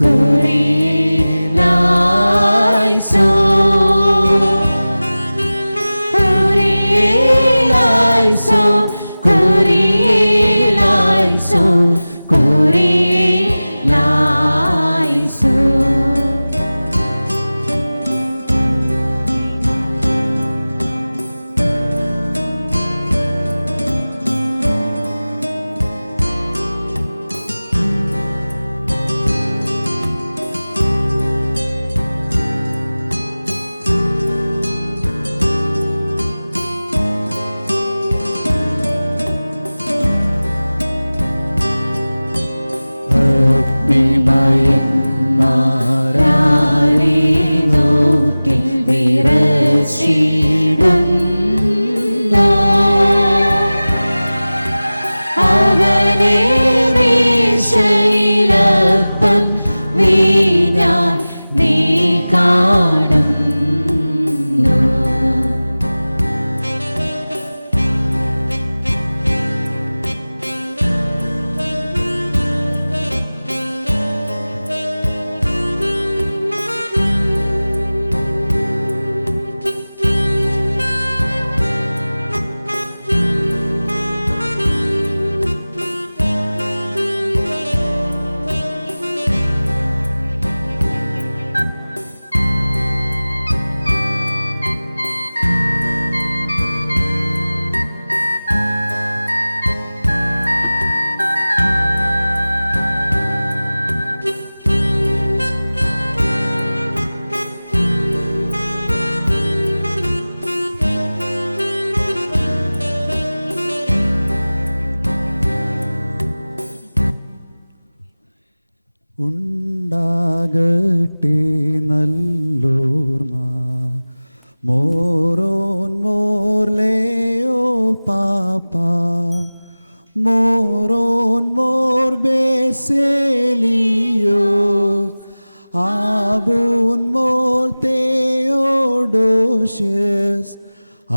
കുറിയേലായിസോ കുറിയേലായിസോ കുറിയേലായിസോ കുറിയേലായിസോ. അഗ്നിമയന്മാരാരീനോക്കിൽ വിറച്ചിടുന്നു അവനെ മേശയിലപ്പം വീഞ്ഞാൻ നീ കാണുന്നു. ഉണ്ടാകട്ടെ നല്ലോർമ്മ മോറോൻ മോർലേയോ പാപ്പ മോറോൻ മോർ ബേസേലിയോ ആബൂൻ മോർ തെയോഡോഷ്യസ്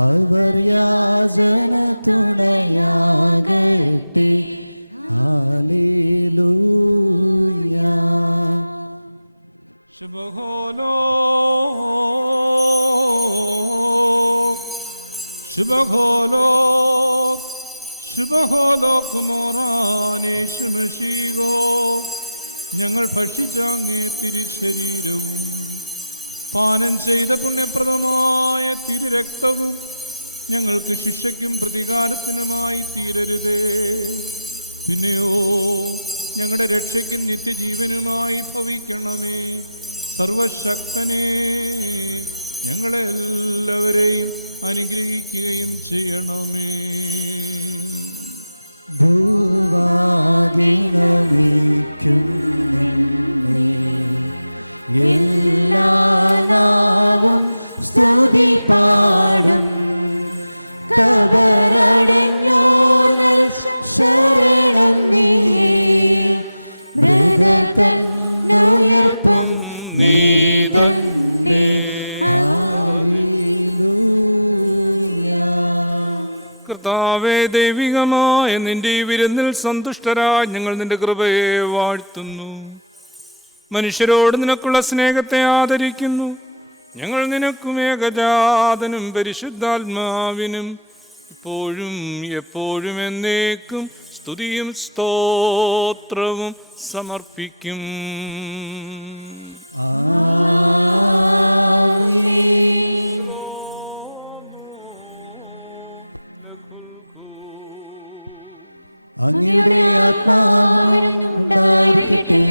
അവർ യാചന തുണയാകട്ടെ. ഹല്ലേലൂയ. ശുഭഹോലോക് ശുഭഹോലോക് മോറാനേശുമശീകോ. ഞങ്ങൾ ഭക്ഷിച്ച അങ്ങേ തിരുശരീരവും പാനം ചെയ്ത പുണ്യപ്രദമായ തിരുരക്തവും ഞങ്ങൾക്ക് ശിക്ഷയ്ക്കും പ്രതികാരത്തിനുമായി തീരരുതേ. പിന്നെയോ ഞങ്ങളുടെ രക്ഷയ്ക്കും നിത്യജീവനുമായി ഭവിക്കണമേ. സർവശക്തനേ, ഞങ്ങളെ എല്ലാവരെയും അനുഗ്രഹിക്കുകയും ചെയ്യണമേ. ഭൂവാകിലവിക്കും നിന്നെ എല്ലാ നാവും സ്തുതി പാടും. കബറടഞ്ഞോർന്നൽ ശരണം നീയേ, മൃതതൻ ഉയർപ്പും നീ തന്നെ. ഹല്ലേലൂയ. കർത്താവേ, ദൈവികമായ നിന്റെ ഈ വിരുന്നിൽ സന്തുഷ്ടരായി ഞങ്ങൾ നിന്റെ കൃപയെ വാഴ്ത്തുന്നു. മനുഷ്യരോട് നിനക്കുള്ള സ്നേഹത്തെ ആദരിക്കുന്നു. ഞങ്ങൾ നിനക്കും ഏകജാതനും പരിശുദ്ധാത്മാവിനും ഇപ്പോഴും എപ്പോഴും എന്നേക്കും സ്തുതിയും സ്തോത്രവും സമർപ്പിക്കും. ആമേൻ. അങ്ങയുടെ ആത്മാവിനും ഉണ്ടായിരിക്കട്ടെ.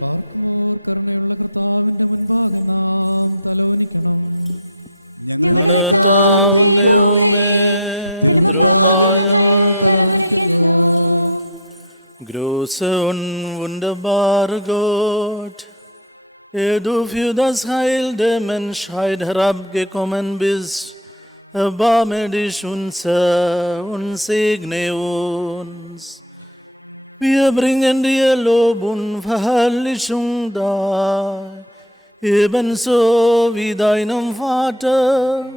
ബാർക്കുമോർ കരുണയുള്ള കർത്താവിന്റെ മുൻപാകെ നാം തലോനിക്കണം. ഞങ്ങളുടെ കർത്താവിന്റെ തിരുമുൻപാകെ ഞങ്ങൾ തലവനിക്കുന്നു. Große und wunderbare Gott, der du für das Heil der Menschheit herabgekommen bist, erbarme dich unser und segne uns. Wir bringen dir Lob und Verherrlichung dar, ebenso wie deinem Vater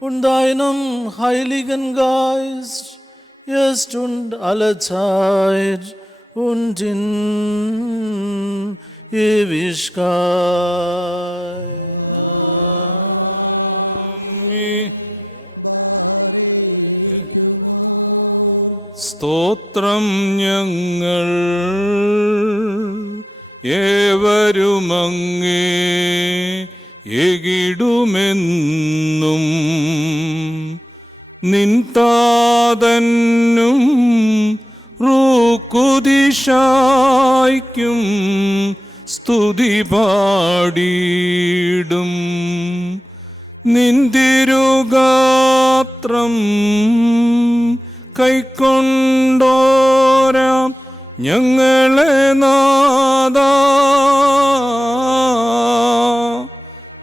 und deinem Heiligen Geist, jetzt und alle Zeit und in Ewigkeit. ബാരേക്കുമോർ. സ്തോത്രം ഞങ്ങൾ ഏവരുമങ്ങേ എകിടുമെന്നും നിൻതാതന്നും റൂക്കുദിശായ്ക്കും സ്തുതി പാടിയിടും. നിന്തിരുഗാത്രം കൈക്കൊണ്ടോരാം ഞങ്ങളെ നാദാ,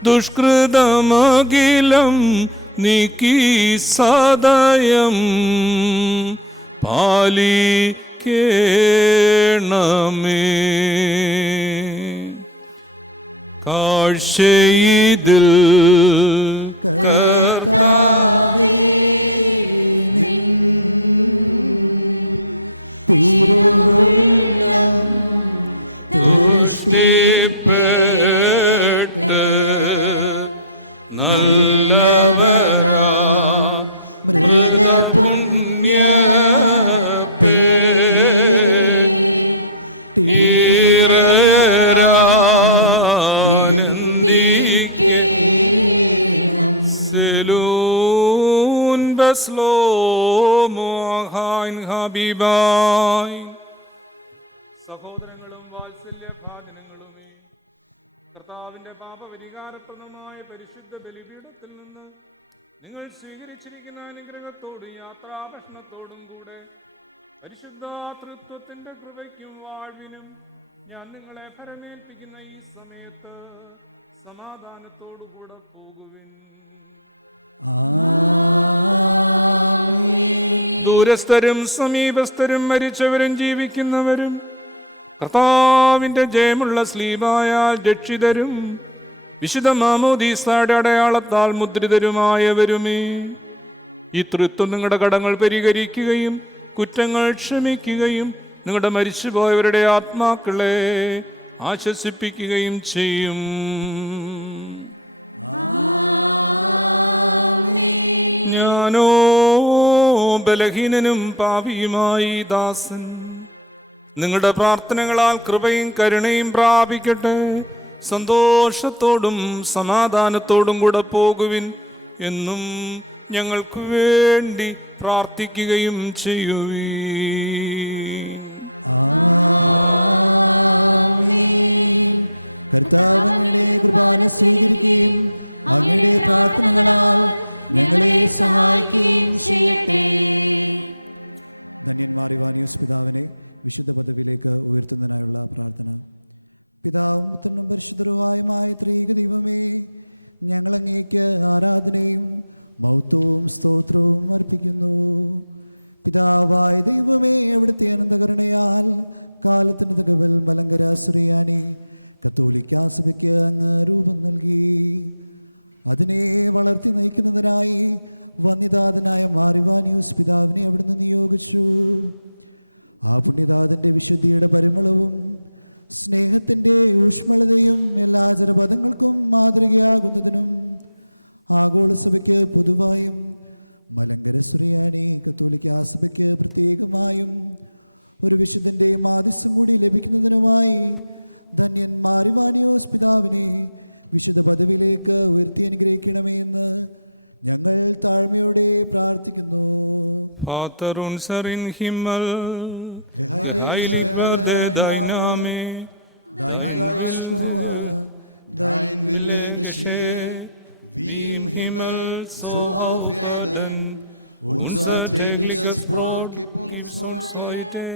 ദുഷ്കൃതമഖിലം നീക്കി സദയം പാലിക്കേണമേ. കാഴ്ചയിതിൽ കർത്താവേ നിൻ തിരുവുള്ളം തുഷ്ടിപ്പെട്ട് നല്ലവരാ മൃഗപുണ്യ സഹോദരങ്ങളും വാത്സല്യഭാജനങ്ങളുമേ, കർത്താവിന്റെ പാപപരിഹാരപ്രദമായ പരിശുദ്ധ ബലിപീഠത്തിൽ നിന്ന് നിങ്ങൾ സ്വീകരിച്ചിരിക്കുന്ന അനുഗ്രഹത്തോടും യാത്രാഭക്ഷണത്തോടും കൂടെ പരിശുദ്ധ തൃത്വത്തിന്റെ കൃപയ്ക്കും വാഴ്വിനും ഞാൻ നിങ്ങളെ ഫലമേൽപ്പിക്കുന്ന ഈ സമയത്ത് സമാധാനത്തോടുകൂടെ പോകുവിൻ. ദൂരസ്ഥരും സമീപസ്ഥരും മരിച്ചവരും ജീവിക്കുന്നവരും കർത്താവിന്റെ ജയമുള്ള സ്ലീബായാൽ രക്ഷിതരും വിശുദ്ധ മാമോദീസയുടെ അടയാളത്താൽ മുദ്രിതരുമായവരുമേ, ഈ തൃത്വം നിങ്ങളുടെ കടങ്ങൾ പരിഹരിക്കുകയും കുറ്റങ്ങൾ ക്ഷമിക്കുകയും നിങ്ങളുടെ മരിച്ചുപോയവരുടെ ആത്മാക്കളെ ആശ്വസിപ്പിക്കുകയും ചെയ്യും. ഞാനോ ബലഹീനനും പാപിയുമായി ദാസൻ, നിങ്ങളുടെ പ്രാർത്ഥനകളാൽ കൃപയും കരുണയും പ്രാപിക്കട്ടെ. സന്തോഷത്തോടും സമാധാനത്തോടും കൂടെ പോകുവിൻ എന്നും ഞങ്ങൾക്ക് വേണ്ടി പ്രാർത്ഥിക്കുകയും ചെയ്യുവീൻ. ആമേൻ. കർത്താവ് അങ്ങയുടെ കുർബാന സ്വീകരിക്കുകയും അങ്ങയുടെ പ്രാർത്ഥനകളാൽ ഞങ്ങളെ സഹായിക്കുകയും ചെയ്യട്ടെ. ധന്യന്മാർ ഇവാനിയോസ് പിതാവിനെ വിശുദ്ധ പദവിയിലേക്ക് ഉയർത്തുന്നതിനായുള്ള പ്രാർത്ഥന. പിതാവും പുത്രനും പരിശുദ്ധരുമായ ത്രിയേക ദൈവമേ, ഞങ്ങളങ്ങേക്ക് ആരാധനയും മൗത്വവും സ്തോത്രവും അർപ്പിക്കുന്നു. പിതാവായ ദൈവമേ, അവിടുത്തെ അനന്തകരുണയാൽ കാലത്തിന് തകവൽ മലങ്കര സുറിയാനി കത്തോലിക്കാ സഭയ്ക്ക് അങ്ങ് രൂപം നൽകി. അതിനെ വളർത്തി നയിക്കുന്നതിനായി വന്യതാതനായ മാറിവാനിയൂസ് പിതാവിനെ അവിടുന്ന് നിയോഗിച്ചു. ആ പുണ്യതാതൻ്റെ വിശുദ്ധിയുടെ പരിമളവും സ്നേഹത്തിൻ്റെ ഊഷ്മളതയും എല്ലാ ജനപദങ്ങൾക്കും മാതൃകയാകുന്നതിനും ആഗോള സഭയ്ക്ക് പൊതുവായും മലങ്കര സുറിയാനി കത്തോലിക്ക സഭയ്ക്ക് പ്രത്യേകമായും ഒരു വിശുദ്ധൻ്റെ ആദിസ്യം കൂടി ലഭിക്കുന്നതിനുമായി ധന്യൻ മാറിവാനിയോസ് പിതാവിനെ വിശുദ്ധ പദവിയിലേക്ക് ഉയർത്തി അനുഗ്രഹിക്കണമേ എന്ന് ഞങ്ങൾ താഴ്മയോടെ പ്രാർത്ഥിക്കുന്നു. Vater unser in Himmel, geheiligt werde dein Name, dein Reich komme, dein Wille geschehe, wie im Himmel, so auf Erden. Unser tägliches Brot gib uns heute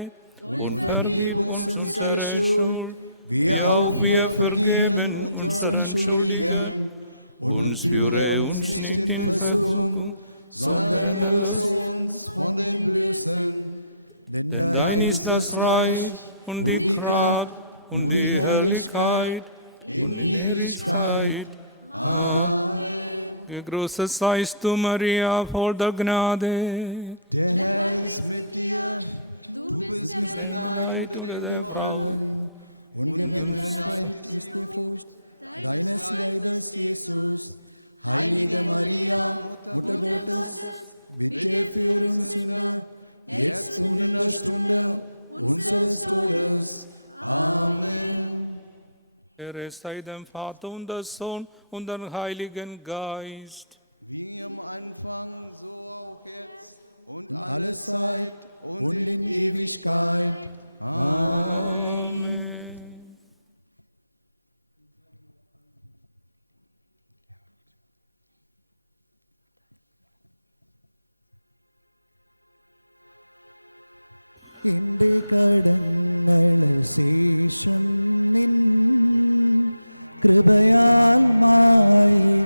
und vergib uns unsere Schuld, wie auch wir vergeben unseren Schuldigen. Und führe uns nicht in Versuchung, sondern erlöse uns von dem Bösen. Denn Dein ist das Reich und die Kraft und die Herrlichkeit in Ewigkeit. Amen. Gegrüßet seist du, Maria, voll der Gnade. Der Herr ist mit dir. Du bist gesegnet unter den Frauen. Und gesegnet ist die Frucht deines Leibes, Jesus. Heilige Maria, Mutter Gottes, bitte für uns Sünder, jetzt und in der Stunde unseres Todes. Amen. Ehre sei dem Vater und dem Sohn und dem Heiligen Geist. Wie am Anfang, so auch jetzt und Alle Zeit und in Ewigkeit. Amen. എന്റെ കടങ്ങളെ ശേഷം നിൻ കൃപയാൽ മായിച്ചിടണമേ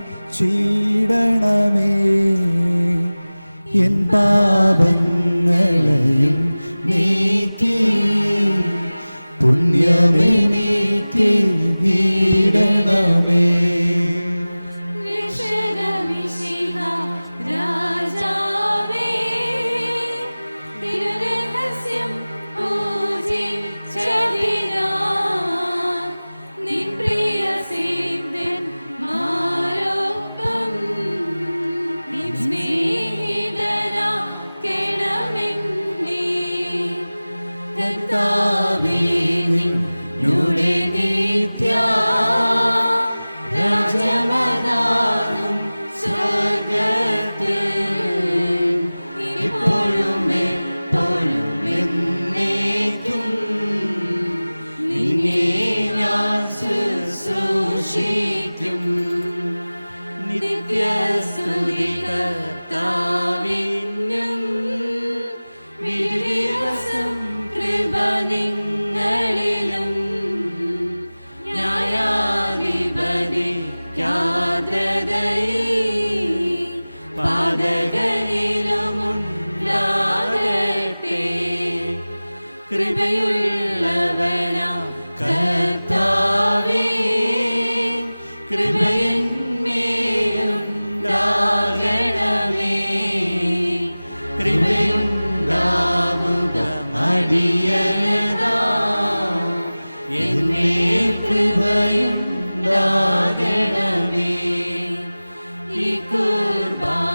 N പാപങ്ങളെയും നീക്കി പുണ്യമെനിക്ക് ഈടണമേ രക്ഷകമിശിഹ രാജാവേ, തിരുരഹസ്യം പൂജിച്ചതിനാൽ നിൻ പ്രിയ സിദ്ധന്മാരൊപ്പം നിൻ സ്നേഹിതനാക്കണമെന്നേ. കർത്താവേ, നിന്നുടെ നിത്യ രാജ്യമതാകും സ്വർഗ്ഗത്തിൽ ഇപ്പോഴും എപ്പോഴും എന്നേക്കും നിന്നെ ഞാൻ ശുശ്രൂഷിക്കും. നിത്യസ്തുതി കർത്താവിനും ദിവസം കൃപ നിങ്ങളിലും ന്യായാധിപതി പാതകരിലുമുണ്ടാകട്ടെ. കൃപയുള്ളവനാം കർത്താവേ, കൃപയന്മേലുണ്ടാകണമേ. കൃപയുണ്ടാവുക അടിയനതാ, എന്മേൽ കൃപയുണ്ടാകണമേ. ഈ കുർബാനയണച്ചുള്ളോ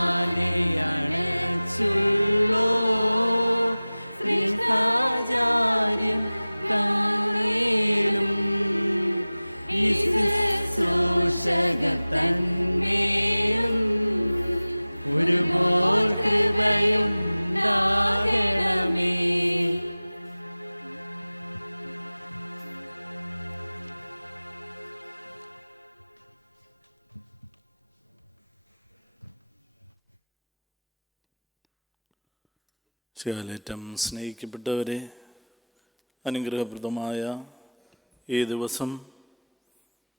ശ്രീകാചാര്യം തന്നേലും ഈ ശുശ്രൂഷകർ തന്മേലും ഒരുപോൽ കൃപയുണ്ടാകണമേ. ശിയാലേറ്റം സ്നേഹിക്കപ്പെട്ടവരെ, അനുഗ്രഹപ്രദമായ ഈ ദിവസം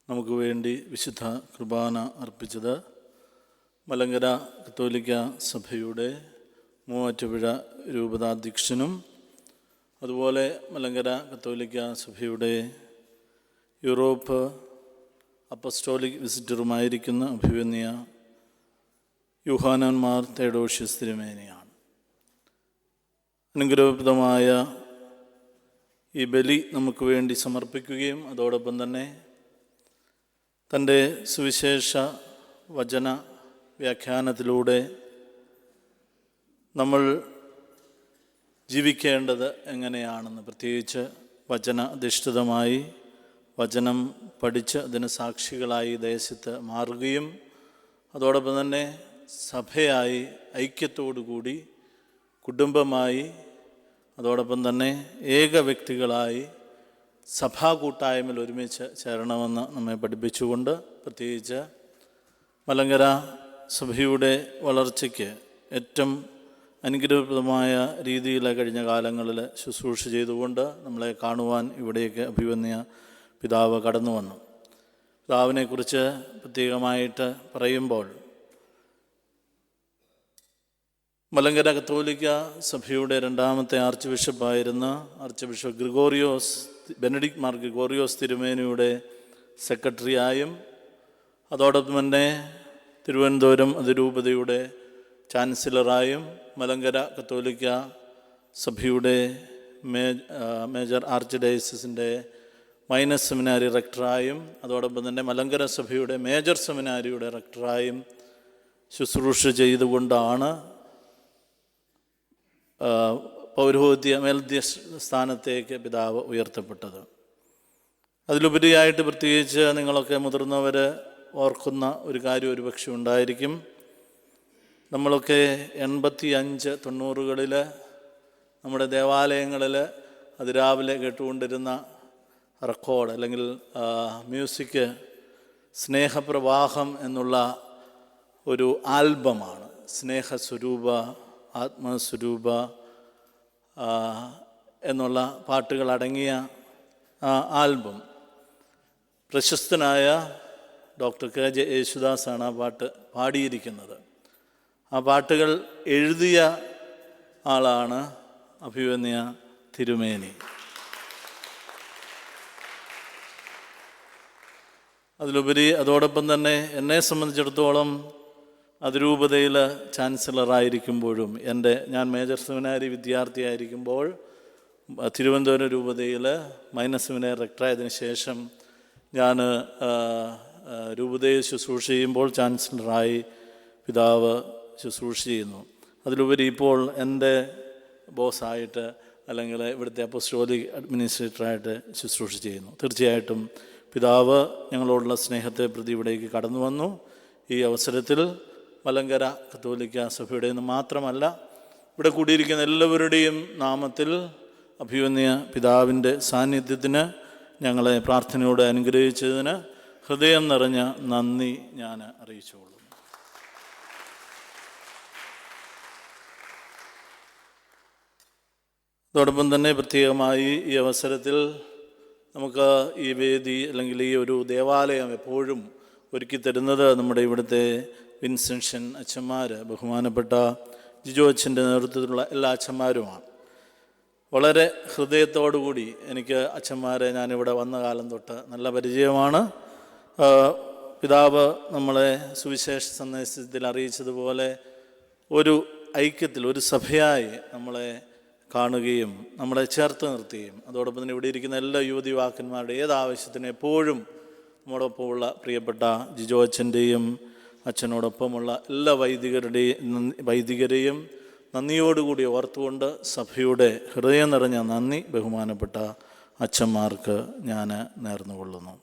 നമുക്ക് വേണ്ടി വിശുദ്ധ കുർബാന അർപ്പിച്ചത് മലങ്കര കത്തോലിക്ക സഭയുടെ മൂവാറ്റുപുഴ രൂപതാധ്യക്ഷനും അതുപോലെ മലങ്കര കത്തോലിക്ക സഭയുടെ യൂറോപ്പ് അപ്പസ്റ്റോലിക് വിസിറ്ററുമായിരിക്കുന്ന അഭിവന്യ യൂഹാനാൻ മാർ തെയോഡോഷ്യസ് തിരുമേനിയാണ്. അനുഗ്രഹപ്രദമായ ഈ ബലി നമുക്ക് വേണ്ടി സമർപ്പിക്കുകയും അതോടൊപ്പം തന്നെ തൻ്റെ സുവിശേഷ വചന വ്യാഖ്യാനത്തിലൂടെ നമ്മൾ ജീവിക്കേണ്ടത് എങ്ങനെയാണെന്ന്, പ്രത്യേകിച്ച് വചന അധിഷ്ഠിതമായി വചനം പഠിച്ച് അതിന് സാക്ഷികളായി ദേശത്ത് മാറുകയും അതോടൊപ്പം തന്നെ സഭയായി ഐക്യത്തോടുകൂടി കുടുംബമായി അതോടൊപ്പം തന്നെ ഏക വ്യക്തികളായി സഭാ കൂട്ടായ്മയിൽ ഒരുമിച്ച് ചേരണമെന്ന് നമ്മെ പഠിപ്പിച്ചുകൊണ്ട്, പ്രത്യേകിച്ച് മലങ്കര സഭയുടെ വളർച്ചയ്ക്ക് ഏറ്റവും അനുഗ്രഹപ്രദമായ രീതിയിൽ കഴിഞ്ഞ കാലങ്ങളിൽ ശുശ്രൂഷ ചെയ്തുകൊണ്ട് നമ്മളെ കാണുവാൻ ഇവിടേക്ക് അഭിവന്യ പിതാവ് കടന്നു വന്നു. പിതാവിനെക്കുറിച്ച് പ്രത്യേകമായിട്ട് പറയുമ്പോൾ മലങ്കര കത്തോലിക്ക സഭയുടെ രണ്ടാമത്തെ ആർച്ച് ബിഷപ്പായിരുന്ന archbishop Benedict Mar Gregorios തിരുമേനിയുടെ സെക്രട്ടറിയായും അതോടൊപ്പം തന്നെ തിരുവനന്തപുരം അതിരൂപതയുടെ ചാൻസലറായും മലങ്കര കത്തോലിക്ക സഭയുടെ മേജർ ആർച്ച് ഡയസിസിൻ്റെ മൈനർ സെമിനാരി റെക്ടറായും അതോടൊപ്പം തന്നെ മലങ്കര സഭയുടെ മേജർ സെമിനാരിയുടെ റെക്ടറായും ശുശ്രൂഷ ചെയ്തുകൊണ്ടാണ് പൗരോഹിത്യ മേൽധ്യ സ്ഥാനത്തേക്ക് പിതാവ് ഉയർത്തപ്പെട്ടത്. അതിലുപരിയായിട്ട് പ്രത്യേകിച്ച് നിങ്ങളൊക്കെ മുതിർന്നവർ ഓർക്കുന്ന ഒരു കാര്യം ഒരുപക്ഷെ ഉണ്ടായിരിക്കും. നമ്മളൊക്കെ 85-90കളിൽ നമ്മുടെ ദേവാലയങ്ങളിൽ അതിരാവിലെ കേട്ടുകൊണ്ടിരുന്ന റെക്കോർഡ് അല്ലെങ്കിൽ മ്യൂസിക് സ്നേഹപ്രവാഹം എന്നുള്ള ഒരു ആൽബമാണ്. സ്നേഹസ്വരൂപ, ആത്മസ്വരൂപ എന്നുള്ള പാട്ടുകളടങ്ങിയ ആൽബം പ്രശസ്തനായ ഡോക്ടർ KJ യേശുദാസാണ് ആ പാട്ട് പാടിയിരിക്കുന്നത്. ആ പാട്ടുകൾ എഴുതിയ ആളാണ് അഭിവന്യ തിരുമേനി. അതിലുപരി അതോടൊപ്പം തന്നെ എന്നെ സംബന്ധിച്ചിടത്തോളം അതിരൂപതയിൽ ചാൻസലറായിരിക്കുമ്പോഴും ഞാൻ മേജർ സെമിനാരി വിദ്യാർത്ഥിയായിരിക്കുമ്പോൾ തിരുവനന്തപുരം രൂപതയിൽ മൈനർ സെമിനാരി റെക്ടറായതിനു ശേഷം ഞാൻ രൂപതയിൽ ശുശ്രൂഷ ചെയ്യുമ്പോൾ ചാൻസലറായി പിതാവ് ശുശ്രൂഷ ചെയ്യുന്നു. അതിലുപരി ഇപ്പോൾ എൻ്റെ ബോസായിട്ട് അല്ലെങ്കിൽ ഇവിടുത്തെ അപ്പോസ്തോലിക് അഡ്മിനിസ്ട്രേറ്ററായിട്ട് ശുശ്രൂഷ ചെയ്യുന്നു. തീർച്ചയായിട്ടും പിതാവ് ഞങ്ങളോടുള്ള സ്നേഹത്തെ പ്രതി ഇവിടേക്ക് കടന്നു വന്നു. ഈ അവസരത്തിൽ മലങ്കര കത്തോലിക്ക സഭയുടെ നിന്ന് മാത്രമല്ല ഇവിടെ കൂടിയിരിക്കുന്ന എല്ലാവരുടെയും നാമത്തിൽ അഭിവന്യ പിതാവിൻ്റെ സാന്നിധ്യത്തിന് ഞങ്ങളെ പ്രാർത്ഥനയോടെ അനുഗ്രഹിച്ചതിന് ഹൃദയം നിറഞ്ഞ നന്ദി ഞാൻ അറിയിച്ചുകൊള്ളുന്നു. അതോടൊപ്പം തന്നെ പ്രത്യേകമായി ഈ അവസരത്തിൽ നമുക്ക് ഈ വേദി അല്ലെങ്കിൽ ഈ ഒരു ദേവാലയം എപ്പോഴും ഒരുക്കി തരുന്നത് നമ്മുടെ ഇവിടുത്തെ വിൻസെൻഷൻ അച്ഛന്മാർ, ബഹുമാനപ്പെട്ട ജിജോ അച്ഛൻ്റെ നേതൃത്വത്തിലുള്ള എല്ലാ അച്ഛന്മാരുമാണ്. വളരെ ഹൃദയത്തോടുകൂടി എനിക്ക് അച്ഛന്മാരെ ഞാനിവിടെ വന്ന കാലം തൊട്ട് നല്ല പരിചയമാണ്. പിതാവ് നമ്മളെ സുവിശേഷ സന്ദേശത്തിൽ അറിയിച്ചതുപോലെ ഒരു ഐക്യത്തിൽ ഒരു സഭയായി നമ്മളെ കാണുകയും നമ്മളെ ചേർത്ത് നിർത്തുകയും അതോടൊപ്പം തന്നെ ഇവിടെ ഇരിക്കുന്ന എല്ലാ യുവതിയുവാക്കന്മാരുടെ ഏതാവശ്യത്തിനും എപ്പോഴും നമ്മോടൊപ്പമുള്ള പ്രിയപ്പെട്ട ജിജോ അച്ഛൻ്റെയും അച്ഛനോടൊപ്പമുള്ള എല്ലാ വൈദികരെയും നന്ദിയോടുകൂടി ഓർത്തുകൊണ്ട് സഭയുടെ ഹൃദയം നിറഞ്ഞ നന്ദി ബഹുമാനപ്പെട്ട അച്ഛന്മാർക്ക് ഞാൻ നേർന്നുകൊള്ളുന്നു.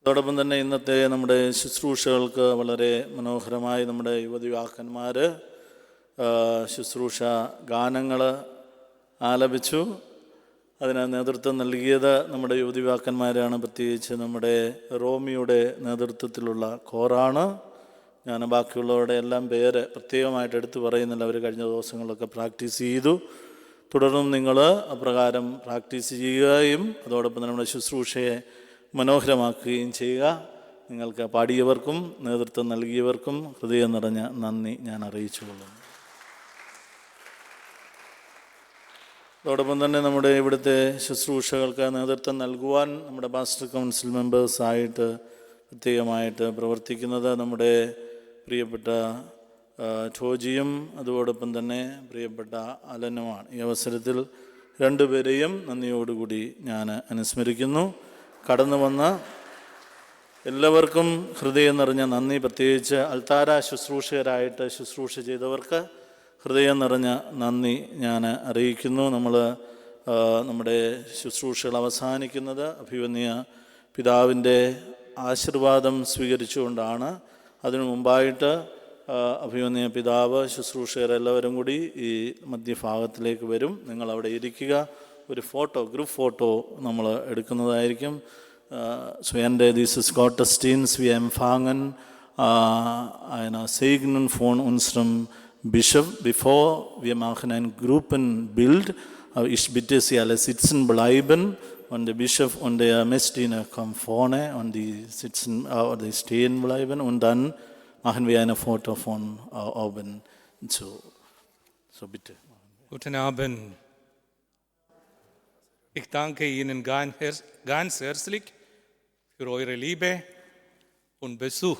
അതോടൊപ്പം തന്നെ ഇന്നത്തെ നമ്മുടെ ശുശ്രൂഷകൾക്ക് വളരെ മനോഹരമായി നമ്മുടെ യുവതിയുവാക്കന്മാർ ശുശ്രൂഷ ഗാനങ്ങൾ ആലപിച്ചു. അതിന് നേതൃത്വം നൽകിയത് നമ്മുടെ യുവതിയുവാക്കന്മാരാണ്. പ്രത്യേകിച്ച് നമ്മുടെ റോമിയുടെ നേതൃത്വത്തിലുള്ള കോറാണ്. ഞാൻ ബാക്കിയുള്ളവരുടെ എല്ലാം പേര് പ്രത്യേകമായിട്ട് എടുത്തു പറയുന്നില്ല. അവർ കഴിഞ്ഞ ദിവസങ്ങളിലൊക്കെ പ്രാക്ടീസ് ചെയ്തു. തുടർന്നും നിങ്ങൾ അപ്രകാരം പ്രാക്ടീസ് ചെയ്യുകയും അതോടൊപ്പം നമ്മുടെ ശുശ്രൂഷയെ മനോഹരമാക്കുകയും ചെയ്യുക. നിങ്ങൾക്ക് പാടിയവർക്കും നേതൃത്വം നൽകിയവർക്കും ഹൃദയം നിറഞ്ഞ നന്ദി ഞാൻ അറിയിച്ചുകൊള്ളുന്നു. അതോടൊപ്പം തന്നെ നമ്മുടെ ഇവിടുത്തെ ശുശ്രൂഷകൾക്ക് നേതൃത്വം നൽകുവാൻ നമ്മുടെ പാസ്റ്റർ കൗൺസിൽ മെമ്പേഴ്സായിട്ട് പ്രത്യേകമായിട്ട് പ്രവർത്തിക്കുന്നത് നമ്മുടെ പ്രിയപ്പെട്ട ടോജിയും അതോടൊപ്പം തന്നെ പ്രിയപ്പെട്ട അലനുമാണ്. ഈ അവസരത്തിൽ രണ്ടുപേരെയും നന്ദിയോടുകൂടി ഞാൻ അനുസ്മരിക്കുന്നു. കടന്നു വന്ന എല്ലാവർക്കും ഹൃദയം നിറഞ്ഞ നന്ദി. പ്രത്യേകിച്ച് അൾത്താര ശുശ്രൂഷകരായിട്ട് ശുശ്രൂഷ ചെയ്തവർക്ക് ഹൃദയം നിറഞ്ഞ നന്ദി ഞാൻ അറിയിക്കുന്നു. നമ്മുടെ ശുശ്രൂഷകൾ അവസാനിക്കുന്നത് അഭിവന്യ പിതാവിൻ്റെ ആശീർവാദം സ്വീകരിച്ചുകൊണ്ടാണ്. അതിനു മുമ്പായിട്ട് അഭിവന്യ പിതാവ് ശുശ്രൂഷകരെല്ലാവരും കൂടി ഈ മധ്യഭാഗത്തിലേക്ക് വരും. നിങ്ങളവിടെ ഇരിക്കുക. ഒരു ഗ്രൂപ്പ് ഫോട്ടോ നമ്മൾ എടുക്കുന്നതായിരിക്കും. So Ende dieses Gottesdienst wir empfangen eine Segnung von unserem Bischof. Bevor wir machen ein Gruppenbild, ich bitte Sie alle sitzen bleiben und der Bischof und der Messdiener kommen vorne und die sitzen, die stehen bleiben und dann machen wir ein Foto von oben zu. So bitte. Guten Abend. Ich danke Ihnen ganz herzlich für eure Liebe und Besuch